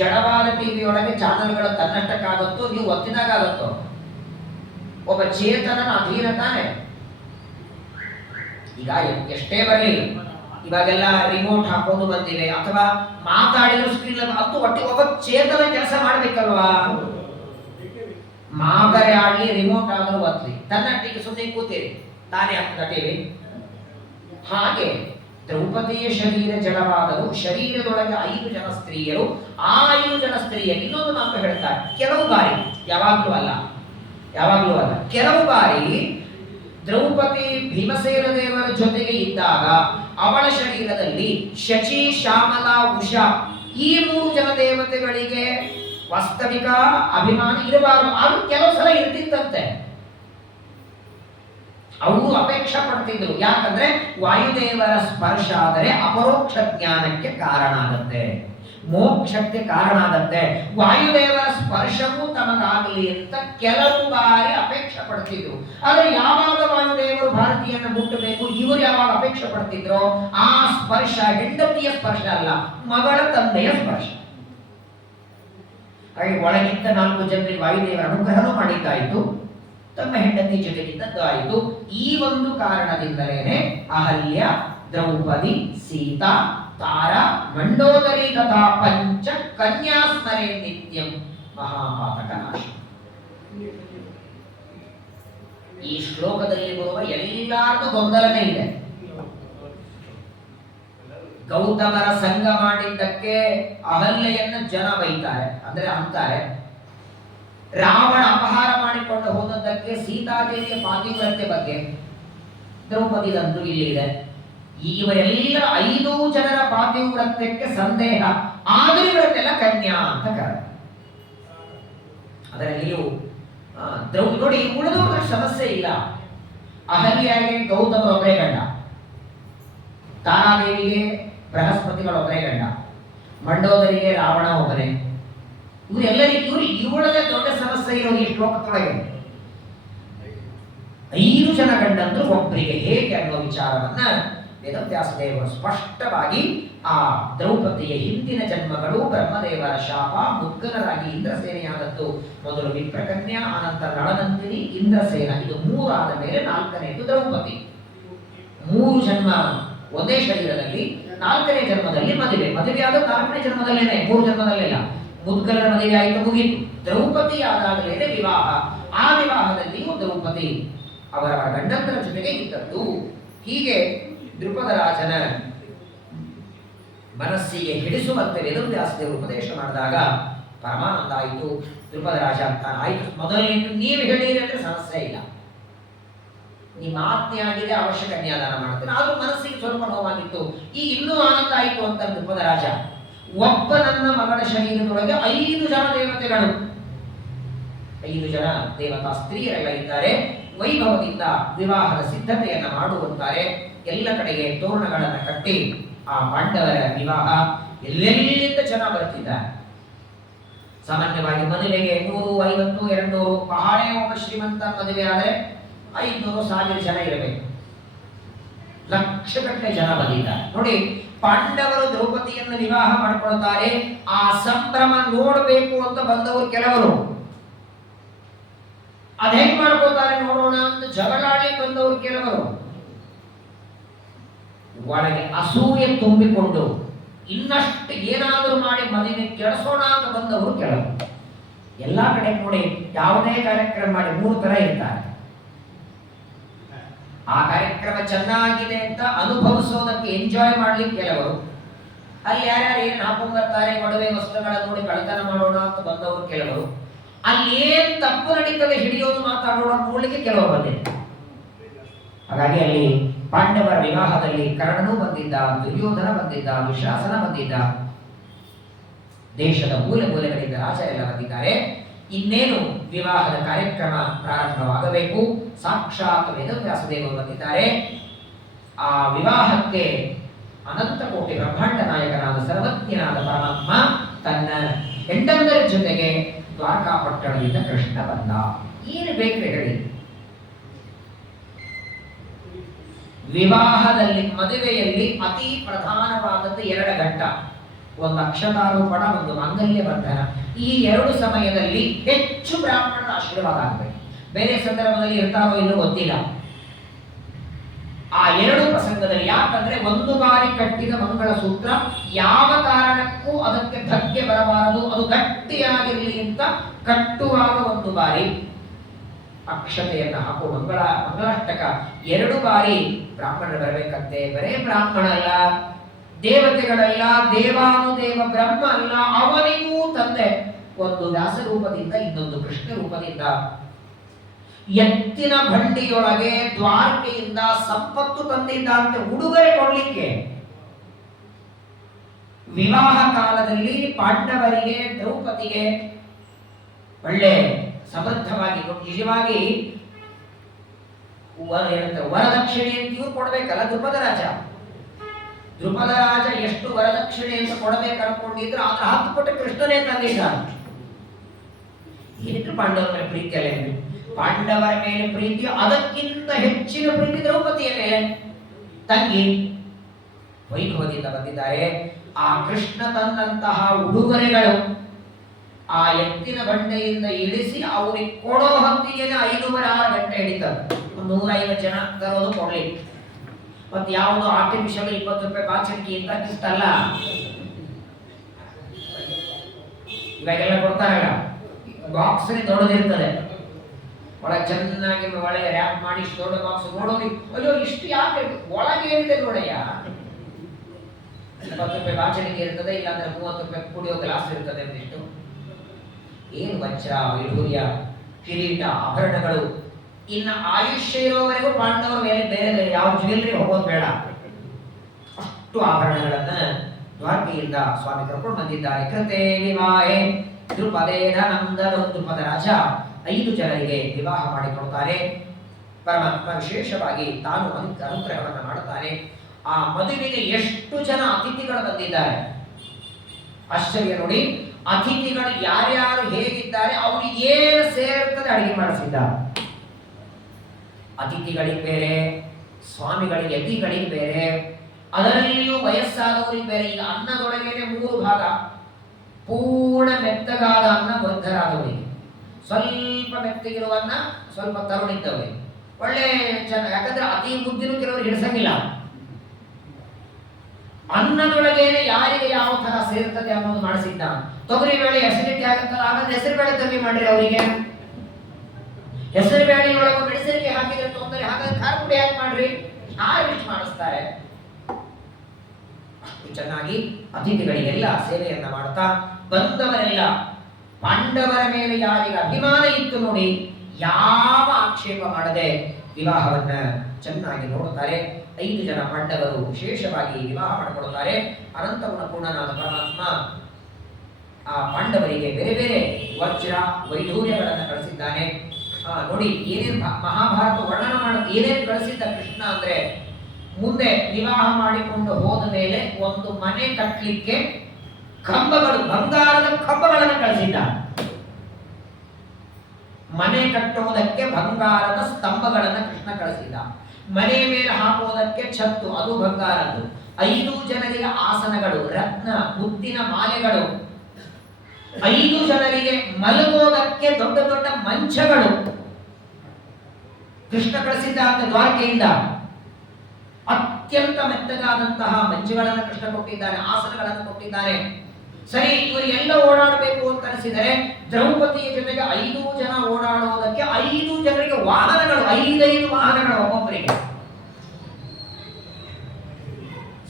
ಜಡವಾದ ಟಿವಿ ಒಳಗೆ ಚಾನಲ್ಗಳು ತನ್ನಷ್ಟಕ್ಕಾಗುತ್ತೋ ನೀವು ಒತ್ತಿದಾಗ ಆಗುತ್ತೋ? ಒಬ್ಬ ಚೇತನನ ಅಧೀನ ತಾನೆ. ಈಗ ಎಷ್ಟೇ ಬರಲಿ, ಇವಾಗೆಲ್ಲ ರಿಮೋಟ್ ಹಾಕೋದು ಬಂದಿವೆ, ಅಥವಾ ಮಾತಾಡಿದ್ರು ಸ್ಕ್ರೀನ್ ಅಂತೂ ಒಟ್ಟಿಗೆ ಒಬ್ಬ ಚೇತನ ಕೆಲಸ ಮಾಡ್ಬೇಕಲ್ವಾ? ಮಾಗರೆ ಆಡ್ಲಿ, ರಿಮೋಟ್ ಆದ್ರೂ ಒತ್ತಲಿ, ತನ್ನಟ್ಟಿಗೆ ಸುಮ್ಮನೆ ಕೂತೀರಿ, ತಾನೇ ಆಗ್ತದ ಟಿವಿ. ಹಾಗೆ ದ್ರೌಪದಿಯ ಶರೀರ ಜಡವಾದರೂ ಶರೀರದೊಳಗೆ 5 ಜನ ಸ್ತ್ರೀಯರು. ಆ 5 ಜನ ಸ್ತ್ರೀಯರು ಇನ್ನೊಂದು ಮಾತು ಹೇಳ್ತಾರೆ. ಕೆಲವು ಬಾರಿ, ಯಾವಾಗ್ಲೂ ಅಲ್ಲ, ಯಾವಾಗ್ಲೂ ಅಲ್ಲ, ಕೆಲವು ಬಾರಿ ದ್ರೌಪದಿ ಭೀಮಸೇನ ದೇವರ ಜೊತೆಗೆ ಇದ್ದಾಗ ಅವಳ ಶರೀರದಲ್ಲಿ ಶಚಿ, ಶ್ಯಾಮಲ, ಉಷಾ ಈ 3 ಜನ ದೇವತೆಗಳಿಗೆ ವಾಸ್ತವಿಕ ಅಭಿಮಾನ ಇರಬಾರದು. ಆದ್ರೂ ಕೆಲವು ಸಲ ಇರ್ತಿತ್ತಂತೆ. ಅವರು ಅಪೇಕ್ಷೆ ಪಡ್ತಿದ್ರು. ಯಾಕಂದ್ರೆ ವಾಯುದೇವರ ಸ್ಪರ್ಶ ಆದರೆ ಅಪರೋಕ್ಷ ಜ್ಞಾನಕ್ಕೆ ಕಾರಣ ಆಗುತ್ತೆ, ಮೋಕ್ಷಕ್ಕೆ ಕಾರಣ ಆಗುತ್ತೆ. ವಾಯುದೇವರ ಸ್ಪರ್ಶವೂ ತಮಗಾಗಲಿ ಅಂತ ಕೆಲವು ಬಾರಿ ಅಪೇಕ್ಷೆ ಪಡ್ತಿದ್ರು. ಆದ್ರೆ ಯಾವಾಗ ವಾಯುದೇವರು ಭಾರತೀಯನ್ನ ಮುಟ್ಟಬೇಕು, ಇವರು ಯಾವಾಗ ಅಪೇಕ್ಷೆ ಪಡ್ತಿದ್ರೋ ಆ ಸ್ಪರ್ಶ ಹೆಂಡತಿಯ ಸ್ಪರ್ಶ ಅಲ್ಲ, ಮಗಳ ತಂದೆಯ ಸ್ಪರ್ಶ. ಹಾಗೆ ಒಳಗಿದ್ದ 4 ಜನರಿಗೆ ವಾಯುದೇವರ ಅನುಗ್ರಹನೂ ಮಾಡಿದ್ದಾಯಿತು, ತಮ್ಮ ಹೆಂಡತಿ ಜೊತೆಗಿದ್ದದ್ದು ಆಯಿತು. ಈ ಒಂದು ಕಾರಣದಿಂದಲೇ ಅಹಲ್ಯ, ದ್ರೌಪದಿ, ಸೀತಾ, ತಾರ, ಮಂಡೋದರಿ ತಥಾ ಪಂಚ ಕನ್ಯಾ ಸ್ಮರೇ ನಿತ್ಯಂ ಮಹಾಪಾತಕ ನಾಶ. ಈ ಶ್ಲೋಕದಲ್ಲಿ ಬರುವ ಎಲ್ಲಾರ್ದು ಗೊಂದಲನೇ ಇದೆ. ಗೌತಮರ ಸಂಘ ಮಾಡಿದ್ದಕ್ಕೆ ಅಹಲ್ಯೆಯನ್ನು ಜನ ಬೈತಾರೆ, ಅಂದ್ರೆ ಅಂತಾರೆ. ರಾವಣ ಅಪಹಾರ ಮಾಡಿಕೊಂಡು ಹೋದದ್ದಕ್ಕೆ ಸೀತಾದೇವಿಯ ಪಾತಿವ್ರತ್ಯ ಬಗ್ಗೆ ದ್ರೌಪದಿದಂತೂ ಇಲ್ಲಿದೆ. ಇವರೆಲ್ಲ 5 ಜನರ ಪಾತಿವ್ರತ್ಯಕ್ಕೆ ಸಂದೇಹ, ಆದರೆ ಇವರನ್ನೆಲ್ಲ ಕನ್ಯಾ ಅಂತ ಕರ. ಅದರಲ್ಲಿಯೂ ನೋಡಿ, ಉಳಿದವ್ರ ಸಮಸ್ಯೆ ಇಲ್ಲ. ಅಹಲ್ಯಾಗೆ ಗೌತಮರು ಒಬ್ಬರೇ ಗಂಡ, ತಾರಾದೇವಿಗೆ ಬೃಹಸ್ಪತಿಗಳು ಒಬ್ಬರೇ ಗಂಡ, ಮಂಡೋದರಿಗೆ ರಾವಣ ಒಬ್ಬನೇ. ಇವರೆಲ್ಲರಿಗೂ ಇವಳದೇ ದೊಡ್ಡ ಸಮಸ್ಯೆ ಇರೋದು ಈ ಶ್ಲೋಕದೊಳಗೆ. 5 ಜನ ಗಂಡಂದ್ರು ಒಬ್ಬರಿಗೆ ಹೇಗೆ ಅನ್ನೋ ವಿಚಾರವನ್ನ ವೇದವ್ಯಾಸದೇವರು ಸ್ಪಷ್ಟವಾಗಿ ಆ ದ್ರೌಪದಿಯ ಹಿಂದಿನ ಜನ್ಮಗಳು ಬ್ರಹ್ಮದೇವರ ಶಾಪ, ಮುದ್ಗಲರಾಗಿ ಇಂದ್ರಸೇನೆಯಾದದ್ದು ಮೊದಲು ವಿಪ್ರಕನ್ಯಾ, ಅನಂತರ ನಳನಂದಿನಿ, ಇಂದ್ರಸೇನ, ಇದು 3 ಆದ ಮೇಲೆ 4ನೇದು ದ್ರೌಪದಿ. 3 ಜನ್ಮ ಒಂದೇ ಶರೀರದಲ್ಲಿ, 4ನೇ ಜನ್ಮದಲ್ಲಿ ಮದುವೆ. ಮದುವೆ ಆದ 4ನೇ ಜನ್ಮದಲ್ಲೇನೆ, 3 ಜನ್ಮದಲ್ಲೆಲ್ಲ. ಮುದ್ಗಲರ ಮದುವೆ ಆಯಿತು, ಮುಗಿಯಿತು. ದ್ರೌಪದಿ ಆದಾಗಲೇ ವಿವಾಹ. ಆ ವಿವಾಹದಲ್ಲಿಯೂ ದ್ರೌಪದಿ ಅವರವರ ಗಂಡಂತರ ಜೊತೆಗೆ ಇದ್ದದ್ದು. ಹೀಗೆ ದ್ರುಪದ ರಾಜನ ಮನಸ್ಸಿಗೆ ಹಿಡಿಸುವಂತೆ ವೇದವ್ಯಾಸದೇವರು ಉಪದೇಶ ಮಾಡಿದಾಗ ಪರಮಾನಂದ ಆಯಿತು. ದ್ರುಪದ ರಾಜ ಅಂತಾನೆ, ಆಯಿತು ಮೊದಲನೇದು ನೀವು ಹೇಳಿದ್ರೆ ಅಂದ್ರೆ ಸಮಸ್ಯೆ ಇಲ್ಲ, ನಿಮ್ಮ ಆಜ್ಞೆ ಆಗಿದೆ, ಅವಶ್ಯ ಕನ್ಯಾದಾನ ಮಾಡ್ತೇನೆ. ಆದ್ರೂ ಮನಸ್ಸಿಗೆ ಸ್ವಲ್ಪ ನೋವಾಗಿತ್ತು. ಈಗ ಇನ್ನೂ ಆನಂದ ಆಯಿತು ಅಂತ ದ್ರುಪದ ರಾಜ, ಒಬ್ಬ ನನ್ನ ಮಗಳ ಶರೀರದೊಳಗೆ 5 ಜನ ದೇವತೆಗಳು, 5 ಜನ ದೇವತಾ ಸ್ತ್ರೀಯರೆಲ್ಲ ಇದ್ದಾರೆ. ವೈಭವದಿಂದ ವಿವಾಹದ ಸಿದ್ಧತೆಯನ್ನ ಮಾಡುವಂತಾರೆ. ಎಲ್ಲ ಕಡೆಗೆ ತೋರಣಗಳನ್ನು ಕಟ್ಟಿ ಆ ಪಾಂಡವರ ವಿವಾಹ. ಎಲ್ಲೆಲ್ಲಿಂದ ಜನ ಬರ್ತಿದ್ದಾರೆ. ಸಾಮಾನ್ಯವಾಗಿ ಮದುವೆಗೆ 150, 200, ಬಹಳ ಒಬ್ಬ ಶ್ರೀಮಂತ ಮದುವೆ ಆದರೆ 500, 1000 ಜನ ಇರಬೇಕು. ಲಕ್ಷಗಟ್ಟಲೆ ಜನ ಬಂದಿದ್ದಾರೆ. ನೋಡಿ, ಪಾಂಡವರು ದ್ರೌಪದಿಯನ್ನು ವಿವಾಹ ಮಾಡಿಕೊಳ್ತಾರೆ. ಆ ಸಂಭ್ರಮ ನೋಡಬೇಕು ಅಂತ ಬಂದವರು ಕೆಲವರು, ಅದೇನ್ ಮಾಡ್ಕೋತಾರೆ ನೋಡೋಣ ಅಂತ ಜಗಳಾಡಿ ಬಂದವರು ಕೆಲವರು, ಒಳಗೆ ಅಸೂಯೆ ತುಂಬಿಕೊಂಡು ಇನ್ನಷ್ಟು ಏನಾದರೂ ಮಾಡಿ ಮದುವೆ ಕೆಡಿಸೋಣ ಅಂತ ಬಂದವರು ಕೆಲವರು. ಎಲ್ಲಾ ಕಡೆ ನೋಡಿ, ಯಾವುದೇ ಕಾರ್ಯಕ್ರಮ ಮಾಡಿ 3 ತರ ಇರ್ತಾರೆ. ಆ ಕಾರ್ಯಕ್ರಮ ಚೆನ್ನಾಗಿದೆ ಅಂತ ಅನುಭವಿಸೋದಕ್ಕೆ ಎಂಜಾಯ್ ಮಾಡ್ಲಿಕ್ಕೆ ಕೆಲವರು, ಅಲ್ಲಿ ಯಾರ್ಯಾರು ಏನ್ ಹಾಕೊಂಡ್ ಬರ್ತಾರೆ ಒಡವೆ ವಸ್ತುಗಳ ನೋಡಿ ಕಳ್ಳತನ ಮಾಡೋಣ ಅಂತ ಬಂದವರು ಕೆಲವರು, ಅಲ್ಲಿ ಏನ್ ತಪ್ಪು ನಡೀತದೆ ಹಿಡಿಯೋದು ಮಾತಾಡೋಣ ನೋಡ್ಲಿಕ್ಕೆ ಕೆಲವರು ಬಂದಿದ್ದಾರೆ. ಹಾಗಾಗಿ ಅಲ್ಲಿ ಪಾಂಡವರ ವಿವಾಹದಲ್ಲಿ ಕರ್ಣನು ಬಂದಿದ್ದ, ದುರ್ಯೋಧನ ಬಂದಿದ್ದ, ದುಶಾಸನ ಬಂದಿದ್ದ, ದೇಶದ ಮೂಲೆ ಮೂಲೆಗಳಿಂದ ರಾಜ ಎಲ್ಲ ಬಂದಿದ್ದಾರೆ. ಇನ್ನೇನು ವಿವಾಹದ ಕಾರ್ಯಕ್ರಮ ಪ್ರಾರಂಭವಾಗಬೇಕು. ಸಾಕ್ಷಾತ್ ವೇದವ್ಯಾಸದೇವರು ಬಂದಿದ್ದಾರೆ. ಆ ವಿವಾಹಕ್ಕೆ ಅನಂತ ಕೋಟಿ ಬ್ರಹ್ಮಾಂಡ ನಾಯಕನಾದ ಸರ್ವಜ್ಞನಾದ ಪರಮಾತ್ಮ ತನ್ನ ಹೆಂಡಂದರ ಜೊತೆಗೆ ದ್ವಾರಕಾಪಟ್ಟಣದಿಂದ ಕೃಷ್ಣ ಬಂದ. ಏನು ಬೇಕ್ರೆ ಹೇಳಿ, ವಿವಾಹದಲ್ಲಿ ಮದುವೆಯಲ್ಲಿ ಅತಿ ಪ್ರಧಾನವಾದದ್ದು 2 ಘಟ್ಟ, ಒಂದು ಅಕ್ಷತಾರೋಪಣ, ಒಂದು ಮಾಂಗಲ್ಯ ಬಂಧನ. ಈ 2 ಸಮಯದಲ್ಲಿ ಹೆಚ್ಚು ಬ್ರಾಹ್ಮಣರ ಆಶೀರ್ವಾದ ಆಗಬೇಕು. ಬೇರೆ ಸಂದರ್ಭದಲ್ಲಿ ಇರ್ತಾರೋ ಇಲ್ಲೋ ಗೊತ್ತಿಲ್ಲ. ಆ 2 ಪ್ರಸಂಗದಲ್ಲಿ, ಯಾಕಂದ್ರೆ 1 ಬಾರಿ ಕಟ್ಟಿದ ಮಂಗಳ ಸೂತ್ರ ಯಾವ ಕಾರಣಕ್ಕೂ ಅದಕ್ಕೆ ಧಕ್ಕೆ ಬರಬಾರದು, ಅದು ಗಟ್ಟಿಯಾಗಿರಲಿ ಅಂತ ಕಟ್ಟುವಾಗ 1 ಬಾರಿ ಅಕ್ಷತೆಯನ್ನು ಹಾಕುವ ಮಂಗಳಾಷ್ಟಕ 2 ಬಾರಿ ಬ್ರಾಹ್ಮಣರು ಬರಬೇಕಂತೆ. ಬರೇ ಬ್ರಾಹ್ಮಣ ಅಲ್ಲ, ದೇವತೆಗಳಲ್ಲ, ದೇವಾನುದೇವ ಬ್ರಹ್ಮ ಅಲ್ಲ, ಅವನಿಗೂ ತಂದೆ ಒಂದು ವ್ಯಾಸ ರೂಪದಿಂದ, ಇನ್ನೊಂದು ಕೃಷ್ಣ ರೂಪದಿಂದ ಎತ್ತಿನ ಬಂಡಿಯೊಳಗೆ ದ್ವಾರಕೆಯಿಂದ ಸಂಪತ್ತು ತಂದಿದ್ದಂತೆ ಉಡುಗೊರೆ ಕೊಡ್ಲಿಕ್ಕೆ. ವಿವಾಹ ಕಾಲದಲ್ಲಿ ಪಾಂಡವರಿಗೆ ದ್ರೌಪದಿಗೆ ಒಳ್ಳೆ ಸಮೃದ್ಧವಾಗಿ ನಿಜವಾಗಿ ವರದಕ್ಷಿಣೆ ಅಂತೀವ್ ಕೊಡ್ಬೇಕಲ್ಲ. ದ್ರುಪದ ರಾಜ ಎಷ್ಟು ವರದಕ್ಷಿಣೆ ಅಂತ ಕೊಡಬೇಕು ಅನ್ಕೊಂಡಿದ್ರು ಅದ್ರ 10 ಪಟ್ಟು ಕೃಷ್ಣನೇ ತಂದಿದ್ದ. ಏನಿದ್ರು ಪಾಂಡವರ ಮೇಲೆ ಪ್ರೀತಿ ಅಲ್ಲ, ಪಾಂಡವರ ಮೇಲೆ ಪ್ರೀತಿ, ಅದಕ್ಕಿಂತ ಹೆಚ್ಚಿನ ಪ್ರೀತಿ ದ್ರೌಪದಿಯ ಮೇಲೆ. ತಂಗಿ ವೈಭವದಿಂದ ಬಂದಿದ್ದಾರೆ. ಆ ಕೃಷ್ಣ ತಂದಂತಹ ಉಡುಗೊರೆಗಳು ಆ ಎತ್ತಿನ ಬಂಡೆಯಿಂದ ಇಳಿಸಿ ಅವರಿಗೆ ಕೊಡೋ ಹೊತ್ತಿಗೆ 5-6 ಗಂಟೆ ಹಿಡಿತಾರೆ. 150 ಜನ ತರೋದು ಕೊಡ್ಲಿ. ಮತ್ತೆ ಯಾವುದು ಆರ್ಟಿಫಿಷಿಯಲ್ 20 ರೂಪಾಯಿ ಬಾಚಣಿಕೆ ಅಂತ ಇಷ್ಟಲ್ಲ, ಇವಾಗೆಲ್ಲ ಕೊಡ್ತಾರಲ್ಲ ಬಾಕ್ಸ್ ದೊಡ್ಡದಿರ್ತದೆ, ಒಳಗೆ ಚೆನ್ನಾಗಿ ಒಳಗೆ ರ್ಯಾಪ್ ಮಾಡಿ ಇಷ್ಟು ದೊಡ್ಡ ಬಾಕ್ಸ್ ನೋಡೋದು. ಅಯ್ಯೋ ಇಷ್ಟು ಯಾಕೆ ಒಳಗೆ ಏನಿದೆ ನೋಡಯ್ಯ. 20 ರೂಪಾಯಿ ಬಾಚಣಿಕೆ ಇರ್ತದೆ, ಇಲ್ಲಾಂದ್ರೆ 30 ರೂಪಾಯಿ ಕುಡಿಯೋ ಗ್ಲಾಸ್ ಇರ್ತದೆ. ಅಂತಿಷ್ಟು ಏನು ವಜ್ರ ವೈಢೂರ್ಯ ಕಿರೀಟ ಆಭರಣಗಳು. ಇನ್ನು ಆಯುಷ್ಯ ಇರೋವರೆಗೂ ಪಾಂಡವರ ಮೇಲೆ ಬೇರೆ ಯಾವ ಜ್ಯುವೆಲ್ರಿ ಹೋಗೋದು ಬೇಡ. ಅಷ್ಟು ಆಭರಣಗಳನ್ನ ದ್ವಾರಕೆಯಿಂದ ಸ್ವಾಮಿ ಕರ್ಕೊಂಡು ಬಂದಿದ್ದಾರೆ. ಕೃತೆ ವಿವಾಹೆ ದ್ರುಪದೇನ ನಂದನ. ದ್ರುಪದ ರಾಜ 5 ಜನರಿಗೆ ವಿವಾಹ ಮಾಡಿಕೊಡ್ತಾರೆ. ಪರಮಾತ್ಮ ವಿಶೇಷವಾಗಿ ತಾನು ಅನುಗ್ರಹವನ್ನು ಮಾಡುತ್ತಾನೆ. ಆ ಮದುವೆಗೆ ಎಷ್ಟು ಜನ ಅತಿಥಿಗಳು ಬಂದಿದ್ದಾರೆ ಆಶ್ಚರ್ಯ ನೋಡಿ. ಅತಿಥಿಗಳು ಯಾರ್ಯಾರು ಹೇಗಿದ್ದಾರೆ, ಅವ್ರಿಗೆ ಏನು ಸೇರ್ತದೆ ಅಡಿಗೆ ಮಾಡಿಸಿದ್ದಾರೆ. ಅತಿಥಿಗಳಿಗೆ ಬೇರೆ, ಸ್ವಾಮಿಗಳಿಗೆ ಯತಿಗಳಿಗೆ ಬೇರೆ, ಅದರಲ್ಲಿಯೂ ವಯಸ್ಸಾದವರಿಗೆ ಬೇರೆ. ಈಗ ಅನ್ನದೊಳಗೇನೆ 3 ಭಾಗ. ಪೂರ್ಣ ಮೆತ್ತಗಾದ ಅನ್ನ ವೃದ್ಧರಾದವರಿಗೆ, ಸ್ವಲ್ಪ ಮೆತ್ತಗಿರುವ ಅನ್ನ ಸ್ವಲ್ಪ ತರುಣಿದ್ದವರಿಗೆ, ಒಳ್ಳೆ ಚೆನ್ನಾಗಿ. ಯಾಕಂದ್ರೆ ಅತಿ ಮುದ್ದಿನೂ ಕೆಲವರು ಹಿಡಿಸಂಗಿಲ್ಲ. ಅನ್ನದೊಳಗೇನೆ ಯಾರಿಗೆ ಯಾವ ತರ ಸೇರ್ತದೆ ಅನ್ನೋದು ಮಾಡಿಸಿದ್ದ. ತೊಗರಿ ಬೇಳೆ ಅಸಿಡಿಟಿ ಆಗುತ್ತಲ್ಲ, ಆಮೇಲೆ ಹೆಸರು ಬೇಳೆ ಕಮ್ಮಿ ಮಾಡ್ರಿ ಅವರಿಗೆ. ಹೆಸರು ಬೇಳೆ ಒಳಗೆ ಮೆಣಸಿನಕಾಯಿ ಹಾಕಿದ್ರೆ ತೊಂದರೆ, ಹಾಗಾದ್ರೆ ಖಾರ ಪುಡಿ ಹಾಕಿ ಮಾಡ್ರಿ. ಇಷ್ಟು ಮಾಡಿಸ್ತಾರೆ. ಅಷ್ಟು ಚೆನ್ನಾಗಿ ಅತಿಥಿಗಳಿಗೆಲ್ಲ ಸೇವೆಯನ್ನ ಮಾಡ್ತಾ ಬಂದವರೆಲ್ಲ ಪಾಂಡವರ ಮೇಲೆ ಯಾರಿಗೆ ಅಭಿಮಾನ ಇತ್ತು ನೋಡಿ, ಯಾವ ಆಕ್ಷೇಪ ಮಾಡದೆ ವಿವಾಹವನ್ನ ಚೆನ್ನಾಗಿ ನೋಡುತ್ತಾರೆ. 5 ಜನ ಪಾಂಡವರು ವಿಶೇಷವಾಗಿ ವಿವಾಹ ಮಾಡಿಕೊಡುತ್ತಾರೆ. ಅನಂತ ಗುಣಪೂರ್ಣನಾದ ಪರಮಾತ್ಮ ಆ ಪಾಂಡವರಿಗೆ ಬೇರೆ ಬೇರೆ ವಜ್ರ ವೈಢೂರ್ಯಗಳನ್ನು ಕಳಿಸಿದ್ದಾನೆ. ನೋಡಿ ಏನೇನು ಮಹಾಭಾರತ ವರ್ಣನ ಮಾಡ ಏನೇನು ಕಳಿಸಿದ್ದ ಕೃಷ್ಣ ಅಂದ್ರೆ, ಮುಂದೆ ವಿವಾಹ ಮಾಡಿಕೊಂಡು ಹೋದ ಮೇಲೆ ಒಂದು ಮನೆ ಕಟ್ಟಲಿಕ್ಕೆ ಕಂಬಗಳು, ಬಂಗಾರದ ಕಂಬಗಳನ್ನು ಕಳಿಸಿದ್ದ. ಮನೆ ಕಟ್ಟುವುದಕ್ಕೆ ಬಂಗಾರದ ಸ್ತಂಭಗಳನ್ನು ಕೃಷ್ಣ ಕಳಿಸಿದ. ಮನೆ ಮೇಲೆ ಹಾಕುವುದಕ್ಕೆ ಛತ್ತು, ಅದು ಬಂಗಾರದ್ದು. 5 ಜನರಿಗೆ ಆಸನಗಳು, ರತ್ನ ಮುತ್ತಿನ ಮಾಲೆಗಳು. 5 ಜನರಿಗೆ ಮಲಗೋದಕ್ಕೆ ದೊಡ್ಡ ದೊಡ್ಡ ಮಂಚಗಳು ಕೃಷ್ಣ ಕಳಿಸಿದ್ದ. ಅಂತ ದ್ವಾರಕೆಯಿಂದ ಅತ್ಯಂತ ಮೆತ್ತಗಾದಂತಹ ಮಂಚಗಳನ್ನು ಕೃಷ್ಣ ಕೊಟ್ಟಿದ್ದಾನೆ, ಆಸನಗಳನ್ನು ಕೊಟ್ಟಿದ್ದಾನೆ. ಸರಿ, ಇವರಿಗೆಲ್ಲ ಓಡಾಡಬೇಕು ಅಂತ ಅನಿಸಿದರೆ ದ್ರೌಪದಿಯ ಜೊತೆಗೆ 5 ಜನ ಓಡಾಡುವುದಕ್ಕೆ 5 ಜನರಿಗೆ ವಾಹನಗಳು, 5 ವಾಹನಗಳು ಒಬ್ಬೊಬ್ಬರಿಗೆ.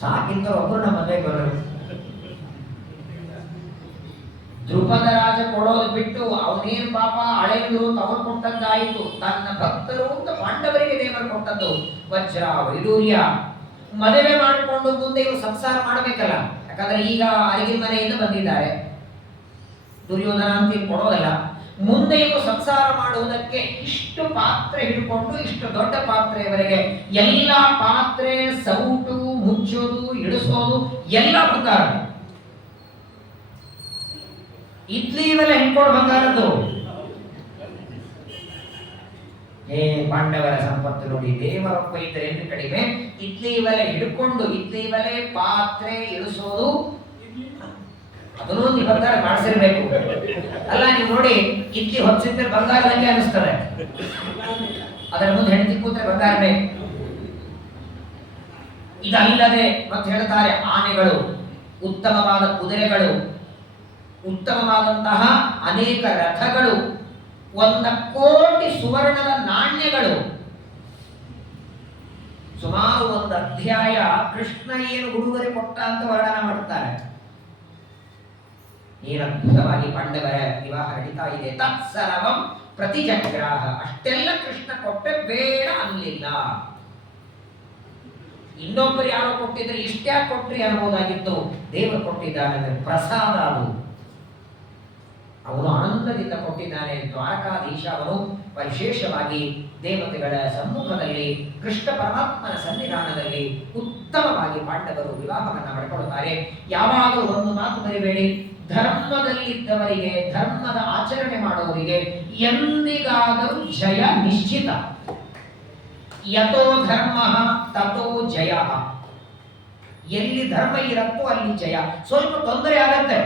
ಸಾಕಿಂತ ಒಬ್ಬರು ನಮ್ಮ ಮದುವೆ ಬರೋರು. ದ್ರುಪದ ರಾಜ ಕೊಡೋದು ಬಿಟ್ಟು ಅವನೇನು ಪಾಪ ಹಳೆಯರು ತವರು ಕೊಟ್ಟದ್ದಾಯಿತು, ತನ್ನ ಭಕ್ತರು ಅಂತ ಪಾಂಡವರಿಗೆ ದೇವರು ಕೊಟ್ಟದ್ದು ವಜ್ರ ವೈಡೂರ್ಯ. ಮದುವೆ ಮಾಡಿಕೊಂಡು ಮುಂದೆ ಇವರು ಸಂಸಾರ ಮಾಡಬೇಕಲ್ಲ. ಯಾಕಂದ್ರೆ ಈಗ ಅರಿಗಿನ ಮನೆಯಿಂದ ಬಂದಿದ್ದಾರೆ, ದುರ್ಯೋಧನ ಅಂತ ಕೊಡೋದಲ್ಲ. ಮುಂದೆ ಇವರು ಸಂಸಾರ ಮಾಡುವುದಕ್ಕೆ ಇಷ್ಟು ಪಾತ್ರೆ ಹಿಡ್ಕೊಂಡು, ಇಷ್ಟು ದೊಡ್ಡ ಪಾತ್ರೆಯವರೆಗೆ ಎಲ್ಲ ಪಾತ್ರೆ ಸೌಟು ಮುಚ್ಚೋದು ಇಳಿಸೋದು ಎಲ್ಲ ಬಂಗಾರ. ಇಡ್ಲಿ ಇವೆಲ್ಲ ಹಿಡ್ಕೊಂಡು ಬಂಗಾರದ್ದು. ಪಾಂಡವರ ಸಂಪತ್ತು ನೋಡಿ, ದೇವರೊಬ್ಬ ಇದ್ದರೆ ಎಂದು ಕಡಿಮೆ. ಇಡ್ಲಿ ಇವೆಲ್ಲ ಹಿಡ್ಕೊಂಡು, ಇಡ್ಲಿ ಇವೆಲ್ಲ ಪಾತ್ರೆ ಇಳಿಸೋದು, ಅದನ್ನು ನೀವು ಬಂಗಾರ ಮಾಡಿಸಿರ್ಬೇಕು. ಅಲ್ಲ ನೀವು ನೋಡಿ, ಇಡ್ಲಿ ಹೊಚ್ಚಿದ್ರೆ ಬಂಗಾರದಂಗೆ ಅನಿಸ್ತದೆ, ಅದರ ಮುಂದೆ ಹೆಂಡತಿ ಕೂತ್ರೆ ಬಂಗಾರನೇ. ಇದಲ್ಲದೆ ಮತ್ತೆ ಹೇಳ್ತಾರೆ, ಆನೆಗಳು, ಉತ್ತಮವಾದ ಕುದುರೆಗಳು, ಉತ್ತಮವಾದಂತಹ ಅನೇಕ ರಥಗಳು, 1 ಕೋಟಿ ಸುವರ್ಣದ ನಾಣ್ಯಗಳು. ಸುಮಾರು 1 ಅಧ್ಯಾಯ ಕೃಷ್ಣ ಏನು ಉಡುಗೊರೆ ಕೊಟ್ಟ ಅಂತ ವರ್ಣನ ಮಾಡುತ್ತಾರೆ. ಏನು ಅದ್ಭುತವಾಗಿ ಪಾಂಡವರ ವಿವಾಹ ನಡೀತಾ ಇದೆ. ತತ್ಸರ್ವಂ ಪ್ರತಿಜಗ್ರಾಹ. ಅಷ್ಟೆಲ್ಲ ಕೃಷ್ಣ ಕೊಟ್ಟೆ ಬೇಡ ಅನ್ನಲಿಲ್ಲ. ಇನ್ನೊಬ್ಬರು ಯಾರೋ ಕೊಟ್ಟಿದ್ರೆ ಇಷ್ಟೇ ಕೊಟ್ರಿ ಅನ್ಬೋದಾಗಿತ್ತು. ದೇವರು ಕೊಟ್ಟಿದ್ದಾನೆ, ಪ್ರಸಾದ ಅದು. ಅವನು ಆನಂದದಿಂದ ಕೊಟ್ಟಿದ್ದಾನೆ. ದ್ವಾರಕಾಧೀಶ ಅವನು ವಿಶೇಷವಾಗಿ ದೇವತೆಗಳ ಸಮ್ಮುಖದಲ್ಲಿ ಕೃಷ್ಣ ಪರಮಾತ್ಮನ ಸನ್ನಿಧಾನದಲ್ಲಿ ಉತ್ತಮವಾಗಿ ಪಾಂಡವರು ವಿವಾಹವನ್ನು ಮಾಡಿಕೊಳ್ಳುತ್ತಾರೆ. ಯಾವಾಗಲೂ ಒಂದು ಮಾತು ಮರಿಬೇಡಿ, ಧರ್ಮದಲ್ಲಿದ್ದವರಿಗೆ, ಧರ್ಮದ ಆಚರಣೆ ಮಾಡುವವರಿಗೆ ಎಂದಿಗಾದರೂ ಜಯ ನಿಶ್ಚಿತ. ಯತೋ ಧರ್ಮ ತಥೋ ಜಯ. ಎಲ್ಲಿ ಧರ್ಮ ಇರತ್ತೋ ಅಲ್ಲಿ ಜಯ. ಸ್ವಲ್ಪ ತೊಂದರೆ ಆಗತ್ತೆ,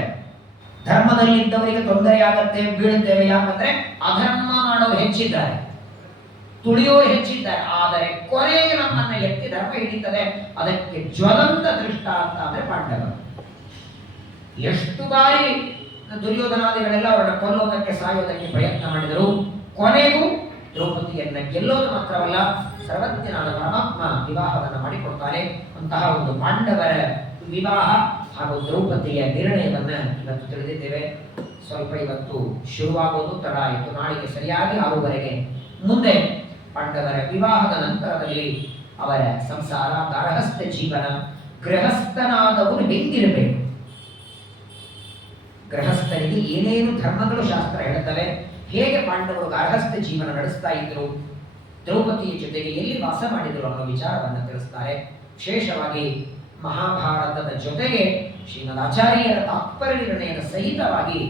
ಧರ್ಮದಲ್ಲಿದ್ದವರಿಗೆ ತೊಂದರೆ ಆಗತ್ತೆ, ಬೀಳುತ್ತೇವೆ. ಯಾಕಂದ್ರೆ ಅಧರ್ಮ ಮಾಡೋರು ಹೆಚ್ಚಿದ್ದಾರೆ, ತುಳಿಯೋರು ಹೆಚ್ಚಿದ್ದಾರೆ. ಆದರೆ ಕೊನೆಗೆ ನಮ್ಮನ್ನ ಎತ್ತಿ ಧರ್ಮ ಹಿಡಿತದೆ. ಅದಕ್ಕೆ ಜ್ವಲಂತ ದೃಷ್ಟಾಂತ ಅಂದ್ರೆ ಪಾಂಡವರು. ಎಷ್ಟು ಬಾರಿ ದುರ್ಯೋಧನಾದಿಗಳೆಲ್ಲ ಅವರನ್ನು ಕೊಲ್ಲೋದಕ್ಕೆ, ಸಾಯೋದಕ್ಕೆ ಪ್ರಯತ್ನ ಮಾಡಿದರು. ಕೊನೆಗೂ ದ್ರೌಪದಿಯನ್ನ ಗೆಲ್ಲೋದು ಮಾತ್ರವಲ್ಲ, ಸರ್ವಜ್ಞನಾದ ಪರಮಾತ್ಮ ವಿವಾಹವನ್ನು ಮಾಡಿಕೊಡ್ತಾನೆ. ಅಂತಹ ಒಂದು ಪಾಂಡವರ ವಿವಾಹ ಹಾಗೂ ದ್ರೌಪದಿಯ ನಿರ್ಣಯವನ್ನ ಇವತ್ತು ತಿಳಿದಿದ್ದೇವೆ. ಸ್ವಲ್ಪ ಇವತ್ತು ಶುರುವಾಗೋದು ತಡ ಆಯಿತು. ನಾಳೆಗೆ ಸರಿಯಾಗಿ 6:30ಗೆ ಮುಂದೆ ಪಾಂಡವರ ವಿವಾಹದ ನಂತರದಲ್ಲಿ ಅವರ ಸಂಸಾರ, ಗಾರ್ಹಸ್ಥ್ಯ ಜೀವನ, ಗೃಹಸ್ಥನಾದವನು ಹೆಂಗಿರಬೇಕು, ಗೃಹಸ್ಥನಿಗೆ ಏನೇನು ಧರ್ಮಗಳು ಶಾಸ್ತ್ರ ಹೇಳುತ್ತವೆ, ಹೇಗೆ ಪಾಂಡವರು ಗಾರ್ಹಸ್ಥ್ಯ ಜೀವನ ನಡೆಸ್ತಾ ಇದ್ರು, ದ್ರೌಪದಿಯ ಜೊತೆಗೆ ಎಲ್ಲಿ ವಾಸ ಮಾಡಿದರು ಅನ್ನೋ ವಿಚಾರವನ್ನು ತಿಳಿಸ್ತಾರೆ. ವಿಶೇಷವಾಗಿ ಮಹಾಭಾರತದ ಜೊತೆಗೆ ಶ್ರೀಮದ್ ಆಚಾರ್ಯರ ತಾತ್ಪರ್ಯ ನಿರ್ಣಯದ ಸಹಿತವಾಗಿ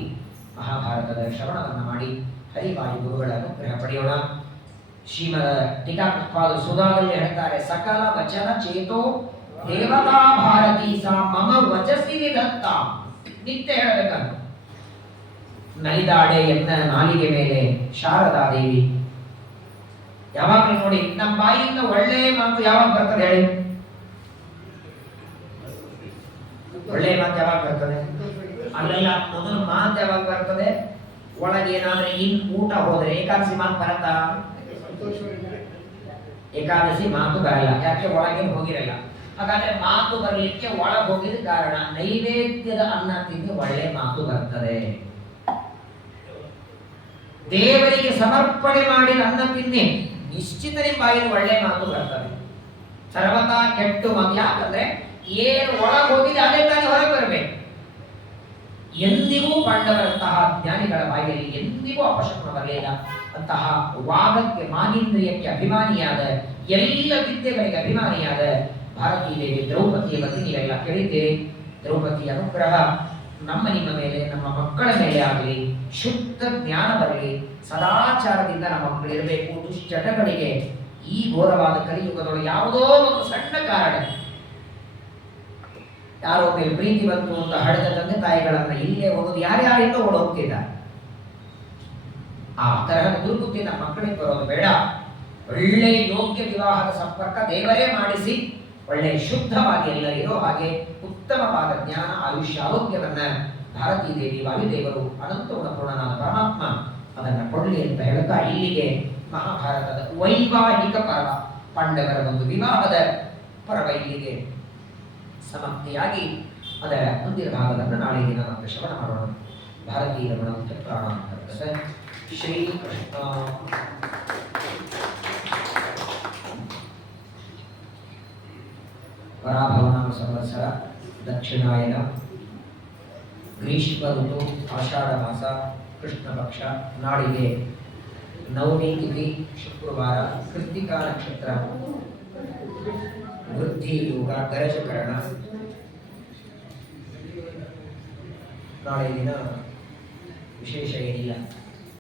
ಮಹಾಭಾರತದ ಶ್ರವಣವನ್ನು ಮಾಡಿ ಹರಿವಾಯು ಗುರುಗಳ ಅನುಗ್ರಹ ಪಡೆಯೋಣ. ಶ್ರೀಮದ್ ಟೀಕಾಕೃತ್ಪಾದರು ಸುಧಾದಲ್ಲಿ ಹೇಳ್ತಾರೆ, ಸಕಲ ವಚನ ಚೇತೋ ದೇವತಾ ಭಾರತಿ ಸಾ ಮಮ ವಚಸಿ ನಿಧತ್ತ. ನಿತ್ಯ ಹೇಳಬೇಕಂತ ನಲಿದಾಡೆ ಎನ್ನ ನಾಲಿಗೆ ಮೇಲೆ ಶಾರದಾದೇವಿ. ಯಾವಾಗಲೂ ನೋಡಿ, ನಮ್ಮ ಬಾಯಿಯಿಂದ ಒಳ್ಳೆ ಮಾತು ಯಾವಾಗ ಬರ್ತದೆ ಹೇಳಿ? ಒಳ್ಳೆ ಮಾತು ಯಾವಾಗ ಬರ್ತದೆ? ಅಲ್ಲೆಲ್ಲ ಮೊದಲು ಮಾತು ಯಾವಾಗ ಬರ್ತದೆ? ಒಳಗೆ ಏನಾದ್ರೆ ಊಟ ಹೋದ್ರೆ ಏಕಾದಶಿ ಮಾತು ಬರತ್ತಾ? ಏಕಾದಶಿ ಮಾತು ಬರಲ್ಲ, ಯಾಕೆ? ಒಳಗೇನು ಹೋಗಿರಲ್ಲ. ಹಾಗಾದ್ರೆ ಮಾತು ಬರಲಿಕ್ಕೆ ಒಳಗೆ ಹೋಗಿದ ಕಾರಣ ನೈವೇದ್ಯದ ಅನ್ನ ತಿಂದು ಒಳ್ಳೆ ಮಾತು ಬರ್ತದೆ. ದೇವರಿಗೆ ಸಮರ್ಪಣೆ ಮಾಡಿದ ಅನ್ನ ತಿನ್ನಿ, ನಿಶ್ಚಿತ ನಿಮ್ಮ ಬಾಯಿಗೆ ಒಳ್ಳೆ ಮಾತು ಬರ್ತದೆ. ಸರ್ವತಾ ಕೆಟ್ಟು ಮಾತು. ಯಾಕಂದ್ರೆ ಏನು ಒಳಗೆ ಹೋಗಿದೆ ಅದೇ ತಾನೇ ಹೊರಗೆ ಬರಬೇಕು. ಎಂದಿಗೂ ಪಾಂಡವರಂತಹ ಜ್ಞಾನಿಗಳ ಬಾಯಿಯಲ್ಲಿ ಎಂದಿಗೂ ಅಪಶಕುನ ಬರಲಿಲ್ಲ. ಅಂತಹ ವಾದಕ್ಕೆ, ಮಾನಿಂದ್ರಿಯಕ್ಕೆ ಅಭಿಮಾನಿಯಾದ, ಎಲ್ಲ ವಿದ್ಯೆಗಳಿಗೆ ಅಭಿಮಾನಿಯಾದ ಭಾರತೀ ದೇವಿ ದ್ರೌಪದಿಯ ಬಗ್ಗೆ ನೀವೆಲ್ಲ ಕೇಳಿದ್ದೀರಿ. ದ್ರೌಪದಿಯ ಅನುಗ್ರಹ ನಮ್ಮ ನಿಮ್ಮ ಮೇಲೆ, ನಮ್ಮ ಮಕ್ಕಳ ಮೇಲೆ ಆಗಲಿ, ಶುದ್ಧ ಜ್ಞಾನ ಬರಲಿ, ಸದಾಚಾರದಿಂದ ನಮ್ಮ ಮಕ್ಕಳು ಇರಬೇಕು. ದುಶ್ಚಟಗಳಿಗೆ ಈ ಘೋರವಾದ ಕಲಿಯುಗದೊಳಗೆ ಯಾವುದೋ ಒಂದು ಸಣ್ಣ ಕಾರಣ, ಯಾರೋ ಮೇಲೆ ಪ್ರೀತಿ ಬಂತು ಅಂತ ಹಡೆದ ತಂದೆ ತಾಯಿಗಳನ್ನ ಇಲ್ಲೇ ಹೋಗೋದು, ಯಾರ್ಯಾರಿಂದ ಓಡೋಗ್ತಿದ್ದಾರೆ. ಆ ತರಹದ ದುರ್ಬುದ್ಧಿ ನಮ್ಮ ಮಕ್ಕಳಿಗೆ ಬರೋದು ಬೇಡ. ಒಳ್ಳೆ ಯೋಗ್ಯ ವಿವಾಹದ ಸಂಪರ್ಕ ದೇವರೇ ಮಾಡಿಸಿ, ಒಳ್ಳೆ ಶುದ್ಧವಾಗಿ ಎಲ್ಲ ಇರೋ ಹಾಗೆ ಉತ್ತಮವಾದ ಜ್ಞಾನ, ಆಯುಷ್ಯ, ಆರೋಗ್ಯವನ್ನ ಭಾರತೀ ದೇವಿ, ವಾಯುದೇವರು, ಅನಂತ ಗುಣಪೂರ್ಣನಾದ ಪರಮಾತ್ಮ ಅದನ್ನು ಕೊಡಲಿ ಅಂತ ಹೇಳ್ತಾ ಇಲ್ಲಿಗೆ ಮಹಾಭಾರತದ ವೈವಾಹಿಕ ಪರ್ವ, ಪಾಂಡವರ ಒಂದು ವಿವಾಹದ ಪರ್ವ ಇಲ್ಲಿಗೆ ಸಮಾಪ್ತಿಯಾಗಿ ಅದರ ಮುಂದಿನ ಭಾಗವನ್ನು ನಾಳೆ ದಿನ ನಾವು ಶ್ರವಣ ಮಾಡೋಣ. ಭಾರತೀಯ ರಮಣ ಪ್ರಾಣ ಶ್ರೀ ಕೃಷ್ಣ. ಪರಾಭವನಾಮ ಸಂವತ್ಸರ, ದಕ್ಷಿಣಾಯನ, ಗ್ರೀಷ್ಮ ಋತು, ಆಷಾಢ ಮಾಸ, ಕೃಷ್ಣ ಪಕ್ಷ. ನಾಡಿಗೆ ನವಮಿ ತಿಥಿ, ಶುಕ್ರವಾರ, ಕೃತ್ತಿಕಾ ನಕ್ಷತ್ರ, ವೃದ್ಧಿ ಯೋಗ, ಗರಜಕರಣ. ನಾಳೆ ದಿನ ವಿಶೇಷ ಏನಿಲ್ಲ.